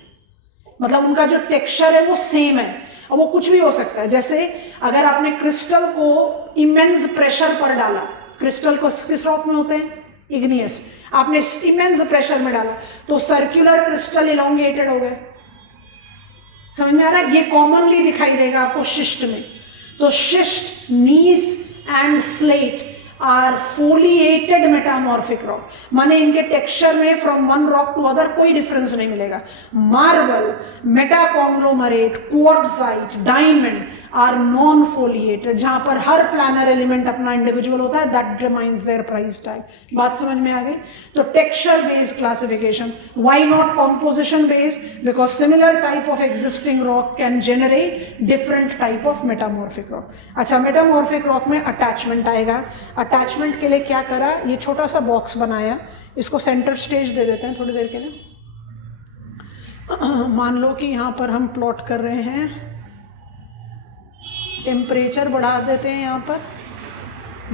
मतलब उनका जो टेक्सचर है वो सेम है, और वो कुछ भी हो सकता है. जैसे अगर आपने क्रिस्टल को इमेंस प्रेशर पर डाला, क्रिस्टल को किस रॉक में होते हैं? इग्नियस. आपने इमेंस प्रेशर में डाला तो सर्कुलर क्रिस्टल इलोंगेटेड हो गए. समझ में आ रहा है? ये कॉमनली दिखाई देगा आपको शिस्ट में. तो schist, gneiss and slate are foliated metamorphic rock, माने इनके टेक्सचर में from one rock to other कोई डिफरेंस नहीं मिलेगा। Marble, metaconglomerate, quartzite, diamond are non foliated, जहां पर हर प्लानर एलिमेंट अपना इंडिविजुअल होता है, that determines their price tag. बात समझ में आ गई? तो texture based classification, why not composition based? Because similar type of existing rock can generate different type of metamorphic rock. अच्छा, मेटामॉर्फिक रॉक में अटैचमेंट आएगा। अटैचमेंट के लिए क्या करा, ये छोटा सा बॉक्स बनाया, इसको सेंटर स्टेज दे देते हैं थोड़ी देर के लिए। मान लो कि यहाँ पर हम प्लॉट कर रहे हैं, टेम्परेचर बढ़ा देते हैं यहाँ पर,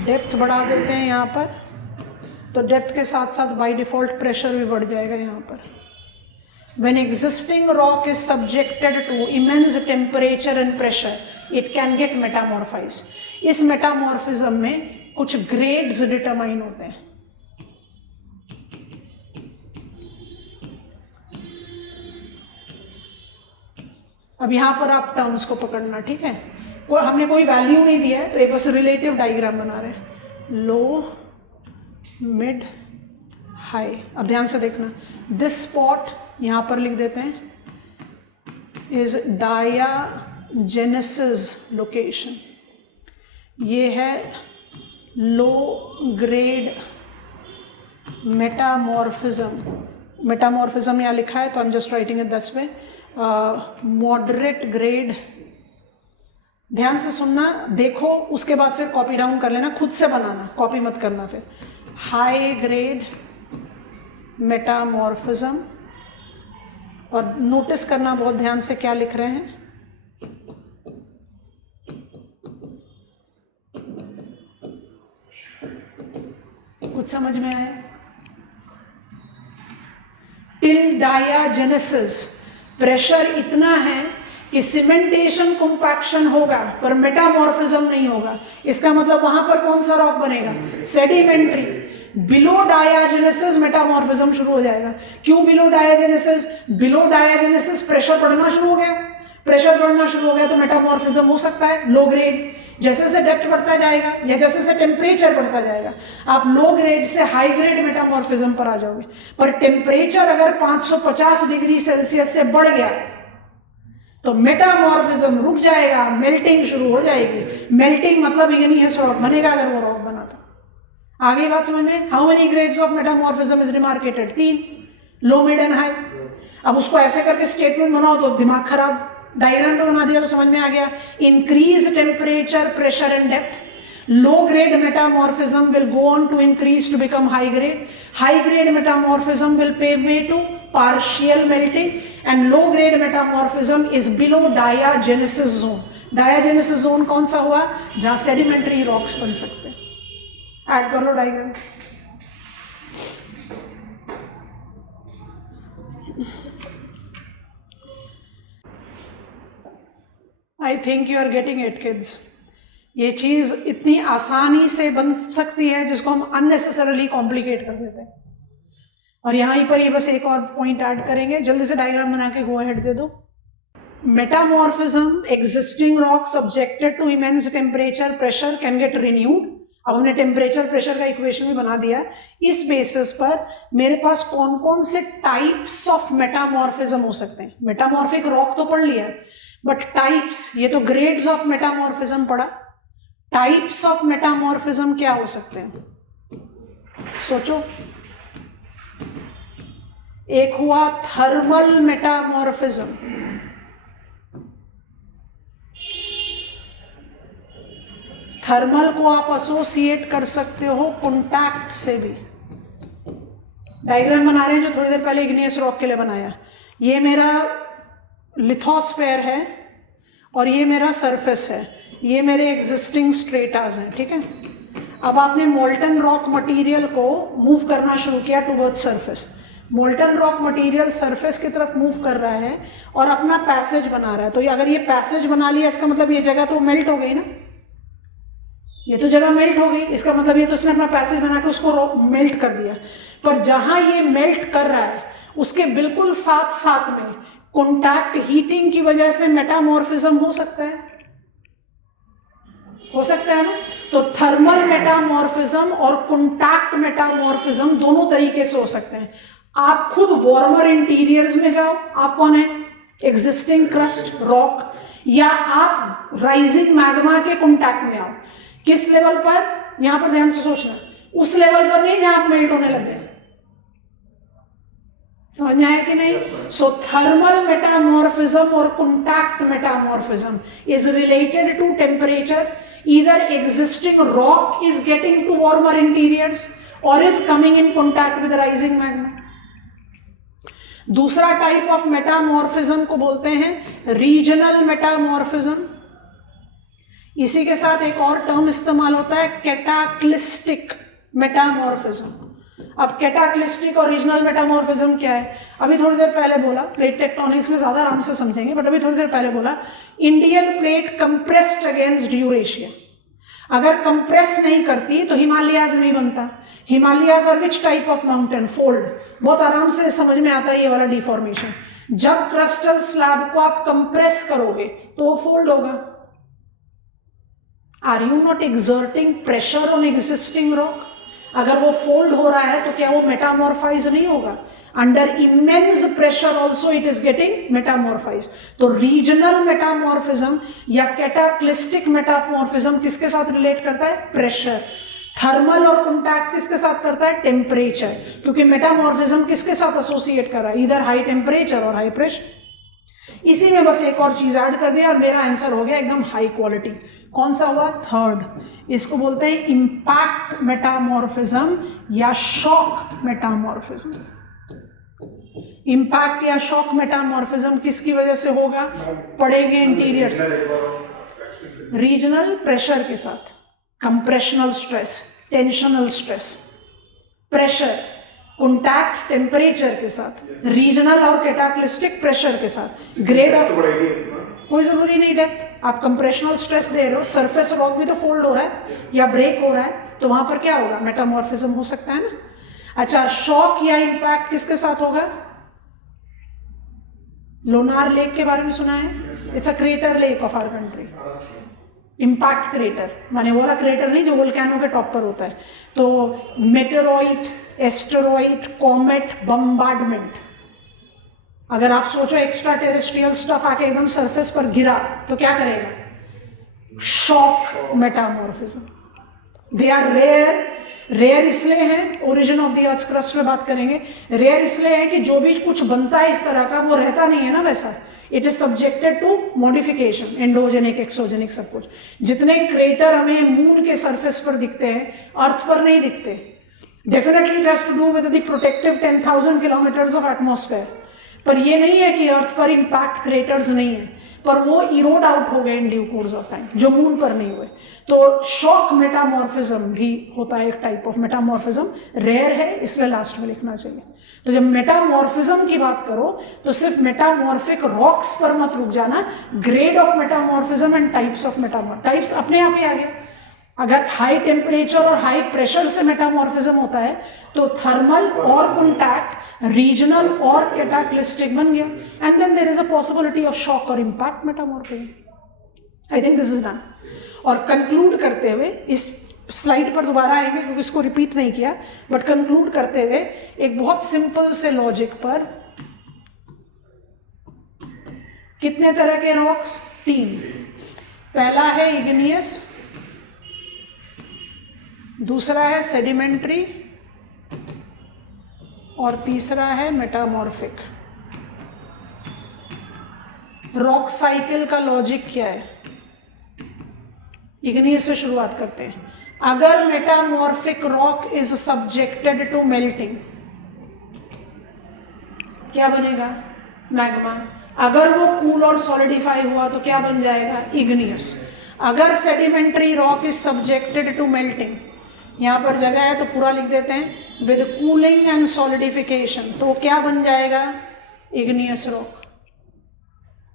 डेप्थ बढ़ा देते हैं यहाँ पर, तो डेप्थ के साथ साथ बाय डिफॉल्ट प्रेशर भी बढ़ जाएगा यहाँ पर। When existing rock is subjected to immense temperature and pressure, it can get metamorphized. इस मेटामॉर्फिज्म में कुछ ग्रेड्स डिटरमाइन होते हैं। अब यहाँ पर आप टर्म्स को पकड़ना, ठीक है? हमने कोई वैल्यू नहीं दिया है, तो एक बस रिलेटिव डायग्राम बना रहे हैं, लो, मिड, हाई। अब ध्यान से देखना, दिस स्पॉट यहाँ पर लिख देते हैं इज डायाजेनेसिस लोकेशन। ये है लो ग्रेड मेटामॉर्फिज्म। मेटामॉर्फिज्म यहाँ लिखा है तो I am just writing it this way. Moderate grade, ध्यान से सुनना, देखो, उसके बाद फिर कॉपी डाउन कर लेना, खुद से बनाना, कॉपी मत करना। फिर हाई ग्रेड मेटामॉर्फिज्म, और नोटिस करना बहुत ध्यान से क्या लिख रहे हैं। कुछ समझ में आया? टिल डायाजेनेसिस प्रेशर इतना है कि सीमेंटेशन कॉम्पैक्शन होगा पर मेटामॉर्फिज्म नहीं होगा। इसका मतलब वहां पर कौन सा रॉक बनेगा? सेडिमेंट्री। बिलो डायाजेनेसिस मेटामॉर्फिज्म शुरू हो जाएगा। क्यों बिलो डायाजेनेसिस? बिलो डायाजेनेसिस प्रेशर बढ़ना शुरू हो गया, प्रेशर बढ़ना शुरू हो गया तो मेटामॉर्फिज्म हो सकता है लो ग्रेड। जैसे जैसे डेप्थ बढ़ता जाएगा या जैसे जैसे टेम्परेचर बढ़ता जाएगा, आप लो ग्रेड से हाई ग्रेड मेटामॉर्फिज्म पर आ जाओगे। पर टेम्परेचर अगर 550 डिग्री सेल्सियस से बढ़ गया तो मेटामॉर्फिज्म रुक जाएगा, मेल्टिंग शुरू हो जाएगी। मेल्टिंग मतलब इग्नियस रॉक बनेगा अगर वो रॉक बना था। आगे बात समझ में? How many grades of metamorphism is demarcated? 3, low, mid and high. अब उसको ऐसे करके स्टेटमेंट बनाओ तो दिमाग खराब। डायग्राम पे बना दिया तो समझ में आ गया। Increase temperature, pressure and depth, low grade metamorphism will go on to increase to become high grade. High grade metamorphism will pave way to partial melting, and low grade metamorphism is below diagenesis zone. Diagenesis zone कौन सा हुआ? जहां sedimentary rocks बन सकते हैं। Add कर लो diagram. I think you are getting it, kids. ये चीज इतनी आसानी से बन सकती है जिसको हम अननेसेसरली कॉम्प्लिकेट कर देते हैं। और यहाँ पर ये बस एक और पॉइंट ऐड करेंगे, जल्दी से डायग्राम बना के गो अहेड दे दो। Metamorphism, existing rock subjected to immense temperature, pressure can get renewed. अब हमने टेम्परेचर प्रेशर का इक्वेशन भी बना दिया। इस बेसिस पर मेरे पास कौन कौन से टाइप्स ऑफ मेटामॉर्फिज्म हो सकते हैं। मेटामॉर्फिक रॉक तो पढ़ लिया, बट टाइप्स, ये तो ग्रेड्स ऑफ मेटामॉर्फिज्म पढ़ा। टाइप्स ऑफ मेटामॉर्फिज्म क्या हो सकते हैं? सोचो। एक हुआ थर्मल मेटामॉर्फिज्म, थर्मल को आप एसोसिएट कर सकते हो कॉन्टैक्ट से भी। डायग्राम बना रहे हैं जो थोड़ी देर पहले इग्नियस रॉक के लिए बनाया। ये मेरा लिथोस्फेयर है और ये मेरा सरफेस है, ये मेरे एग्जिस्टिंग स्ट्रेटास हैं, ठीक है। अब आपने मोल्टन रॉक मटेरियल को मूव करना शुरू किया towards surface. Molten rock material surface की तरफ मूव कर रहा है और अपना पैसेज बना रहा है। तो ये अगर ये पैसेज बना लिया, इसका मतलब ये जगह तो मेल्ट हो गई ना, ये तो जगह मेल्ट हो गई। इसका मतलब ये तो उसने अपना पैसेज बना के उसको मेल्ट कर दिया। पर जहां ये मेल्ट कर रहा है उसके बिल्कुल साथ साथ में कॉन्टैक्ट हीटिंग की वजह से मेटामॉर्फिज्म हो सकता है, हो सकता है ना। तो थर्मल मेटामॉर्फिज्म और कॉन्टैक्ट मेटामॉर्फिज्म दोनों तरीके से हो सकते हैं। आप खुद वार्मर इंटीरियर्स में जाओ, आप कौन है, एग्जिस्टिंग क्रस्ट रॉक, या आप राइजिंग मैग्मा के कॉन्टैक्ट में आओ। किस लेवल पर, यहां पर ध्यान से सोचना, उस लेवल पर नहीं जहां आप मेल्ट होने लग गए। समझ में आया कि नहीं? सो थर्मल मेटामॉर्फिज्म और contact metamorphism is related to temperature. Either existing rock is getting to warmer interiors और is coming in contact with rising magma. दूसरा टाइप ऑफ मेटामॉर्फिज्म को बोलते हैं रीजनल मेटामॉर्फिज्म। इसी के साथ एक और टर्म इस्तेमाल होता है कैटाक्लिस्टिक मेटामॉर्फिज्म। अब कैटाक्लिस्टिक और रीजनल मेटामॉर्फिज्म क्या है? अभी थोड़ी देर पहले बोला, प्लेट टेक्टोनिक्स में ज्यादा आराम से समझेंगे, बट अभी थोड़ी देर पहले बोला Indian plate compressed against Eurasia. अगर कंप्रेस नहीं करती तो हिमालयाज नहीं बनता। Himalayas are which type of mountain? Fold. बहुत आराम से समझ में आता है ये वाला डिफॉर्मेशन। जब क्रिस्टल स्लैब को आप कंप्रेस करोगे तो वो फोल्ड होगा। Are you not exerting pressure on existing rock? अगर वो फोल्ड हो रहा है तो क्या वो मेटामॉर्फाइज नहीं होगा? Under immense pressure also it is getting metamorphose. तो रीजनल मेटामॉर्फिज्म या कैटाक्लिस्टिक मेटामॉर्फिज्म किसके साथ रिलेट करता है? प्रेशर। थर्मल और कॉन्टैक्ट किसके साथ करता है? टेम्परेचर। क्योंकि मेटामॉर्फिज्म किसके साथ एसोसिएट कर रहा है? इधर हाई टेम्परेचर और हाई प्रेशर। इसी में बस एक और चीज ऐड कर दिया और मेरा आंसर हो गया एकदम हाई क्वालिटी। कौन सा हुआ? थर्ड। इसको बोलते हैं इंपैक्ट मेटामॉर्फिज्म या शॉक मेटामॉर्फिज्म। इंपैक्ट या शॉक मेटामॉर्फिज्म किसकी वजह से होगा? पड़ेंगे इंटीरियर, रीजनल प्रेशर के साथ, compressional stress, tensional stress, pressure, contact temperature के साथ, रीजनल और कैटाक्लिस्टिक प्रेशर के साथ, ग्रेड ऑफ कोई जरूरी नहीं डेप्थ। आप कंप्रेशनल स्ट्रेस दे रहे हो, सरफेस रॉक भी तो फोल्ड हो रहा है या ब्रेक हो रहा है, तो वहां पर क्या होगा? मेटामॉर्फिज्म हो सकता है ना। अच्छा, शॉक या इंपैक्ट किसके साथ होगा? लोनार लेक के बारे में सुना है? It's a crater lake of our country. Impact crater माने वो वाला क्रेटर नहीं जो वोल्केनो के टॉप पर होता है। तो मेटेरॉइड, एस्टेरॉइड, कॉमेट, बम्बार्डमेंट। अगर आप सोचो एक्स्ट्रा टेरेस्ट्रियल स्टफ आके एकदम सरफेस पर गिरा तो क्या करेगा? Shock metamorphism. They are rare. Rare इसलिए है, origin of the earth crust में बात करेंगे। रेयर इसलिए है कि जो भी कुछ बनता है इस तरह का वो रहता नहीं है ना वैसा। It is subjected to modification, endogenic, exogenic, सब कुछ। जितने क्रेटर हमें मून के सरफेस पर दिखते हैं अर्थ पर नहीं दिखते। Definitely it has to do with the protective 10,000 kilometres of atmosphere. पर ये नहीं है कि अर्थ पर इंपैक्ट क्रेटर्स नहीं है, पर वो इरोड आउट हो गए in due course of time, जो मून पर नहीं हुए। तो शॉक मेटामॉर्फिज्म भी होता है एक टाइप ऑफ मेटामॉर्फिज्म। रेयर है इसलिए लास्ट में लिखना चाहिए। तो जब मेटामॉर्फिज्म की बात करो तो सिर्फ मेटामॉर्फिक रॉक्स पर मत रुक जाना, grade of metamorphism and types of types अपने आप ही आ गए। अगर हाई टेम्परेचर और हाई प्रेशर से मेटामॉर्फिज्म होता है तो थर्मल और कॉन्टैक्ट, रीजनल और कैटाक्लिस्टिक बन गया, and then there is a possibility of shock और impact metamorphism. I think this is done. और कंक्लूड करते हुए इस स्लाइड पर दोबारा आएंगे क्योंकि इसको रिपीट नहीं किया, बट कंक्लूड करते हुए एक बहुत सिंपल से लॉजिक पर, कितने तरह के रॉक्स? 3। पहला है इग्नियस, दूसरा है सेडिमेंट्री और तीसरा है मेटामॉर्फिक। रॉक साइकिल का लॉजिक क्या है? इग्नियस से शुरुआत करते हैं। अगर metamorphic rock is subjected to melting, क्या बनेगा? मैग्मा। अगर वो कूल और सॉलिडिफाई हुआ तो क्या बन जाएगा? इग्नियस। अगर sedimentary rock is subjected to melting, यहाँ पर जगह है तो पूरा लिख देते हैं, विद कूलिंग एंड सॉलिडिफिकेशन, तो क्या बन जाएगा? Igneous rock.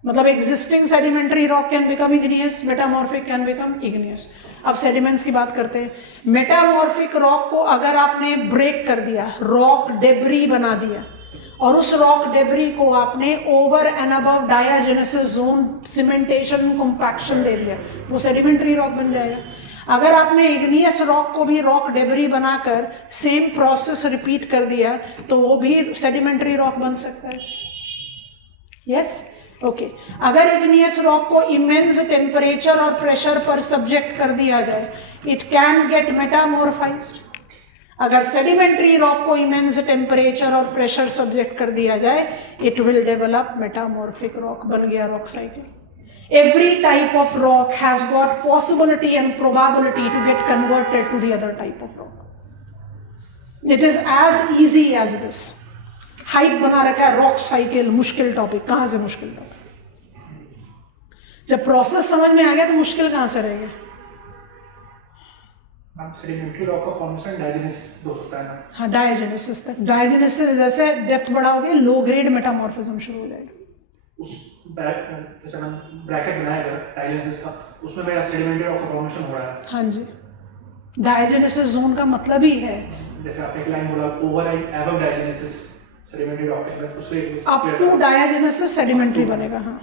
मतलब existing sedimentary rock can become igneous, metamorphic can become igneous. अब सेडिमेंट्स की बात करते हैं। मेटामॉर्फिक रॉक को अगर आपने ब्रेक कर दिया, रॉक डेब्री बना दिया, और उस रॉक डेब्री को आपने over and above diagenesis zone, cementation, compaction दे दिया, वो सेडिमेंट्री रॉक बन जाएगा। अगर आपने इग्नियस रॉक को भी रॉक डेबरी बनाकर सेम प्रोसेस रिपीट कर दिया तो वो भी सेडिमेंट्री रॉक बन सकता है। Yes, okay. अगर इग्नियस रॉक को इमेंस टेम्परेचर और प्रेशर पर सब्जेक्ट कर दिया जाए, इट कैन गेट मेटामॉर्फाइज्ड। अगर सेडिमेंट्री रॉक को इमेंस टेम्परेचर और प्रेशर सब्जेक्ट कर दिया जाए, it will develop metamorphic rock, बन गया rock cycle. Every type of rock has got possibility and probability to get converted to the other type of rock. It is as easy as this. Hype बना रखा है rock cycle, मुश्किल topic. कहां से मुश्किल topic? जब process समझ में आ गया तो मुश्किल कहां से रहेगा? सेडिमेंट्री रॉक का फॉर्मेशन डायजेनेसिस हो सकता है ना? हाँ, डायजेनेसिस तक। डायजेनेसिस जैसे डेप्थ बढ़ाओगे लो ग्रेड मेटामॉर्फिज्म शुरू हो जाएगा। उस जैसे मैंने ब्रैकेट बनाया है डायजेनेसिस का, उसमें मेरा सेडिमेंट्री रॉक का फॉर्मेशन हो रहा है। हाँ जी, डायजेनेसिस जोन का मतलब ही है जैसे आपने एक लाइन बोला over and above diagenesis sedimentary rock के अंदर, उससे अप टू डायजेनेसिस सेडिमेंट्री बनेगा। हाँ,